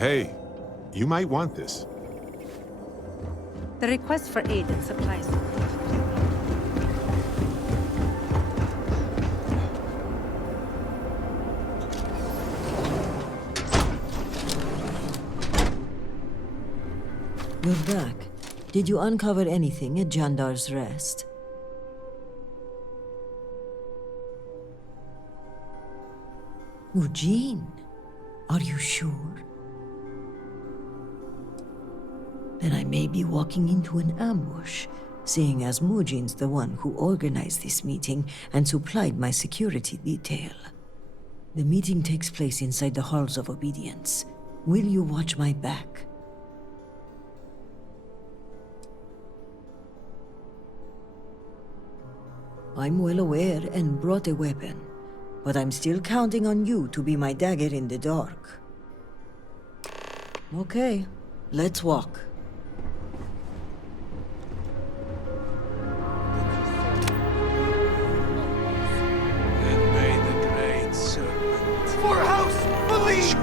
Hey, you might want this. The request for aid and supplies. You're back. Did you uncover anything at Jandar's Rest? Eugene, are you sure? Then I may be walking into an ambush, seeing as Mujine's the one who organized this meeting and supplied my security detail. The meeting takes place inside the Halls of Obedience. Will you watch my back? I'm well aware and brought a weapon, but I'm still counting on you to be my dagger in the dark. Okay, let's walk. For House Believe!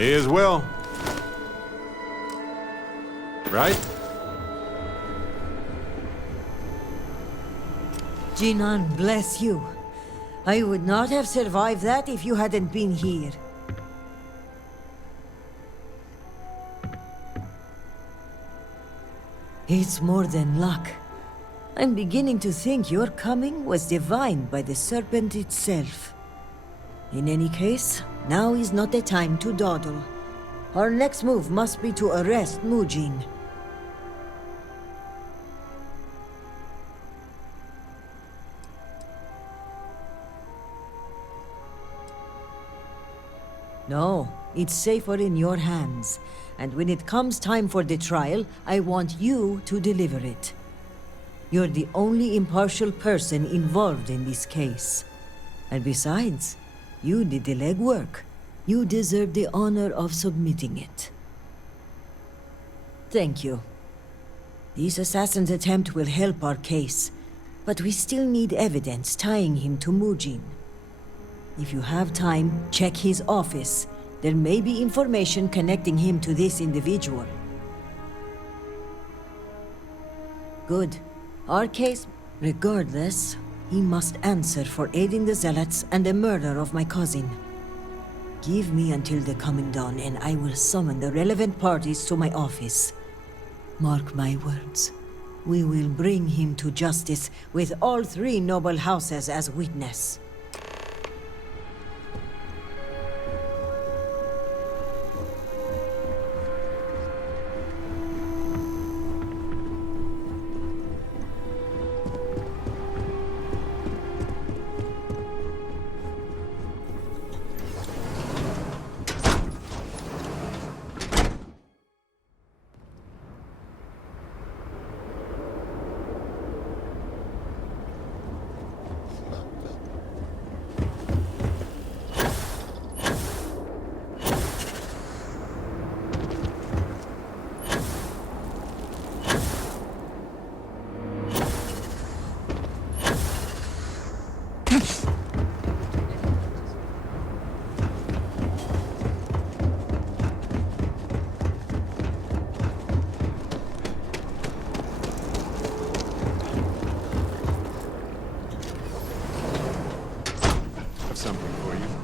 May as well. Right? Jinan, bless you. I would not have survived that if you hadn't been here. It's more than luck. I'm beginning to think your coming was divined by the serpent itself. In any case, now is not the time to dawdle. Our next move must be to arrest Mujin. No, it's safer in your hands. And when it comes time for the trial, I want you to deliver it. You're the only impartial person involved in this case. And besides, you did the legwork. You deserve the honor of submitting it. Thank you. This assassin's attempt will help our case, but we still need evidence tying him to Mujin. If you have time, check his office. There may be information connecting him to this individual. Good. Our case, regardless, he must answer for aiding the Zealots and the murder of my cousin. Give me until the coming dawn, and I will summon the relevant parties to my office. Mark my words. We will bring him to justice with all three noble houses as witness. Something for you.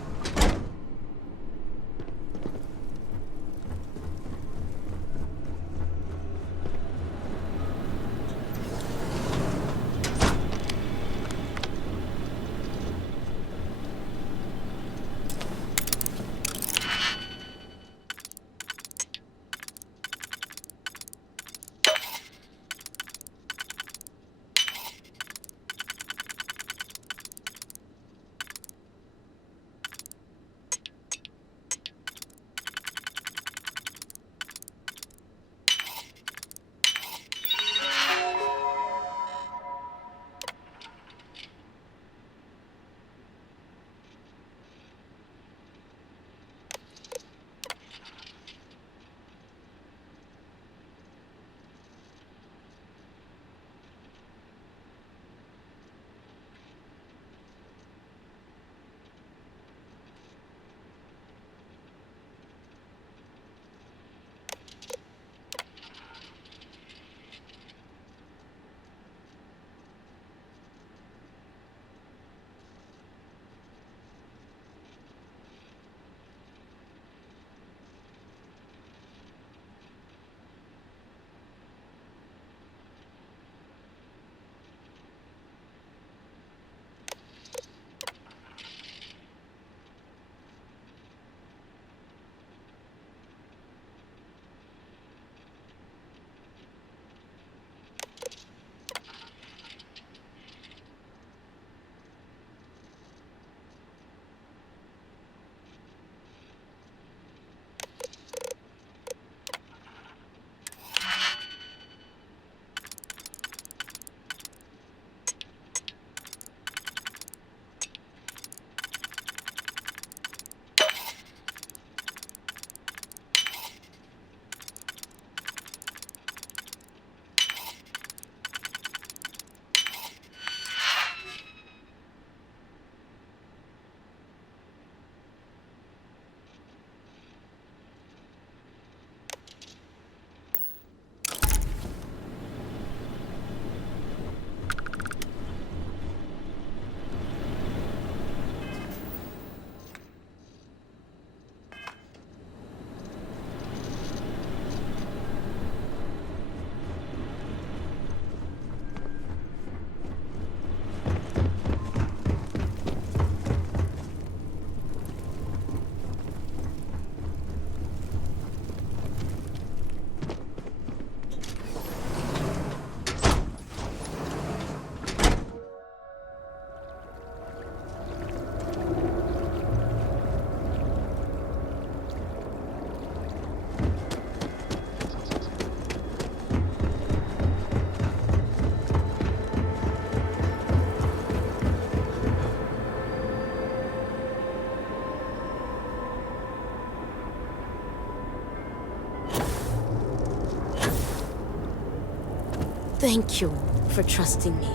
Thank you for trusting me.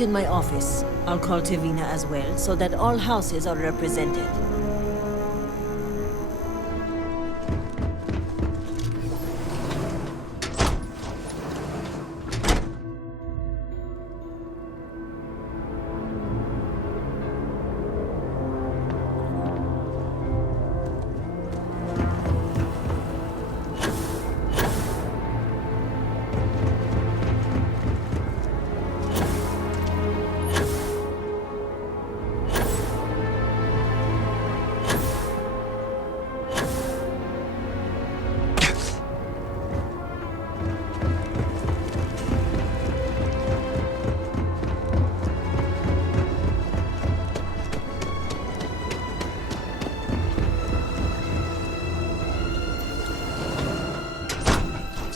it in my office. I'll call Tavina as well, so that all houses are represented.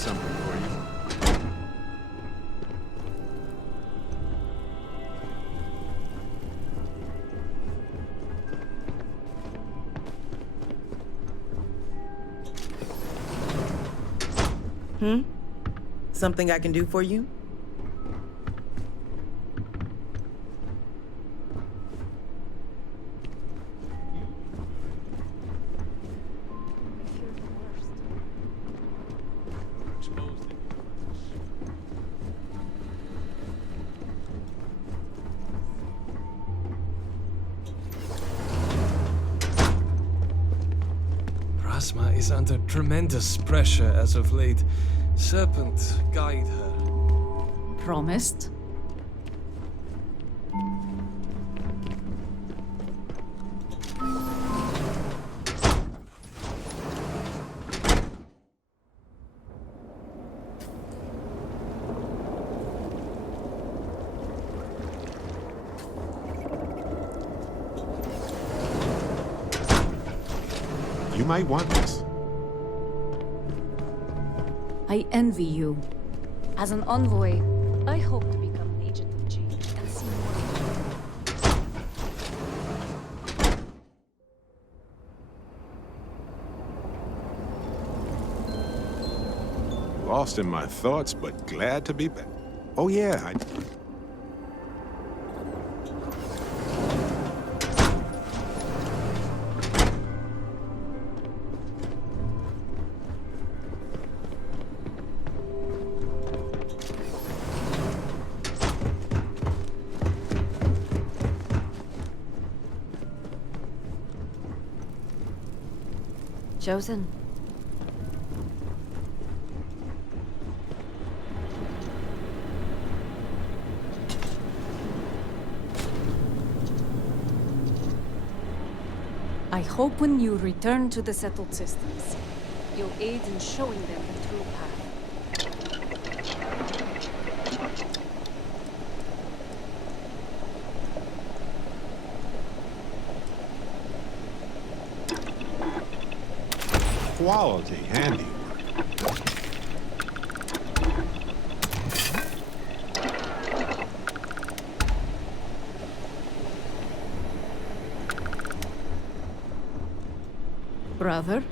Something for you. Something I can do for you? Rasma is under tremendous pressure as of late. Serpent, guide her. Promised? You might want this. I envy you. As an envoy, I hope to become an agent of change and see more. Lost in my thoughts, but glad to be back. Oh yeah, Chosen. I hope when you return to the settled systems, you'll aid in showing them the true path. quality handiwork. Brother?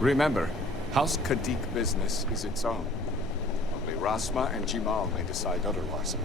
Remember, House Kadik business is its own. Only Rasma and Jimal may decide otherwise.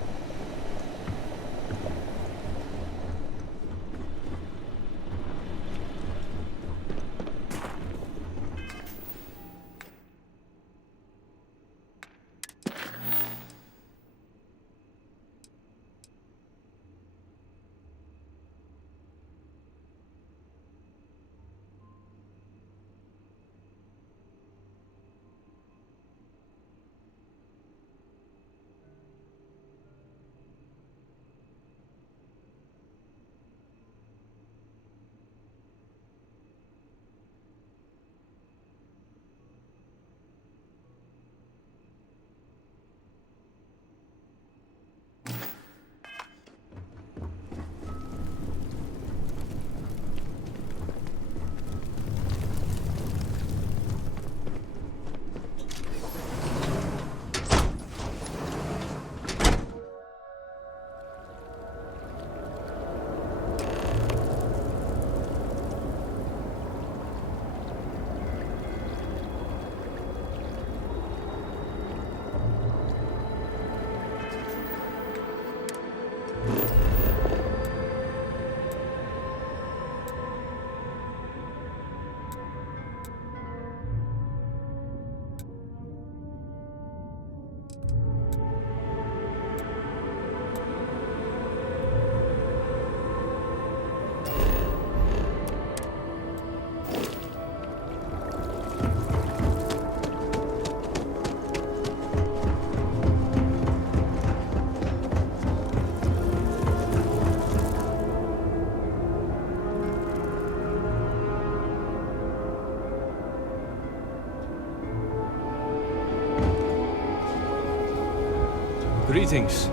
Greetings.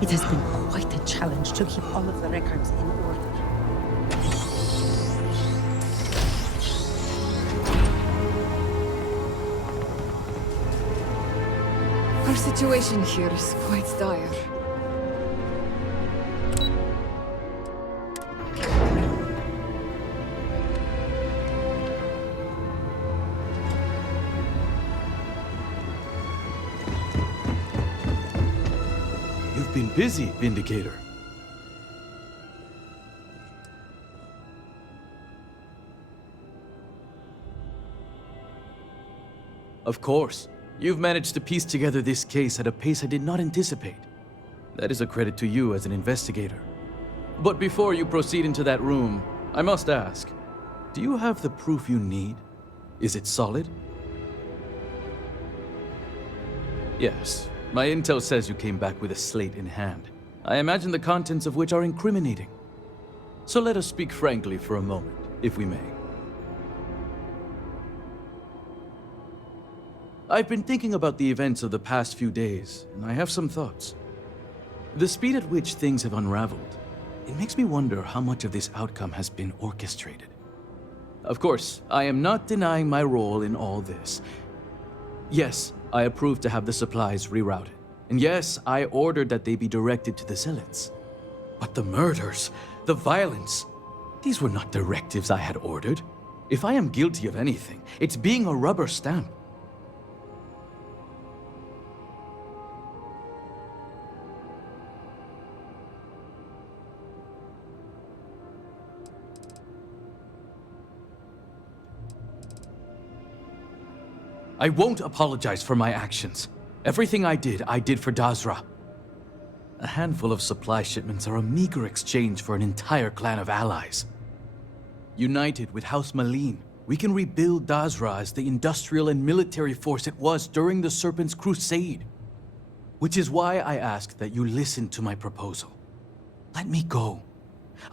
It has been quite a challenge to keep all of the records in order. Our situation here is quite dire. You've been busy, Vindicator. Of course. You've managed to piece together this case at a pace I did not anticipate. That is a credit to you as an investigator. But before you proceed into that room, I must ask, do you have the proof you need? Is it solid? Yes. My intel says you came back with a slate in hand. I imagine the contents of which are incriminating. So let us speak frankly for a moment, if we may. I've been thinking about the events of the past few days, and I have some thoughts. The speed at which things have unraveled, it makes me wonder how much of this outcome has been orchestrated. Of course, I am not denying my role in all this. Yes, I approved to have the supplies rerouted. And yes, I ordered that they be directed to the zealots. But the murders, the violence, these were not directives I had ordered. If I am guilty of anything, it's being a rubber stamp. I won't apologize for my actions. Everything I did for Dazra. A handful of supply shipments are a meager exchange for an entire clan of allies. United with House Malin, we can rebuild Dazra as the industrial and military force it was during the Serpent's Crusade. Which is why I ask that you listen to my proposal. Let me go.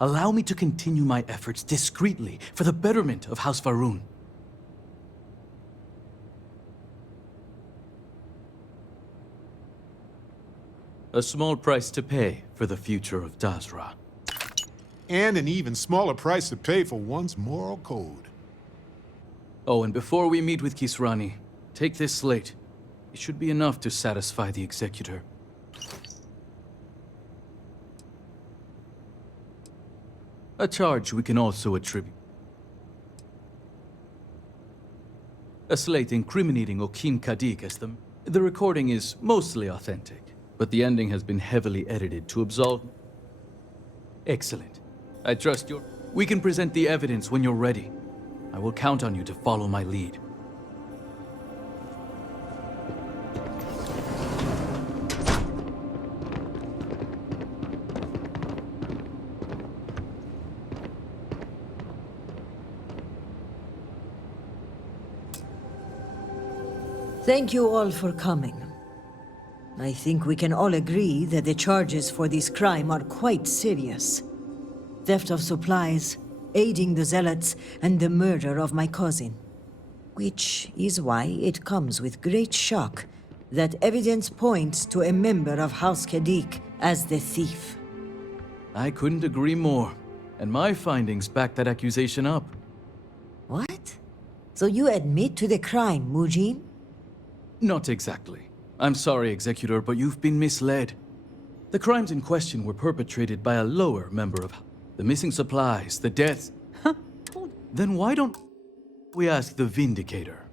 Allow me to continue my efforts discreetly for the betterment of House Varun. A small price to pay for the future of Dazra. and an even smaller price to pay for one's moral code. Oh, and before we meet with Kisrani, take this slate. It should be enough to satisfy the Executor. A charge we can also attribute. A slate incriminating Okim Kadik as them. The recording is mostly authentic, but the ending has been heavily edited to absolve. Excellent. I trust your... We can present the evidence when you're ready. I will count on you to follow my lead. Thank you all for coming. I think we can all agree that the charges for this crime are quite serious. Theft of supplies, aiding the zealots, and the murder of my cousin. Which is why it comes with great shock that evidence points to a member of House Kadik as the thief. I couldn't agree more, and my findings back that accusation up. What? So you admit to the crime, Mujin? Not exactly. I'm sorry, Executor, but you've been misled. The crimes in question were perpetrated by a lower member of... The missing supplies, the deaths... Then why don't we ask the Vindicator?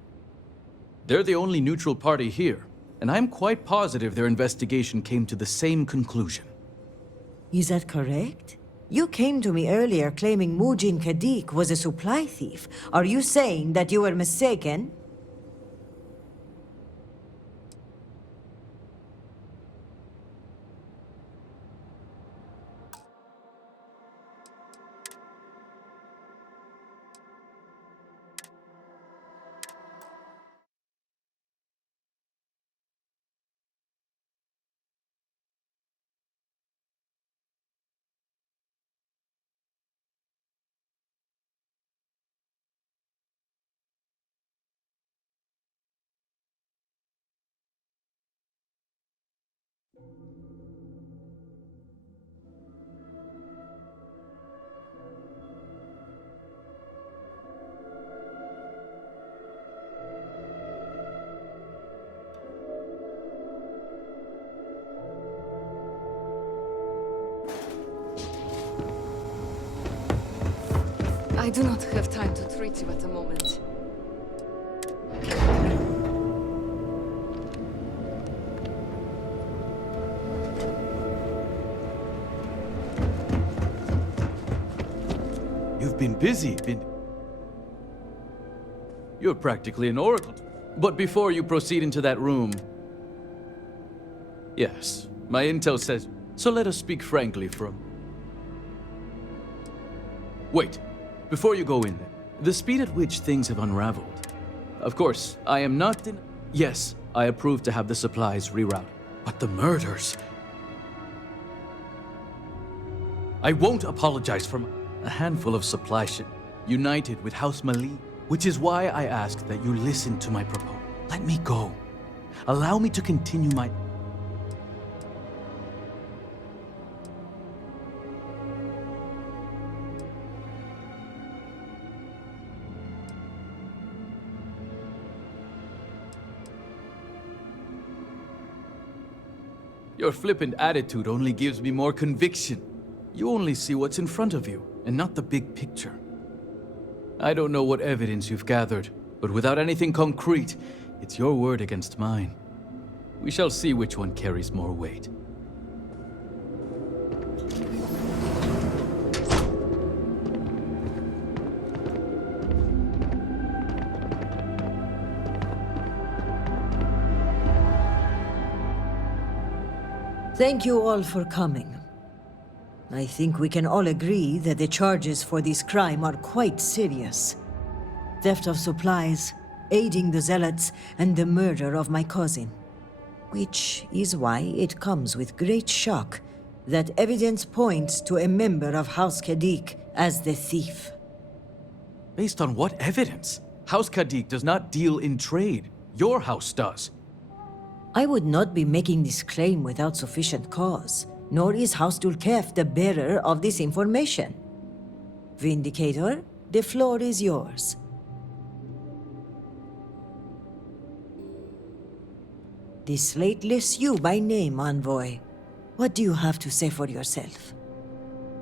They're the only neutral party here, and I'm quite positive their investigation came to the same conclusion. Is that correct? You came to me earlier claiming Mujin Kadik was a supply thief. Are you saying that you were mistaken? I do not have time to treat you at the moment. You've been busy, You're practically an oracle. But before you proceed into that room... Yes, my intel says... So let us speak frankly from... Wait. Before you go in, the speed at which things have unraveled. Of course, I am not in... Yes, I approve to have the supplies rerouted. But the murders... I won't apologize for a handful of supply ship united with House Mali, which is why I ask that you listen to my proposal. Let me go. Allow me to continue my... Your flippant attitude only gives me more conviction. You only see what's in front of you, and not the big picture. I don't know what evidence you've gathered, but without anything concrete, it's your word against mine. We shall see which one carries more weight. Thank you all for coming. I think we can all agree that the charges for this crime are quite serious. Theft of supplies, aiding the zealots, and the murder of my cousin. Which is why it comes with great shock that evidence points to a member of House Kadik as the thief. Based on what evidence? House Kadik does not deal in trade. Your house does. I would not be making this claim without sufficient cause, nor is House Dulkef the bearer of this information. Vindicator, the floor is yours. The slate lists you by name, Envoy. What do you have to say for yourself?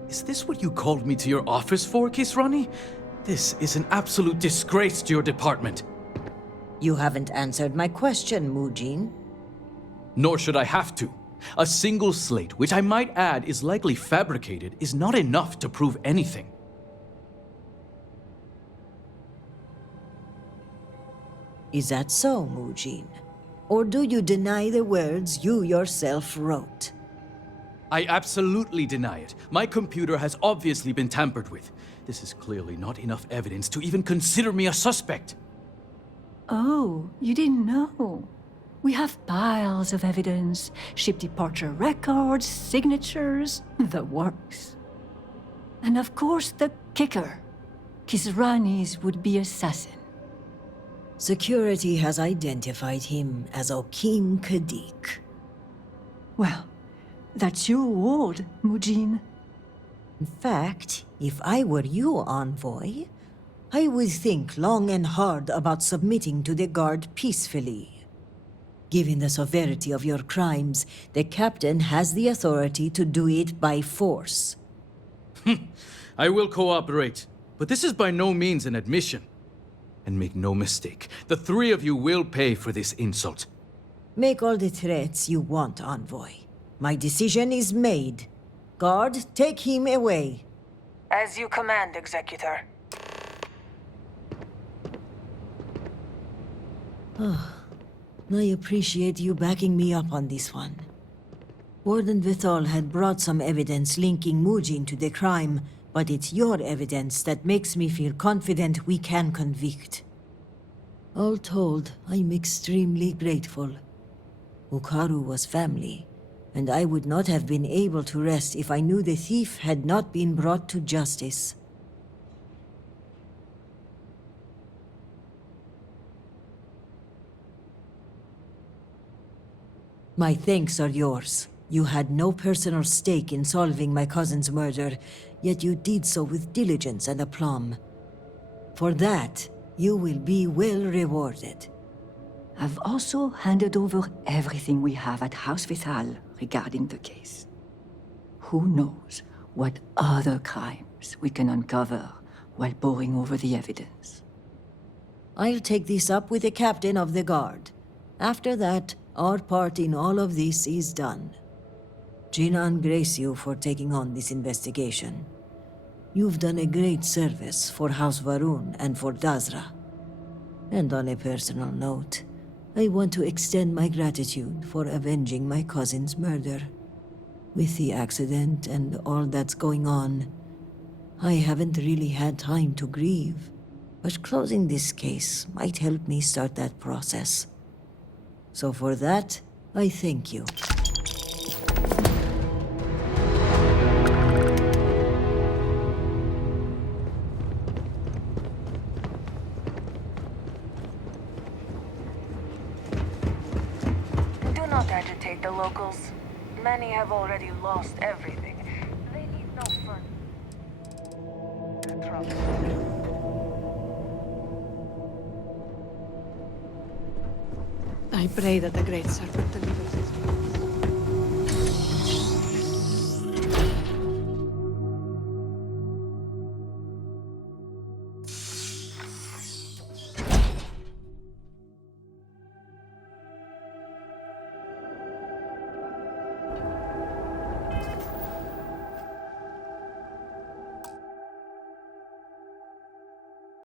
Is this what you called me to your office for, Kisrani? This is an absolute disgrace to your department. You haven't answered my question, Mujin. Nor should I have to. A single slate, which I might add is likely fabricated, is not enough to prove anything. Is that so, Mujin? Or do you deny the words you yourself wrote? I absolutely deny it. My computer has obviously been tampered with. This is clearly not enough evidence to even consider me a suspect. Oh, you didn't know. We have piles of evidence, ship departure records, signatures, the works. And of course the kicker, Kisrani's would-be assassin. Security has identified him as Okim Kadik. Well, that's your award, Mujin. In fact, if I were you, Envoy, I would think long and hard about submitting to the Guard peacefully. Given the severity of your crimes, the Captain has the authority to do it by force. I will cooperate, but this is by no means an admission. And make no mistake, the three of you will pay for this insult. Make all the threats you want, Envoy. My decision is made. Guard, take him away. As you command, Executor. I appreciate you backing me up on this one. Warden Vithal had brought some evidence linking Mujin to the crime, but it's your evidence that makes me feel confident we can convict. All told, I'm extremely grateful. Ukaru was family, and I would not have been able to rest if I knew the thief had not been brought to justice. My thanks are yours. You had no personal stake in solving my cousin's murder, yet you did so with diligence and aplomb. For that, you will be well rewarded. I've also handed over everything we have at House Vithal regarding the case. Who knows what other crimes we can uncover while poring over the evidence. I'll take this up with the captain of the guard. After that, our part in all of this is done. Jinan grace you for taking on this investigation. You've done a great service for House Varun and for Dazra. And on a personal note, I want to extend my gratitude for avenging my cousin's murder. With the accident and all that's going on, I haven't really had time to grieve. But closing this case might help me start that process. So for that, I thank you. Do not agitate the locals. Many have already lost everything. They need no fun. I pray that the Great Serpent delivers his peace.